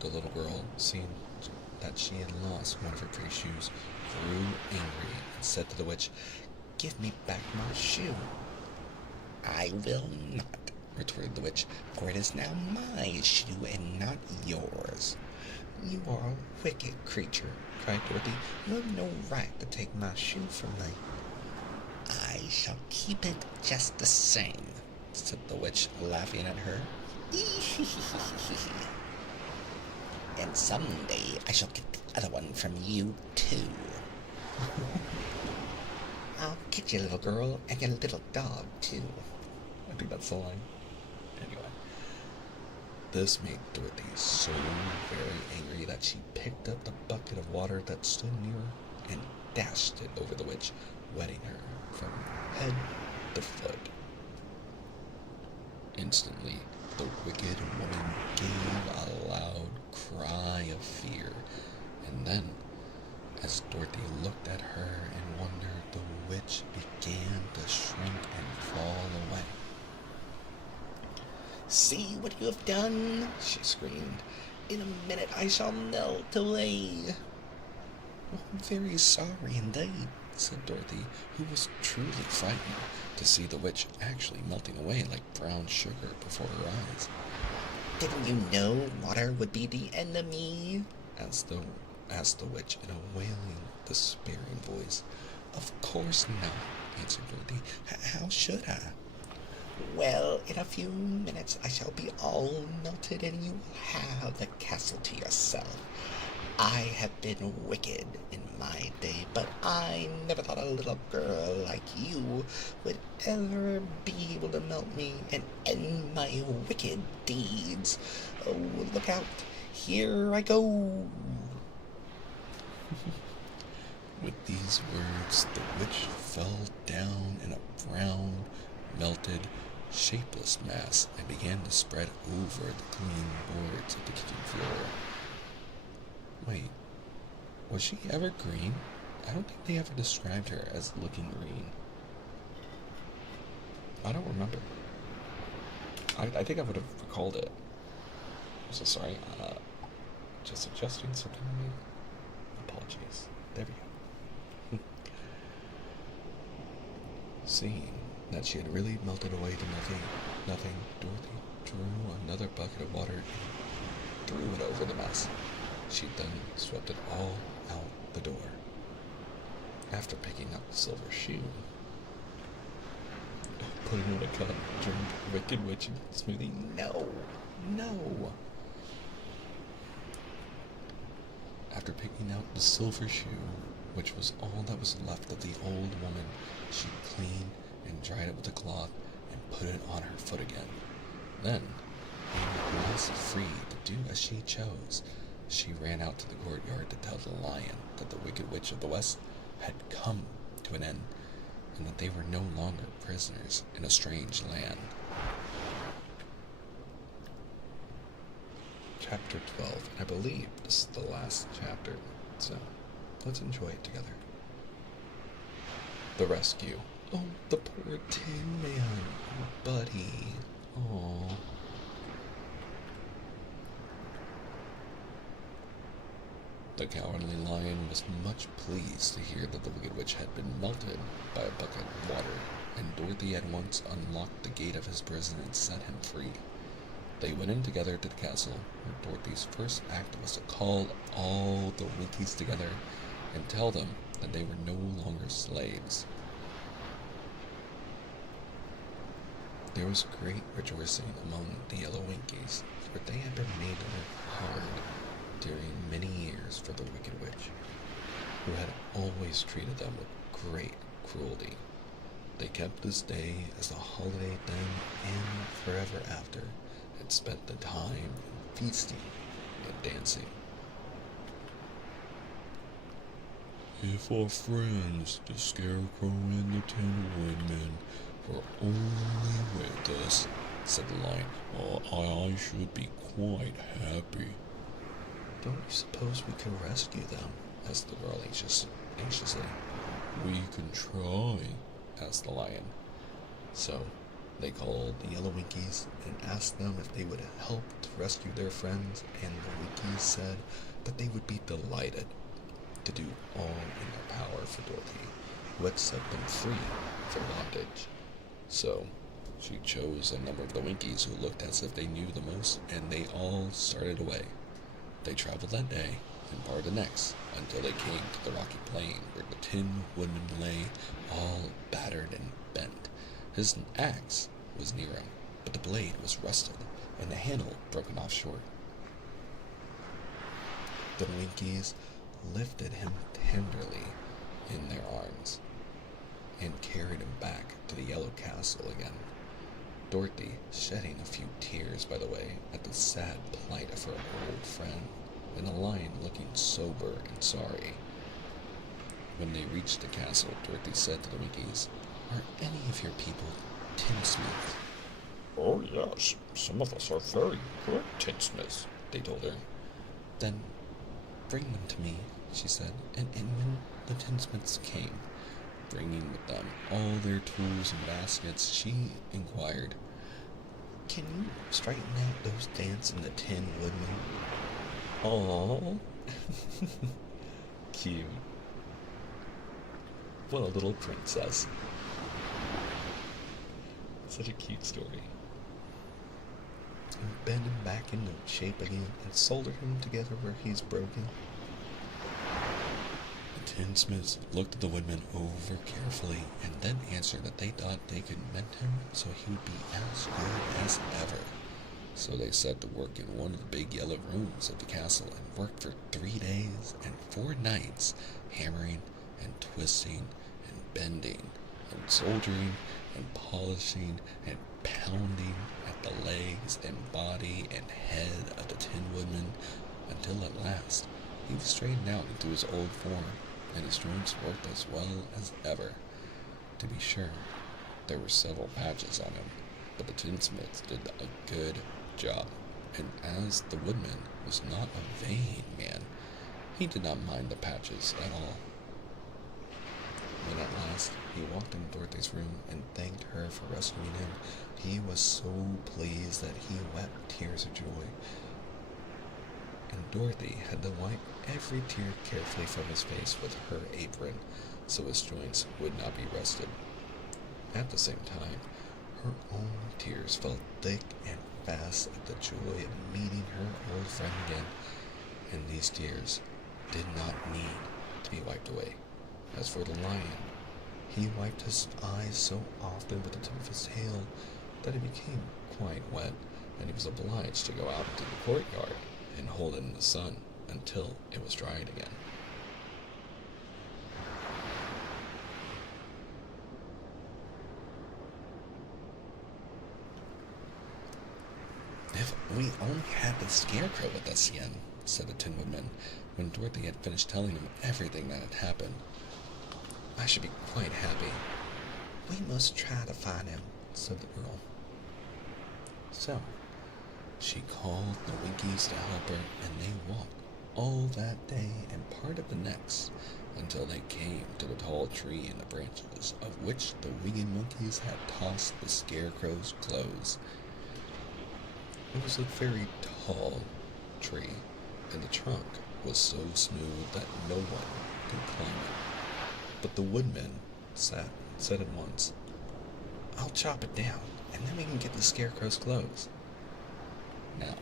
The little girl, seeing that she had lost one of her pretty shoes, grew angry and said to the witch, "Give me back my shoe." "I will not," retorted the witch, "for it is now my shoe and not yours." "You are a wicked creature," cried Dorothy. "You have no right to take my shoe from me." "I shall keep it just the same," said the witch, laughing at her. "And someday I shall get the other one from you, too." "I'll get you, little girl, and your little dog, too." I think that's the line. Anyway, this made Dorothy so very angry that she picked up the bucket of water that stood near her and dashed it over the witch, wetting her from head to foot. Instantly, The wicked woman gave a loud cry of fear, and then, as Dorothy looked at her in wonder, the witch began to shrink and fall away. "See what you have done," she screamed. "In a minute I shall melt away." "Oh, I'm very sorry indeed," said Dorothy, who was truly frightened to see the witch actually melting away like brown sugar before her eyes. "Didn't you know water would be the enemy?" asked the witch in a wailing, despairing voice. "Of course not," answered Dorothy. "How should I?" "Well, in a few minutes I shall be all melted and you will have the castle to yourself. I have been wicked in my day, but I never thought a little girl like you would ever be able to melt me and end my wicked deeds. Oh, look out! Here I go!" With these words, the witch fell down in a brown, melted, shapeless mass and began to spread over the clean boards of the kitchen floor. Wait, was she ever green? I don't think they ever described her as looking green. I don't remember. I think I would have recalled it. I'm so sorry. Just adjusting something to me. Apologies. There we go. Seeing that she had really melted away to nothing, Dorothy drew another bucket of water and threw it over the mess. She then swept it all out the door. After picking up the silver shoe, putting in a cup, drink Wicked Witch smoothie. No! After picking out the silver shoe, which was all that was left of the old woman, she cleaned and dried it with a cloth and put it on her foot again. Then, being at last free to do as she chose, she ran out to the courtyard to tell the lion that the Wicked Witch of the West had come to an end, and that they were no longer prisoners in a strange land. Chapter 12, and I believe this is the last chapter, so let's enjoy it together. The rescue. Oh, the poor Tin Man, buddy. Aww. The Cowardly Lion was much pleased to hear that the Wicked Witch had been melted by a bucket of water, and Dorothy at once unlocked the gate of his prison and set him free. They went in together to the castle, where Dorothy's first act was to call all the Winkies together and tell them that they were no longer slaves. There was great rejoicing among the Yellow Winkies, for they had been made to work hard during many years for the Wicked Witch, who had always treated them with great cruelty. They kept this day as a holiday then and forever after, and spent the time feasting and dancing. If our friends, the Scarecrow and the Tin Woodman, were only with us, said the Lion, I should be quite happy. Don't you suppose we could rescue them? Asked the girl anxiously. We can try, asked the Lion. So they called the Yellow Winkies and asked them if they would help to rescue their friends, and the Winkies said that they would be delighted to do all in their power for Dorothy, who had set them free from bondage. So she chose a number of the Winkies who looked as if they knew the most, and they all started away. They traveled that day and part the next until they came to the rocky plain where the Tin Woodman lay, all battered and bent. His axe was near him, but the blade was rusted and the handle broken off short. The Winkies lifted him tenderly in their arms and carried him back to the Yellow Castle again. Dorothy shedding a few tears by the way at the sad plight of her old friend, and the Lion looking sober and sorry. When they reached the castle, Dorothy said to the Winkies, Are any of your people tinsmiths? Oh, yes, some of us are very good tinsmiths, they told her. Then bring them to me, she said, and when the tinsmiths came, bringing with them all their tools and baskets, she inquired, "Can you straighten out those dents in the Tin Woodman?" Aww. Cute. What a little princess. Such a cute story. And bend him back into shape again and solder him together where he's broken. The tinsmiths looked at the woodman over carefully and then answered that they thought they could mend him so he would be as good as ever. So they set to work in one of the big yellow rooms of the castle and worked for 3 days and 4 nights, hammering and twisting and bending and soldering and polishing and pounding at the legs and body and head of the Tin Woodman until at last he was straightened out into his old form and his joints worked as well as ever. To be sure, there were several patches on him, but the tinsmiths did a good job, and as the woodman was not a vain man, he did not mind the patches at all. When at last he walked in Dorothy's room and thanked her for rescuing him, he was so pleased that he wept tears of joy. And Dorothy had to wipe every tear carefully from his face with her apron, so his joints would not be rusted. At the same time, her own tears fell thick and fast at the joy of meeting her old friend again, and these tears did not need to be wiped away. As for the lion, he wiped his eyes so often with the tip of his tail that it became quite wet, and he was obliged to go out into the courtyard and hold it in the sun until it was dried again. "If we only had the Scarecrow with us again," said the Tin Woodman, when Dorothy had finished telling him everything that had happened, "I should be quite happy." "We must try to find him," said the girl. So she called the Winkies to help her, and they walked all that day and part of the next until they came to the tall tree in the branches of which the Wiggin Monkeys had tossed the Scarecrow's clothes. It was a very tall tree, and the trunk was so smooth that no one could climb it. But the woodman said at once, "I'll chop it down, and then we can get the Scarecrow's clothes." Now,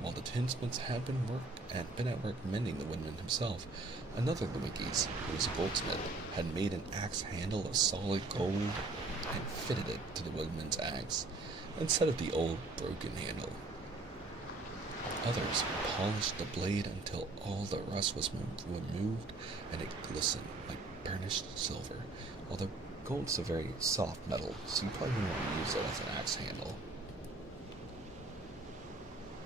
while the tinsmiths had been at work mending the woodman himself, another of the Winkies, who was a goldsmith, had made an axe handle of solid gold and fitted it to the woodman's axe, instead of the old broken handle. Others polished the blade until all the rust was removed and it glistened like burnished silver, although gold's a very soft metal, so you probably wouldn't want to use it as an axe handle.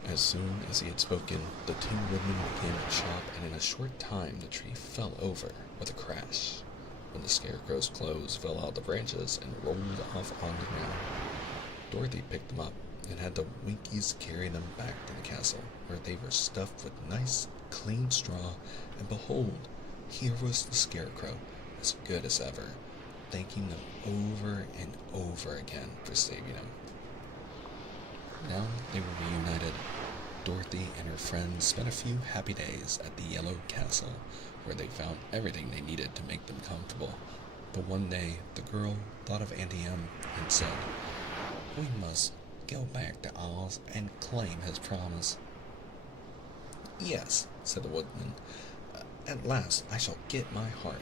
As soon as he had spoken, the Tin Woodman began to chop, and in a short time the tree fell over with a crash, when the Scarecrow's clothes fell out of the branches and rolled off on the ground. Dorothy picked them up and had the Winkies carry them back to the castle, where they were stuffed with nice, clean straw, and behold, here was the Scarecrow, as good as ever, thanking them over and over again for saving him. Now they were reunited. Dorothy and her friends spent a few happy days at the Yellow Castle, where they found everything they needed to make them comfortable. But one day, the girl thought of Auntie Em and said, "We must go back to Oz and claim his promise." "Yes," said the woodman. "At last I shall get my heart."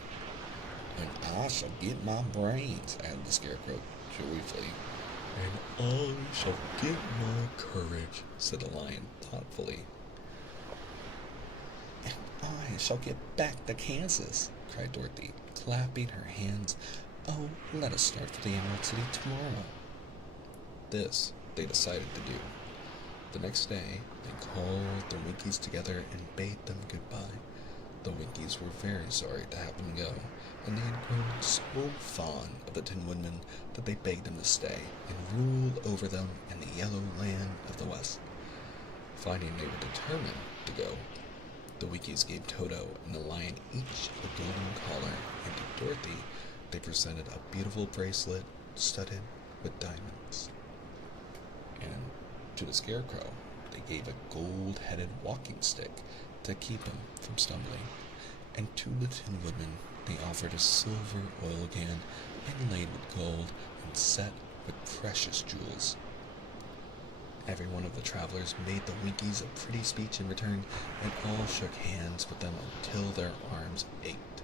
"And I shall get my brains," added the Scarecrow joyfully. "And I shall get my courage," said the lion thoughtfully. "And I shall get back to Kansas," cried Dorothy, clapping her hands. "Oh, let us start for the Emerald City tomorrow." This they decided to do. The next day, they called the Winkies together and bade them goodbye. The Winkies were very sorry to have them go, and they had grown so fond of the Tin Woodman that they begged him to stay and rule over them in the yellow land of the west. Finding they were determined to go, the Winkies gave Toto and the lion each a golden collar, and to Dorothy they presented a beautiful bracelet studded with diamonds. And to the Scarecrow they gave a gold-headed walking stick to keep him from stumbling, and to the Tin Woodman they offered a silver oil can inlaid with gold and set with precious jewels. Every one of the travelers made the Winkies a pretty speech in return, and all shook hands with them until their arms ached.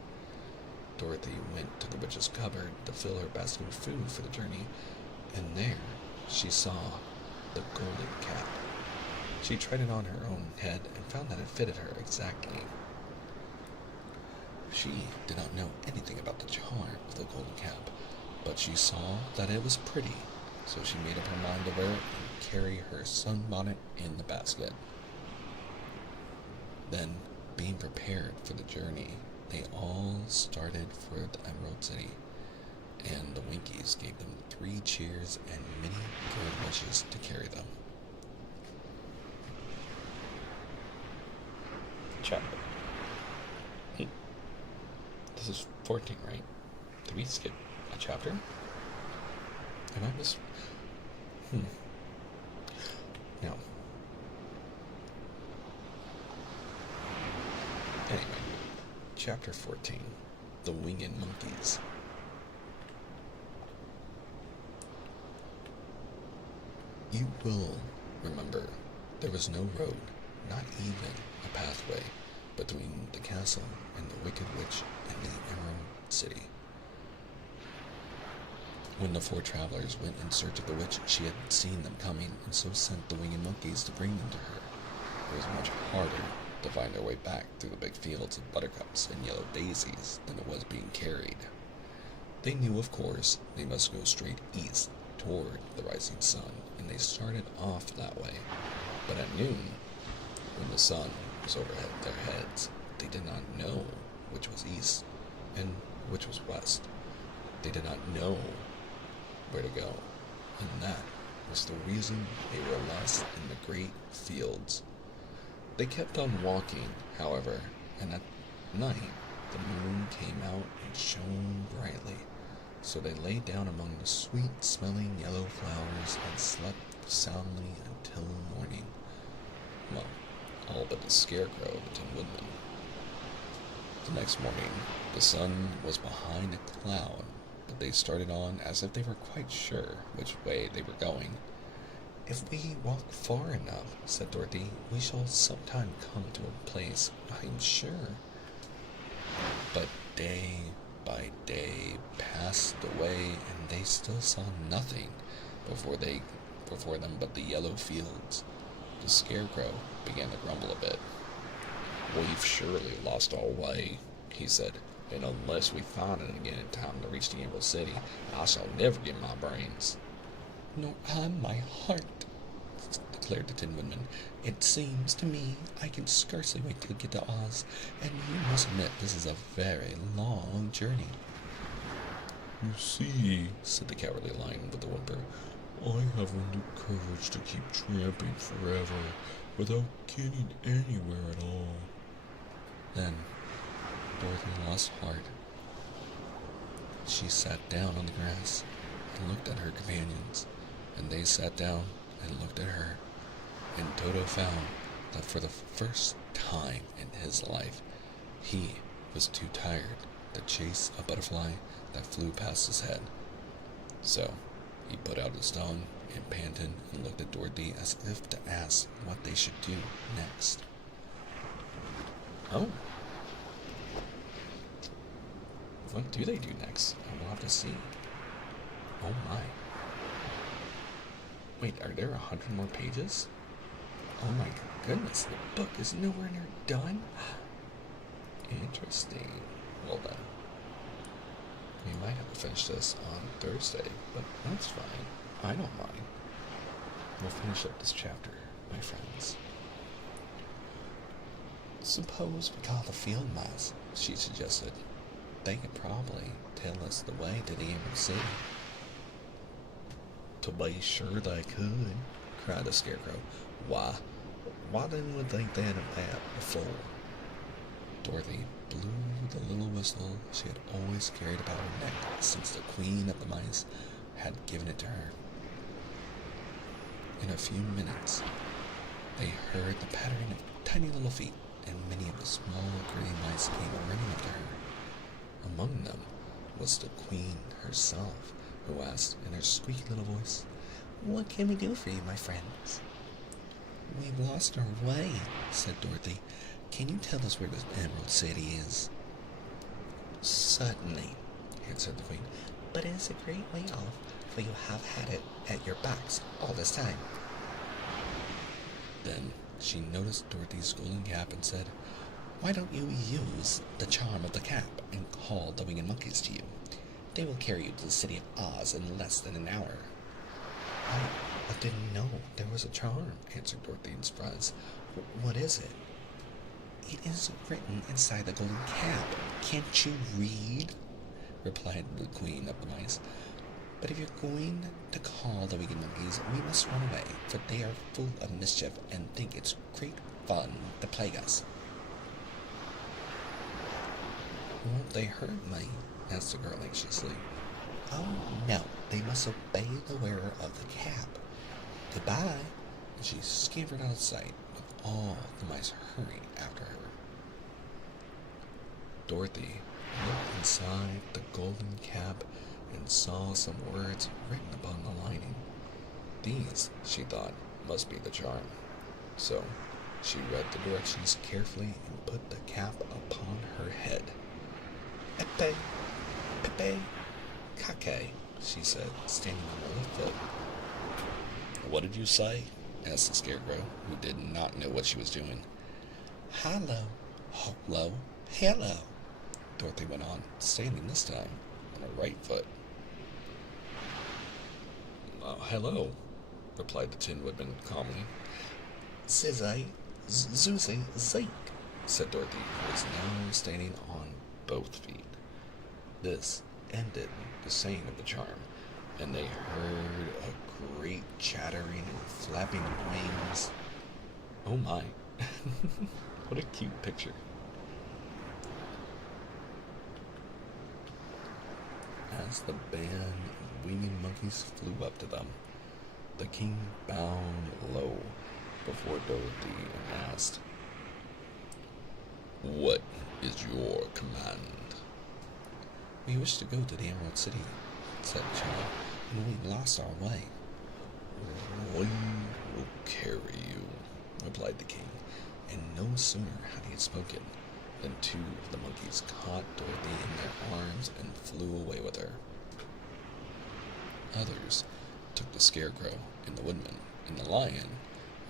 Dorothy went to the witch's cupboard to fill her basket with food for the journey, and there she saw the golden cap. She tried it on her own head and found that it fitted her exactly. She did not know anything about the charm of the golden cap, but she saw that it was pretty, so she made up her mind to wear it and carry her sunbonnet in the basket. Then, being prepared for the journey, they all started for the Emerald City, and the Winkies gave them 3 cheers and many good wishes to carry them. Chapter. This is 14, right? Did we skip a chapter? Am I miss? No. Anyway, chapter 14, The Winged Monkeys. You will remember there was no road, not even a pathway, between the castle and the Wicked Witch in the Emerald City. When the 4 travelers went in search of the witch, she had seen them coming, and so sent the winged monkeys to bring them to her. It was much harder to find their way back through the big fields of buttercups and yellow daisies than it was being carried. They knew, of course, they must go straight east toward the rising sun, and they started off that way. But at noon, when the sun was overhead their heads, they did not know which was east and which was west. They did not know where to go, and that was the reason they were lost in the great fields. They kept on walking, however, and at night the moon came out and shone brightly, so they lay down among the sweet-smelling yellow flowers and slept soundly until morning. Well, all but the Scarecrow, the Tin Woodman. The next morning, the sun was behind a cloud, but they started on as if they were quite sure which way they were going. "If we walk far enough," said Dorothy, "we shall sometime come to a place, I'm sure." But day by day passed away, and they still saw nothing before them but the yellow fields. The Scarecrow began to grumble a bit. "We've surely lost our way," he said, "and unless we find it again in time to reach the Emerald City, I shall never get my brains." "Nor I my heart," declared the Tin Woodman. "It seems to me I can scarcely wait to get to Oz, and you must admit this is a very long journey." "You see," said the Cowardly Lion with a whimper, "I haven't the courage to keep tramping forever without getting anywhere at all." Then Dorothy lost heart. She sat down on the grass and looked at her companions, and they sat down and looked at her, and Toto found that for the first time in his life, he was too tired to chase a butterfly that flew past his head. So he put out his tongue and panted and looked at Dorothy as if to ask what they should do next. Oh. What do they do next? We'll have to see. Oh my. Wait, are there 100 more pages? Oh my goodness, the book is nowhere near done? Interesting. Well then, we might have to finish this on Thursday, but that's fine. I don't mind. We'll finish up this chapter, my friends. Suppose we call the field mouse, she suggested. They could probably tell us the way to the Emerald City. To be sure they could, cried the Scarecrow. Why didn't we think that of that before? Dorothy blew the little whistle she had always carried about her neck since the Queen of the Mice had given it to her. In a few minutes, they heard the pattering of tiny little feet, and many of the small gritty mice came running up to her. Among them was the Queen herself, who asked in her squeaky little voice, What can we do for you, my friends? We've lost our way, said Dorothy. Can you tell us where the Emerald City is? Certainly, answered the Queen. but it is a great way off, for you have had it at your backs all this time. Then she noticed Dorothy's golden cap and said, Why don't you use the charm of the cap and call the winged monkeys to you? They will carry you to the city of Oz in less than an hour. I didn't know there was a charm, answered Dorothy in surprise. What is it? It is written inside the golden cap. Can't you read? Replied the Queen of the Mice. But if you're going to call the wicked monkeys, we must run away, for they are full of mischief and think it's great fun to plague us. Won't they hurt me? Asked the girl anxiously. Oh, no, they must obey the wearer of the cap. Goodbye. And she scampered out of sight, with all the mice hurrying after her. Dorothy looked inside the golden cap and saw some words written upon the lining. These, she thought, must be the charm. So she read the directions carefully and put the cap upon her head. Epe, pepe, kake, she said, standing on her left foot. What did you say? Asked the Scarecrow, who did not know what she was doing. Hello, hello, hello, Dorothy went on, standing this time on her right foot. Hello, replied the Tin Woodman calmly. Zizzy, Zuzi, Zeke, said Dorothy, who was now standing on both feet. This ended the saying of the charm, and they heard a great chattering and flapping of wings. Oh my, what a cute picture. As the band of winged monkeys flew up to them, the king bowed low before Dorothy and asked, What is your command? We wish to go to the Emerald City, said the child, and we've lost our way. We will carry you, replied the king, and no sooner had he spoken than two of the monkeys caught Dorothy in their arms and flew away with her. Others took the Scarecrow and the Woodman and the Lion,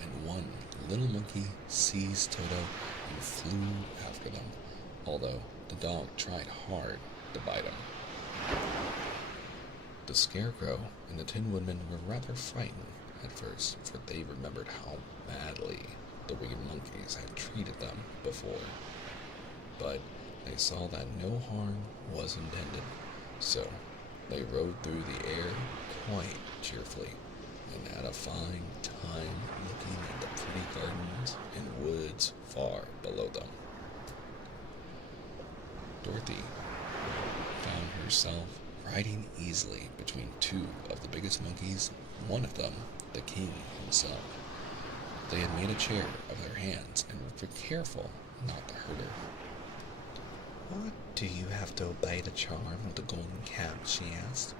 and one little monkey seized Toto and flew after them, although the dog tried hard to bite him. The Scarecrow and the Tin Woodman were rather frightened at first, for they remembered how badly the wicked monkeys had treated them before. But they saw that no harm was intended, so they rode through the air quite cheerfully and had a fine time looking at the pretty gardens and woods far below them. Dorothy found herself riding easily between two of the biggest monkeys, one of them the king himself. They had made a chair of their hands and were very careful not to hurt her. What do you have to obey the charm of the golden cap? She asked.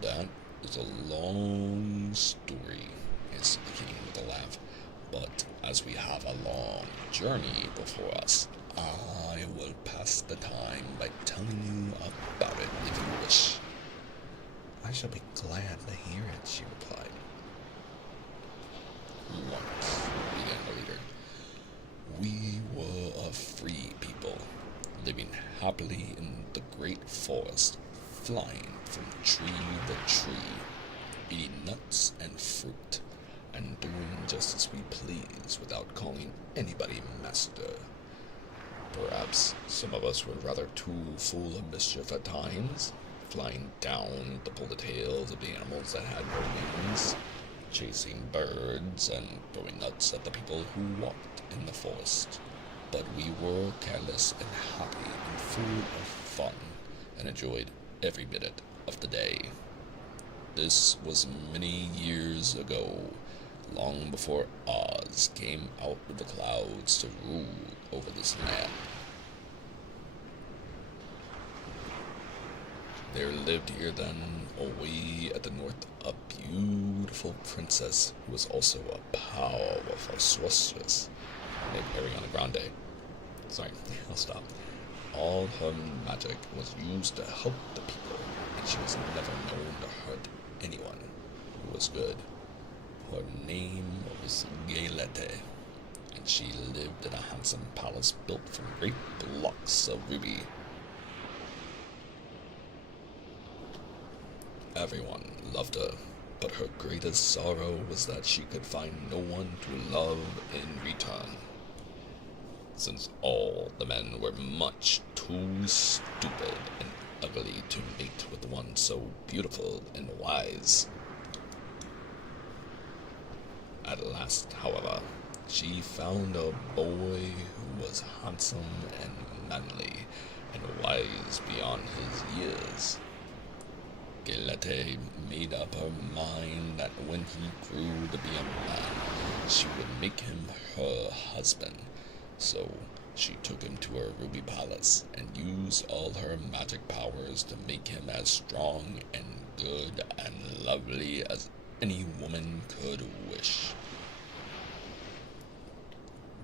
That is a long story, answered the king with a laugh. But as we have a long journey before us, I will pass the time by telling you about it if you wish. I shall be glad to hear it, she replied. Once, began the leader, we were a free people, living happily in the great forest, flying from tree to tree, eating nuts and fruit, and doing just as we please without calling anybody master. Perhaps some of us were rather too full of mischief at times, flying down to pull the tails of the animals that had no wings, chasing birds and throwing nuts at the people who walked in the forest. But we were careless and happy and full of fun, and enjoyed every minute of the day. This was many years ago, long before Oz came out of the clouds to rule over this land. There lived here then, away at the north, a beautiful princess who was also a powerful sorceress named Ariana Grande. Sorry, I'll stop. All her magic was used to help the people, and she was never known to hurt anyone who was good. Her name was Gaylete, and she lived in a handsome palace built from great blocks of ruby. Everyone loved her, but her greatest sorrow was that she could find no one to love in return. Since all the men were much too stupid and ugly to mate with one so beautiful and wise. At last, however, she found a boy who was handsome and manly and wise beyond his years. Gaylete made up her mind that when he grew to be a man, she would make him her husband. So she took him to her ruby palace and used all her magic powers to make him as strong and good and lovely as any woman could wish.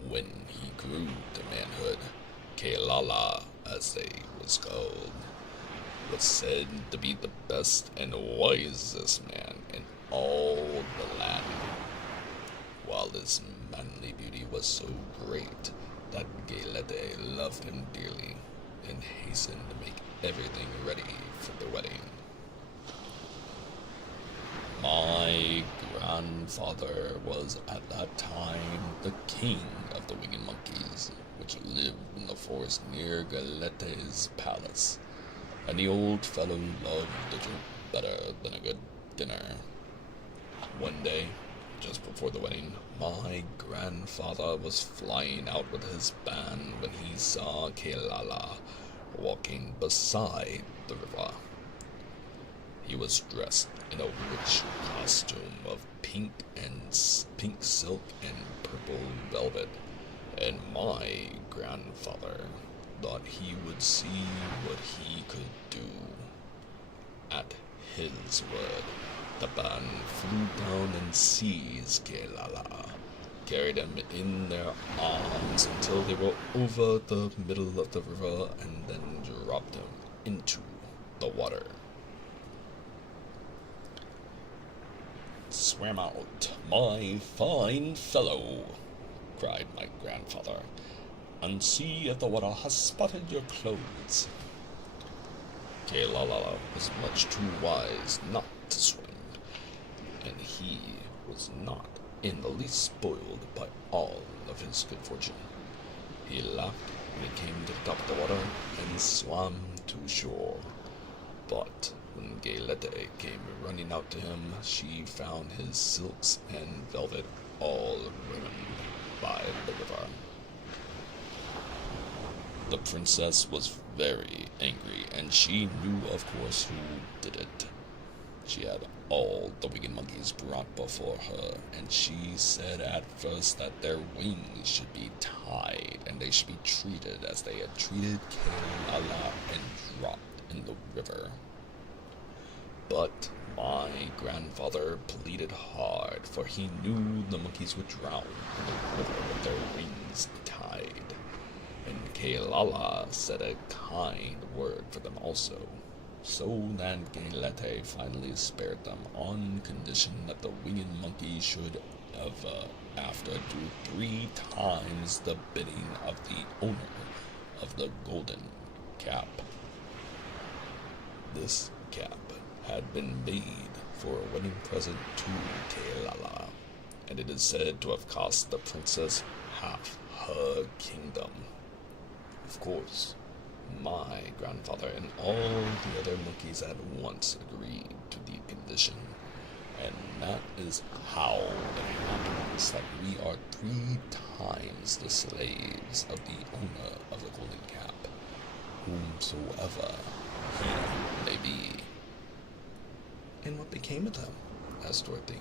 When he grew to manhood, Kailala, as they was called, was said to be the best and wisest man in all the land. While his manly beauty was so great that Gaylete loved him dearly and hastened to make everything ready for the wedding. My grandfather was at that time the king of the winged monkeys, which lived in the forest near Galete's palace, and the old fellow loved to drink better than a good dinner. One day, just before the wedding, my grandfather was flying out with his band when he saw Kailala walking beside the river. He was dressed in a rich costume of pink silk and purple velvet, and my grandfather thought he would see what he could do. At his word, the band flew down and seized Kailala, carried him in their arms until they were over the middle of the river, and then dropped him into the water. "Swim out, my fine fellow," cried my grandfather, "and see if the water has spotted your clothes." Kailala was much too wise not to swim, and he was not in the least spoiled by all of his good fortune. He laughed when he came to the top of the water and swam to shore. But when Gaylete came running out to him, she found his silks and velvet all ruined by the river. The princess was very angry, and she knew, of course, who did it. She had all the winged monkeys brought before her, and she said at first that their wings should be tied, and they should be treated as they had treated Kailala and dropped in the river. But my grandfather pleaded hard, for he knew the monkeys would drown in the river with their wings tied, and Kailala said a kind word for them also, so that Gaylete finally spared them on condition that the winged monkey should after do 3 times the bidding of the owner of the golden cap. This cap had been made for a wedding present to Kailala, and it is said to have cost the princess half her kingdom. Of course, my grandfather and all the other monkeys at once agreed to the condition, and that is how it happens that we are 3 times the slaves of the owner of the golden cap, whomsoever he may be. And what became of them? Asked Dorothy,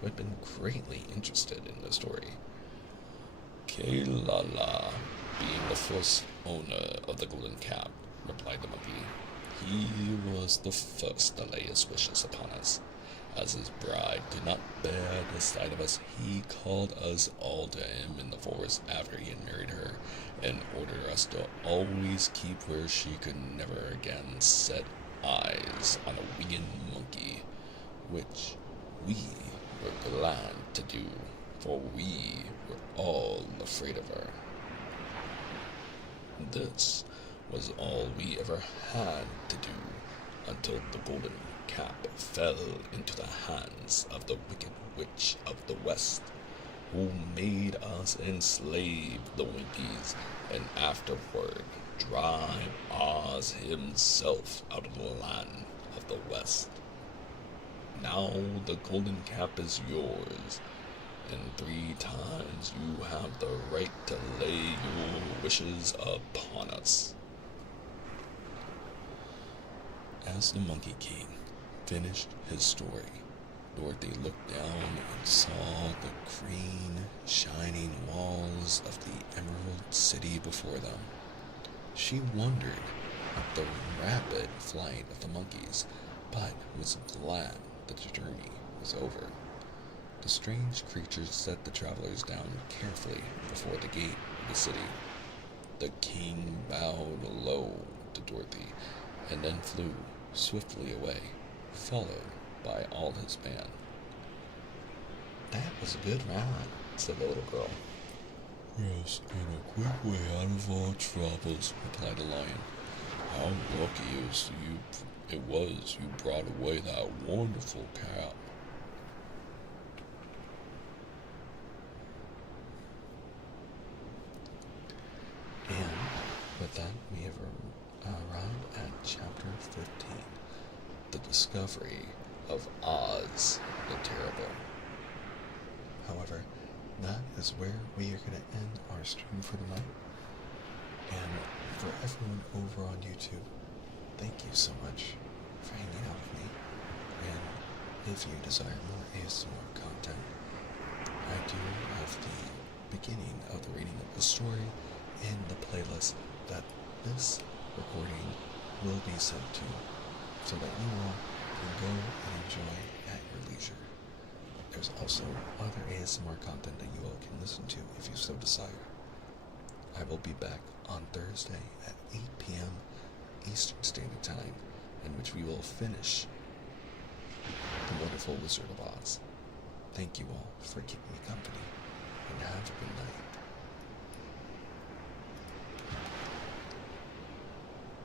who had been greatly interested in the story. Kelala, being the first owner of the golden cap, replied the monkey, he was the first to lay his wishes upon us. As his bride could not bear the sight of us, he called us all to him in the forest after he had married her, and ordered us to always keep where she could never again set eyes on a winged monkey, which we were glad to do, for we were all afraid of her. This was all we ever had to do until the golden cap fell into the hands of the wicked witch of the west, who made us enslave the Winkies and afterward drive Oz himself out of the land of the west. Now the golden cap is yours, and 3 times you have the right to lay your wishes upon us. As the Monkey King finished his story, Dorothy looked down and saw the green, shining walls of the Emerald City before them. She wondered at the rapid flight of the monkeys, but was glad that the journey was over. The strange creatures set the travelers down carefully before the gate of the city. The king bowed low to Dorothy and then flew swiftly away, followed by all his band. That was a good ride, said the little girl. Yes, and a quick way out of all troubles, replied the lion. How lucky it was you brought away that wonderful cap. And with that, we have arrived at chapter 15, the discovery of Oz the Terrible. However, that is where we are going to end our stream for the night. And for everyone over on YouTube, thank you so much for hanging out with me. And if you desire more ASMR content, I do have the beginning of the reading of the story in the playlist that this recording will be sent to, so that you all can go and enjoy at your leisure. There's also other ASMR content that you all can listen to if you so desire. I will be back on Thursday at 8 p.m. Eastern Standard Time, in which we will finish The Wonderful Wizard of Oz. Thank you all for keeping me company.